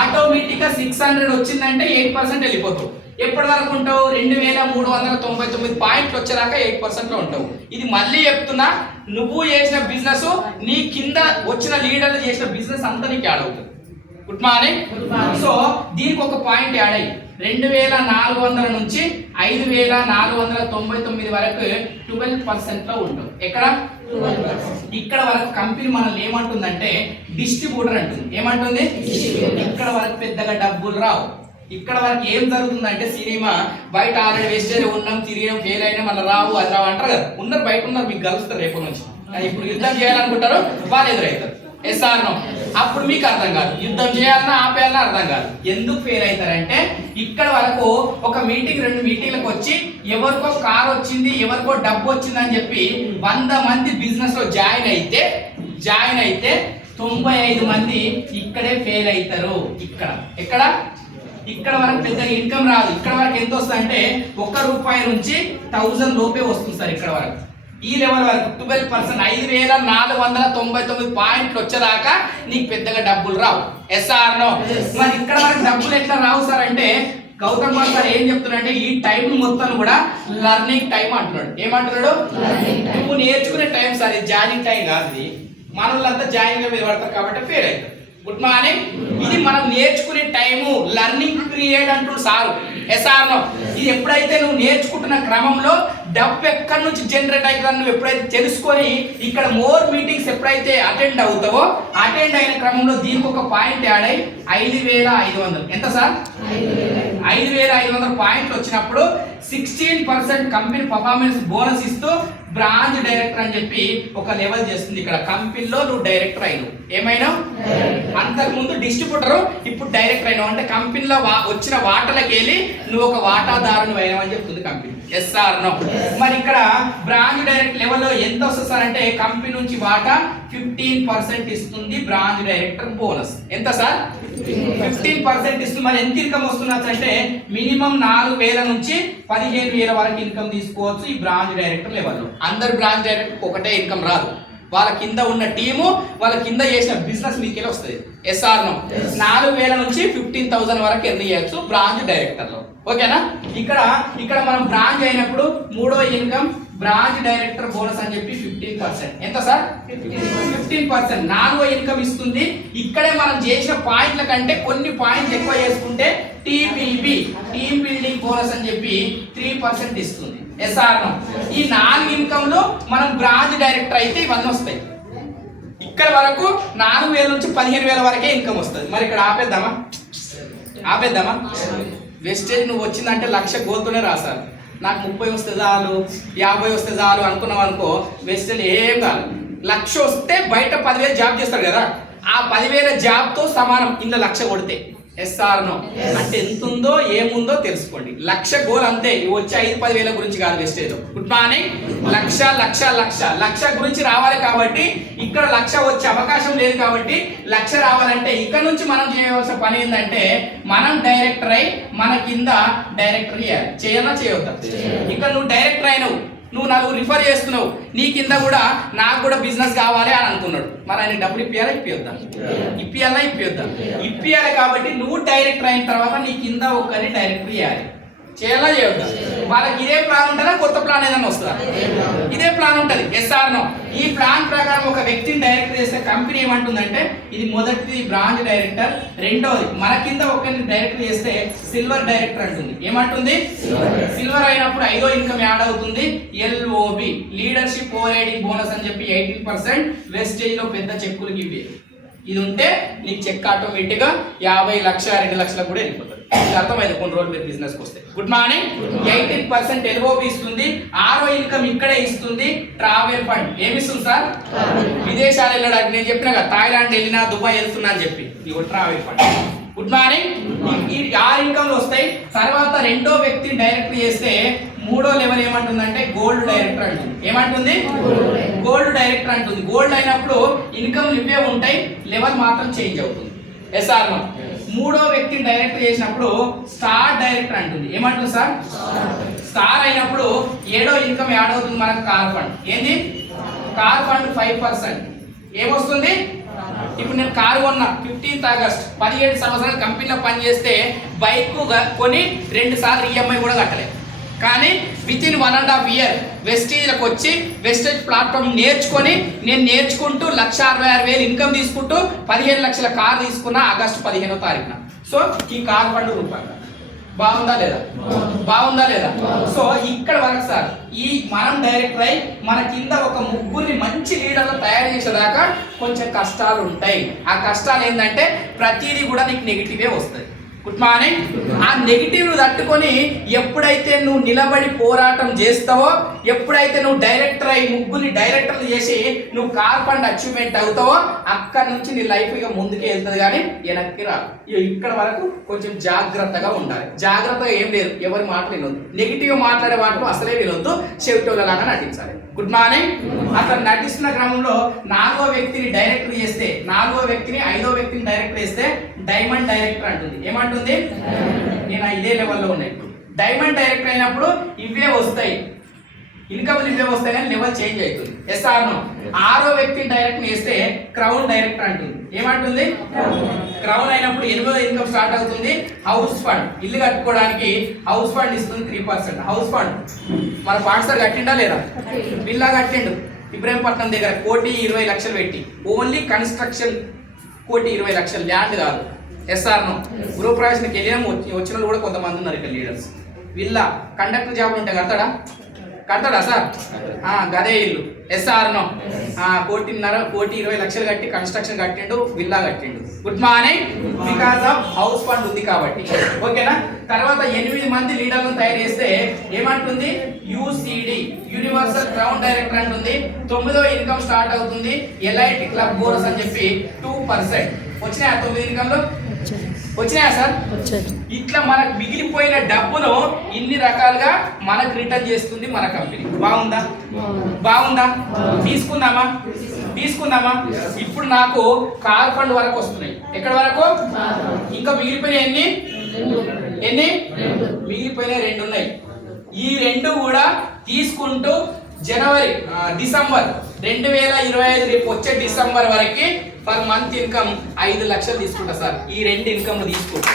ఆటోమేటిక్ గా 600 వచ్చిందంటే 8% వెళ్ళిపోతావు. ఎప్పటి వరకు ఉంటావు? 2399 పాయింట్లు వచ్చేదాకా 8% లో ఉంటావు. ఇది మళ్ళీ చెప్తున్నా, నువ్వు చేసిన బిజినెస్, నీ కింద వచ్చిన లీడర్లు చేసిన బిజినెస్ అంతా నీకు యాడ్ అవుతుంది. Good morning. సో దీనికి ఒక పాయింట్ యాడ్ అయ్యి 2400 నుంచి 5499 వరకు 12% లో ఉంటాం. ఎక్కడ? ఇక్కడ వరకు కంపెనీ మనల్ని ఏమంటుందంటే డిస్ట్రిబ్యూటర్ అంటుంది. ఏమంటుంది? ఇక్కడ వరకు పెద్దగా డబ్బులు రావు. ఇక్కడ వరకు ఏం జరుగుతుందంటే సినిమా బయట ఆల్రెడీ వేస్టేజ్ ఉన్నాం, తిరిగాం, ఫెయిల్ అయినా మళ్ళీ రావు అది రావు అంటారు కదా. ఉన్నారు బయట ఉన్నారు, మీకు కలుస్తారు రేపు నుంచి. ఇప్పుడు యుద్ధం చేయాలనుకుంటారు, వాళ్ళు ఎదురవుతారు. SR no. అప్పుడు మీకు అర్థం కాదు, యుద్ధం చేయాలన్నా ఆపేయాలన్నా అర్థం కాదు. ఎందుకు ఫెయిల్ అవుతారంటే ఇక్కడ వరకు ఒక మీటింగ్ 2 మీటింగ్లకు వచ్చి ఎవరికో కార్ వచ్చింది, ఎవరికో డబ్బు వచ్చింది అని చెప్పి 100 మంది బిజినెస్ లో జాయిన్ అయితే 95 మంది ఇక్కడే ఫెయిల్ అవుతారు. ఎక్కడ? ఇక్కడ వరకు పెద్ద ఇన్కమ్ రాదు. ఇక్కడ వరకు ఎంత వస్తుంది అంటే ₹1 నుంచి 1000 లోపే వస్తుంది సార్. ఇక్కడ వరకు ఈ లెవెల్ వరకు 12%, 5499 పాయింట్లు వచ్చేదాకా నీకు పెద్దగా డబ్బులు రావు. SR no. మరి ఇక్కడ వరకు డబ్బులు ఎట్లా రావు సార్ అంటే గౌతమ్ బాబు సార్ ఏం చెప్తున్నాడంటే ఈ టైం మొత్తం కూడా లర్నింగ్ టైం అంటున్నాడు. ఏమంటున్నాడు? నువ్వు నేర్చుకునే టైం సార్, ఇది జాయినింగ్ టైం కాదు. ఇది మనోళ్ళంతా జాయినింగ్ మీద పడతారు కాబట్టి ఫెయిల్ అవుతారు. Good morning. ఇది మనం నేర్చుకునే టైము, లర్నింగ్ పీరియడ్ అంటున్నాడు సారు. Yes or no. ఇది ఎప్పుడైతే నువ్వు నేర్చుకుంటున్న క్రమంలో డబ్బు ఎక్కడి నుంచి జనరేట్ అవుతుందని నువ్వు ఎప్పుడైతే తెలుసుకొని ఇక్కడ మోర్ మీటింగ్స్ ఎప్పుడైతే అటెండ్ అవుతావో, అటెండ్ అయిన క్రమంలో దీనికి ఒక పాయింట్ యాడ్ అయ్యి 5500. ఎంత సార్? 5500 పాయింట్లు వచ్చినప్పుడు 16% కంపెనీ పర్ఫార్మెన్స్ బోనస్ ఇస్తూ బ్రాంచ్ డైరెక్టర్ అని చెప్పి ఒక లెవెల్ చేస్తుంది. ఇక్కడ కంపెనీలో నువ్వు డైరెక్టర్ అయినావు. ఏమైనా అంతకుముందు డిస్ట్రిబ్యూటర్, ఇప్పుడు డైరెక్టర్ అయినావు అంటే కంపెనీలో వచ్చిన వాటాలకు వెళ్ళి నువ్వు ఒక వాటాదారుని అయినావు అని చెప్తుంది కంపెనీ. SR no. మరి ఇక్కడ బ్రాంచ్ డైరెక్టర్ లెవెల్లో ఎంత వస్తుంది సార్ అంటే కంపెనీ నుంచి వాటా 15% ఇస్తుంది బ్రాంచ్ డైరెక్టర్ బోనస్. ఎంత సార్? 15% ఇస్తుంది. మరి ఎంత ఇన్కమ్ వస్తున్నట్టు అంటే మినిమం 4000 నుంచి 15000 వరకు ఇన్కమ్ తీసుకోవచ్చు ఈ బ్రాంచ్ డైరెక్టర్ లెవెల్లో. అందరు బ్రాంచ్ డైరెక్టర్ ఒకటే ఇన్కమ్ రాదు. వాళ్ళ కింద ఉన్న టీము, వాళ్ళ కింద చేసిన బిజినెస్ మీకే వస్తుంది. SR no. 4000 నుంచి 15000 వరకు ఎర్న్ చేయొచ్చు బ్రాంచ్ డైరెక్టర్ లో. ఓకేనా? ఇక్కడ మనం బ్రాంచ్ అయినప్పుడు మూడో ఇన్కమ్ బ్రాంచ్ డైరెక్టర్ బోనస్ అని చెప్పి 15%. ఎంత సార్? 15%. నాలుగో ఇన్కమ్ ఇస్తుంది. ఇక్కడే మనం చేసిన పాయింట్ల కంటే కొన్ని పాయింట్లు ఎక్కువ చేసుకుంటే టీబీబీ, టీమ్ బిల్డింగ్ బోనస్ అని చెప్పి 3% ఇస్తుంది. Yes or no. ఈ 4 ఇన్కమ్ లో మనం బ్రాంచ్ డైరెక్టర్ అయితే ఇవన్నీ వస్తాయి. ఇక్కడ వరకు 4000 నుంచి 15000 వరకే ఇన్కమ్ వస్తుంది. మరి ఇక్కడ ఆపేద్దామా? వెస్టేజ్ నువ్వు వచ్చిందంటే 1,00,000 గోల్తోనే రాసారు. నాకు 30 వస్తే చాలు, 50 వస్తే చాలు అనుకున్నావు అనుకో, వెస్టేజ్ ఏం కాదు. 1,00,000 వస్తే బయట 10,000 జాబ్ చేస్తారు కదా, ఆ 10,000 జాబ్తో సమానం ఇందులో 1,00,000 కొడితే. Yes or no. అంటే ఎంత ఉందో ఏముందో తెలుసుకోండి. 1,00,000 గోల్ అంతే. వచ్చి 5-10,000 గురించి కాదు వెస్టేజ్. Good morning. 1,00,000 గురించి రావాలి కాబట్టి ఇక్కడ 1,00,000 వచ్చే అవకాశం లేదు కాబట్టి 1,00,000 రావాలంటే ఇక్కడ నుంచి మనం చేయవలసిన పని ఏంటంటే మనం డైరెక్టర్ అయి మన కింద డైరెక్టర్ చేయాలా చేయవద్దా? ఇక్కడ నువ్వు డైరెక్టర్ అయినవు, నువ్వు 4 రిఫర్ చేస్తున్నావు, నీ కింద కూడా నాకు కూడా బిజినెస్ కావాలి అని అనుకున్నాడు. మరి ఆయన డబ్బులు ఇప్పియాలా? ఇప్పియాలి కాబట్టి నువ్వు డైరెక్టర్ అయిన తర్వాత నీ కింద ఒకరిని డైరెక్టర్ చేయాలి. చేయాలా చేయొద్దా? వాళ్ళకి ఇదే ప్లాన్ ఉంటుందా, కొత్త ప్లాన్ ఏదైనా వస్తుందా? ఇదే ప్లాన్ ఉంటుంది. SR no. ఈ ప్లాన్ ప్రకారం ఒక వ్యక్తిని డైరెక్ట్ చేస్తే కంపెనీ ఏమంటుందంటే ఇది మొదటిది బ్రాంచ్ డైరెక్టర్, రెండోది మన కింద ఒకరిని డైరెక్ట్ చేస్తే సిల్వర్ డైరెక్టర్ అంటుంది. ఏమంటుంది? సిల్వర్ అయినప్పుడు 5వ ఇన్కమ్ యాడ్ అవుతుంది. LOB leadership over riding bonus అని చెప్పి 18%. వెస్టేజ్ లో పెద్ద చెక్కులకి ఇవి ఇది ఉంటే నీకు చెక్ ఆటోమేటిక్ గా 50 లక్షల 2 లక్షలకు కూడా వెళ్ళిపోతుంది. ఇది అర్థమైంది కొన్ని రోజులు మీరు బిజినెస్ వస్తే. Good morning. 18% LOB ఇస్తుంది. 6వ ఇన్కమ్ ఇక్కడే ఇస్తుంది. ట్రావెల్ ఫండ్ ఏమిస్తుంది సార్? విదేశాలు వెళ్ళడానికి నేను చెప్పిన కదా, థాయిలాండ్ వెళ్ళినా దుబాయ్ వెళ్తున్నా అని చెప్పి ఇగో ట్రావెల్ ఫండ్. Good morning. ఈ 6 ఇన్కమ్లు వస్తాయి. తర్వాత రెండో వ్యక్తిని డైరెక్ట్ చేస్తే 3వ లెవెల్ ఏమంటుందంటే గోల్డ్ డైరెక్టర్ అంటుంది. ఏమంటుంది? గోల్డ్ డైరెక్టర్ అంటుంది. గోల్డ్ అయినప్పుడు ఇన్కమ్ ఇవే ఉంటాయి, లెవెల్ మాత్రం చేంజ్ అవుతుంది. Yes or no. 3వ వ్యక్తిని డైరెక్ట్ చేసినప్పుడు స్టార్ డైరెక్టర్ అంటుంది. ఏమంటుంది సార్? స్టార్ అయినప్పుడు 7వ ఇన్కమ్ యాడ్ అవుతుంది మనకు కార్ ఫండ్. ఏంది? Car fund 5%. ఏమొస్తుంది? ఇప్పుడు నేను కారు కొన్నా 15th ఆగస్ట్, 17 సంవత్సరాలు కంపెనీలో పనిచేస్తే బైక్ కొని 2 సార్లు EMI కూడా కట్టలేదు. కానీ విత్ ఇన్ 1.5 year వెస్టేజ్లకు వచ్చి వెస్టేజ్ ప్లాట్ఫామ్ నేర్చుకొని నేను నేర్చుకుంటూ 1,66,000 ఇన్కమ్ తీసుకుంటూ 15 లక్షల కార్ తీసుకున్నా ఆగస్టు 15వ తారీఖున. సో ఈ కార్ ఫండ్ రూపాయలు బాగుందా లేదా? బాగుందా లేదా? సో ఇక్కడ వరకు సార్ ఈ మనం డైరెక్టర్ అయి మన కింద ఒక ముగ్గురిని మంచి లీడర్లు తయారు చేసేదాకా కొంచెం కష్టాలు ఉంటాయి. ఆ కష్టాలు ఏంటంటే ప్రతిదీ కూడా నీకు నెగిటివే వస్తుంది. Good morning. ఆ నెగిటివ్ తట్టుకొని ఎప్పుడైతే నువ్వు నిలబడి పోరాటం చేస్తావో, ఎప్పుడైతే నువ్వు డైరెక్టర్ అయి ముగ్గురిని డైరెక్టర్లు చేసి నువ్వు కార్ ఫండ్ అచీవ్మెంట్ అవుతావో అక్కడ నుంచి నీ లైఫ్ ఇక ముందుకే వెళ్తుంది కానీ వెనక్కి రాదు. ఇక్కడ వరకు కొంచెం జాగ్రత్తగా ఉండాలి. జాగ్రత్తగా ఏం లేదు, ఎవరి మాటలు వినొద్దు, నెగిటివ్ మాట్లాడే మాటలు అసలే వినొద్దు, చెవిటోళ్ళలాగా నటించాలి. Good morning. అక్కడ నటిస్తున్న క్రమంలో 4వ వ్యక్తిని డైరెక్టర్ చేస్తే, 4వ వ్యక్తిని 5వ వ్యక్తిని డైరెక్టర్ చేస్తే డైమండ్ డైరెక్టర్ అంటుంది. ఏమంటుంది? నేను ఇదే లెవెల్లో ఉన్నాయి. డైమండ్ డైరెక్టర్ అయినప్పుడు ఇవే వస్తాయి, ఇన్కమ్ ఇవే వస్తాయి కానీ లెవెల్ చేంజ్ అవుతుంది. Yes or no. 6వ వ్యక్తిని డైరెక్ట్ చేస్తే క్రౌన్ డైరెక్టర్ అంటుంది. ఏమంటుంది? క్రౌన్ అయినప్పుడు 8వ ఇన్కమ్ స్టార్ట్ అవుతుంది. హౌస్ ఫండ్ ఇల్లు కట్టుకోవడానికి హౌస్ ఫండ్ ఇస్తుంది 3%. హౌస్ ఫండ్ మన పాఠశాల కట్టిండా లేదా? బిల్లా కట్టిండు. ఇబ్రాహీంపట్నం దగ్గర 1,20,00,000 పెట్టి ఓన్లీ కన్స్ట్రక్షన్ 1,20,00,000 ల్యాండ్ కాదు. Yes or no. గృహప్రవేశానికి వెళ్ళినా వచ్చిన వాళ్ళు కూడా కొంతమంది ఉన్నారు ఇక్కడ లీడర్స్. వీళ్ళ కండక్టర్ జాబ్ ఉంటే కడతాడా సార్? గదే ఇల్లు. SR no. 1,20,00,000 కట్టి కన్స్ట్రక్షన్ కట్టిండు, విల్లా కట్టిండు. Good morning. Because of house fund ఉంది కాబట్టి. ఓకేనా? తర్వాత 8 మంది లీడర్లను తయారు చేస్తే ఏమంటుంది? UCD యూనివర్సల్ క్రౌన్ డైరెక్టర్ అంటుంది. 9వ ఇన్కమ్ స్టార్ట్ అవుతుంది. LIT క్లబ్ బోనస్ అని చెప్పి 2%. వచ్చినాయా 9 ఇన్కమ్లు? వచ్చినాయా సార్? ఇట్లా మనకు మిగిలిపోయిన డబ్బును ఇన్ని రకాలుగా మనకు రిటర్న్ చేస్తుంది మన కంపెనీ. బాగుందా? బాగుందా? తీసుకుందామా? ఇప్పుడు నాకు కార్ ఫండ్ వరకు వస్తున్నాయి. ఎక్కడ వరకు? ఇంకా మిగిలిపోయిన ఎన్ని? మిగిలిపోయిన 2 ఉన్నాయి. ఈ 2 కూడా తీసుకుంటూ డిసెంబర్ 2025 రేపు వచ్చే డిసెంబర్ వరకు పర్ మంత్ ఇన్కమ్ 5 లక్షలు తీసుకుంటా సార్. ఈ 2 ఇన్కమ్ తీసుకుంటా.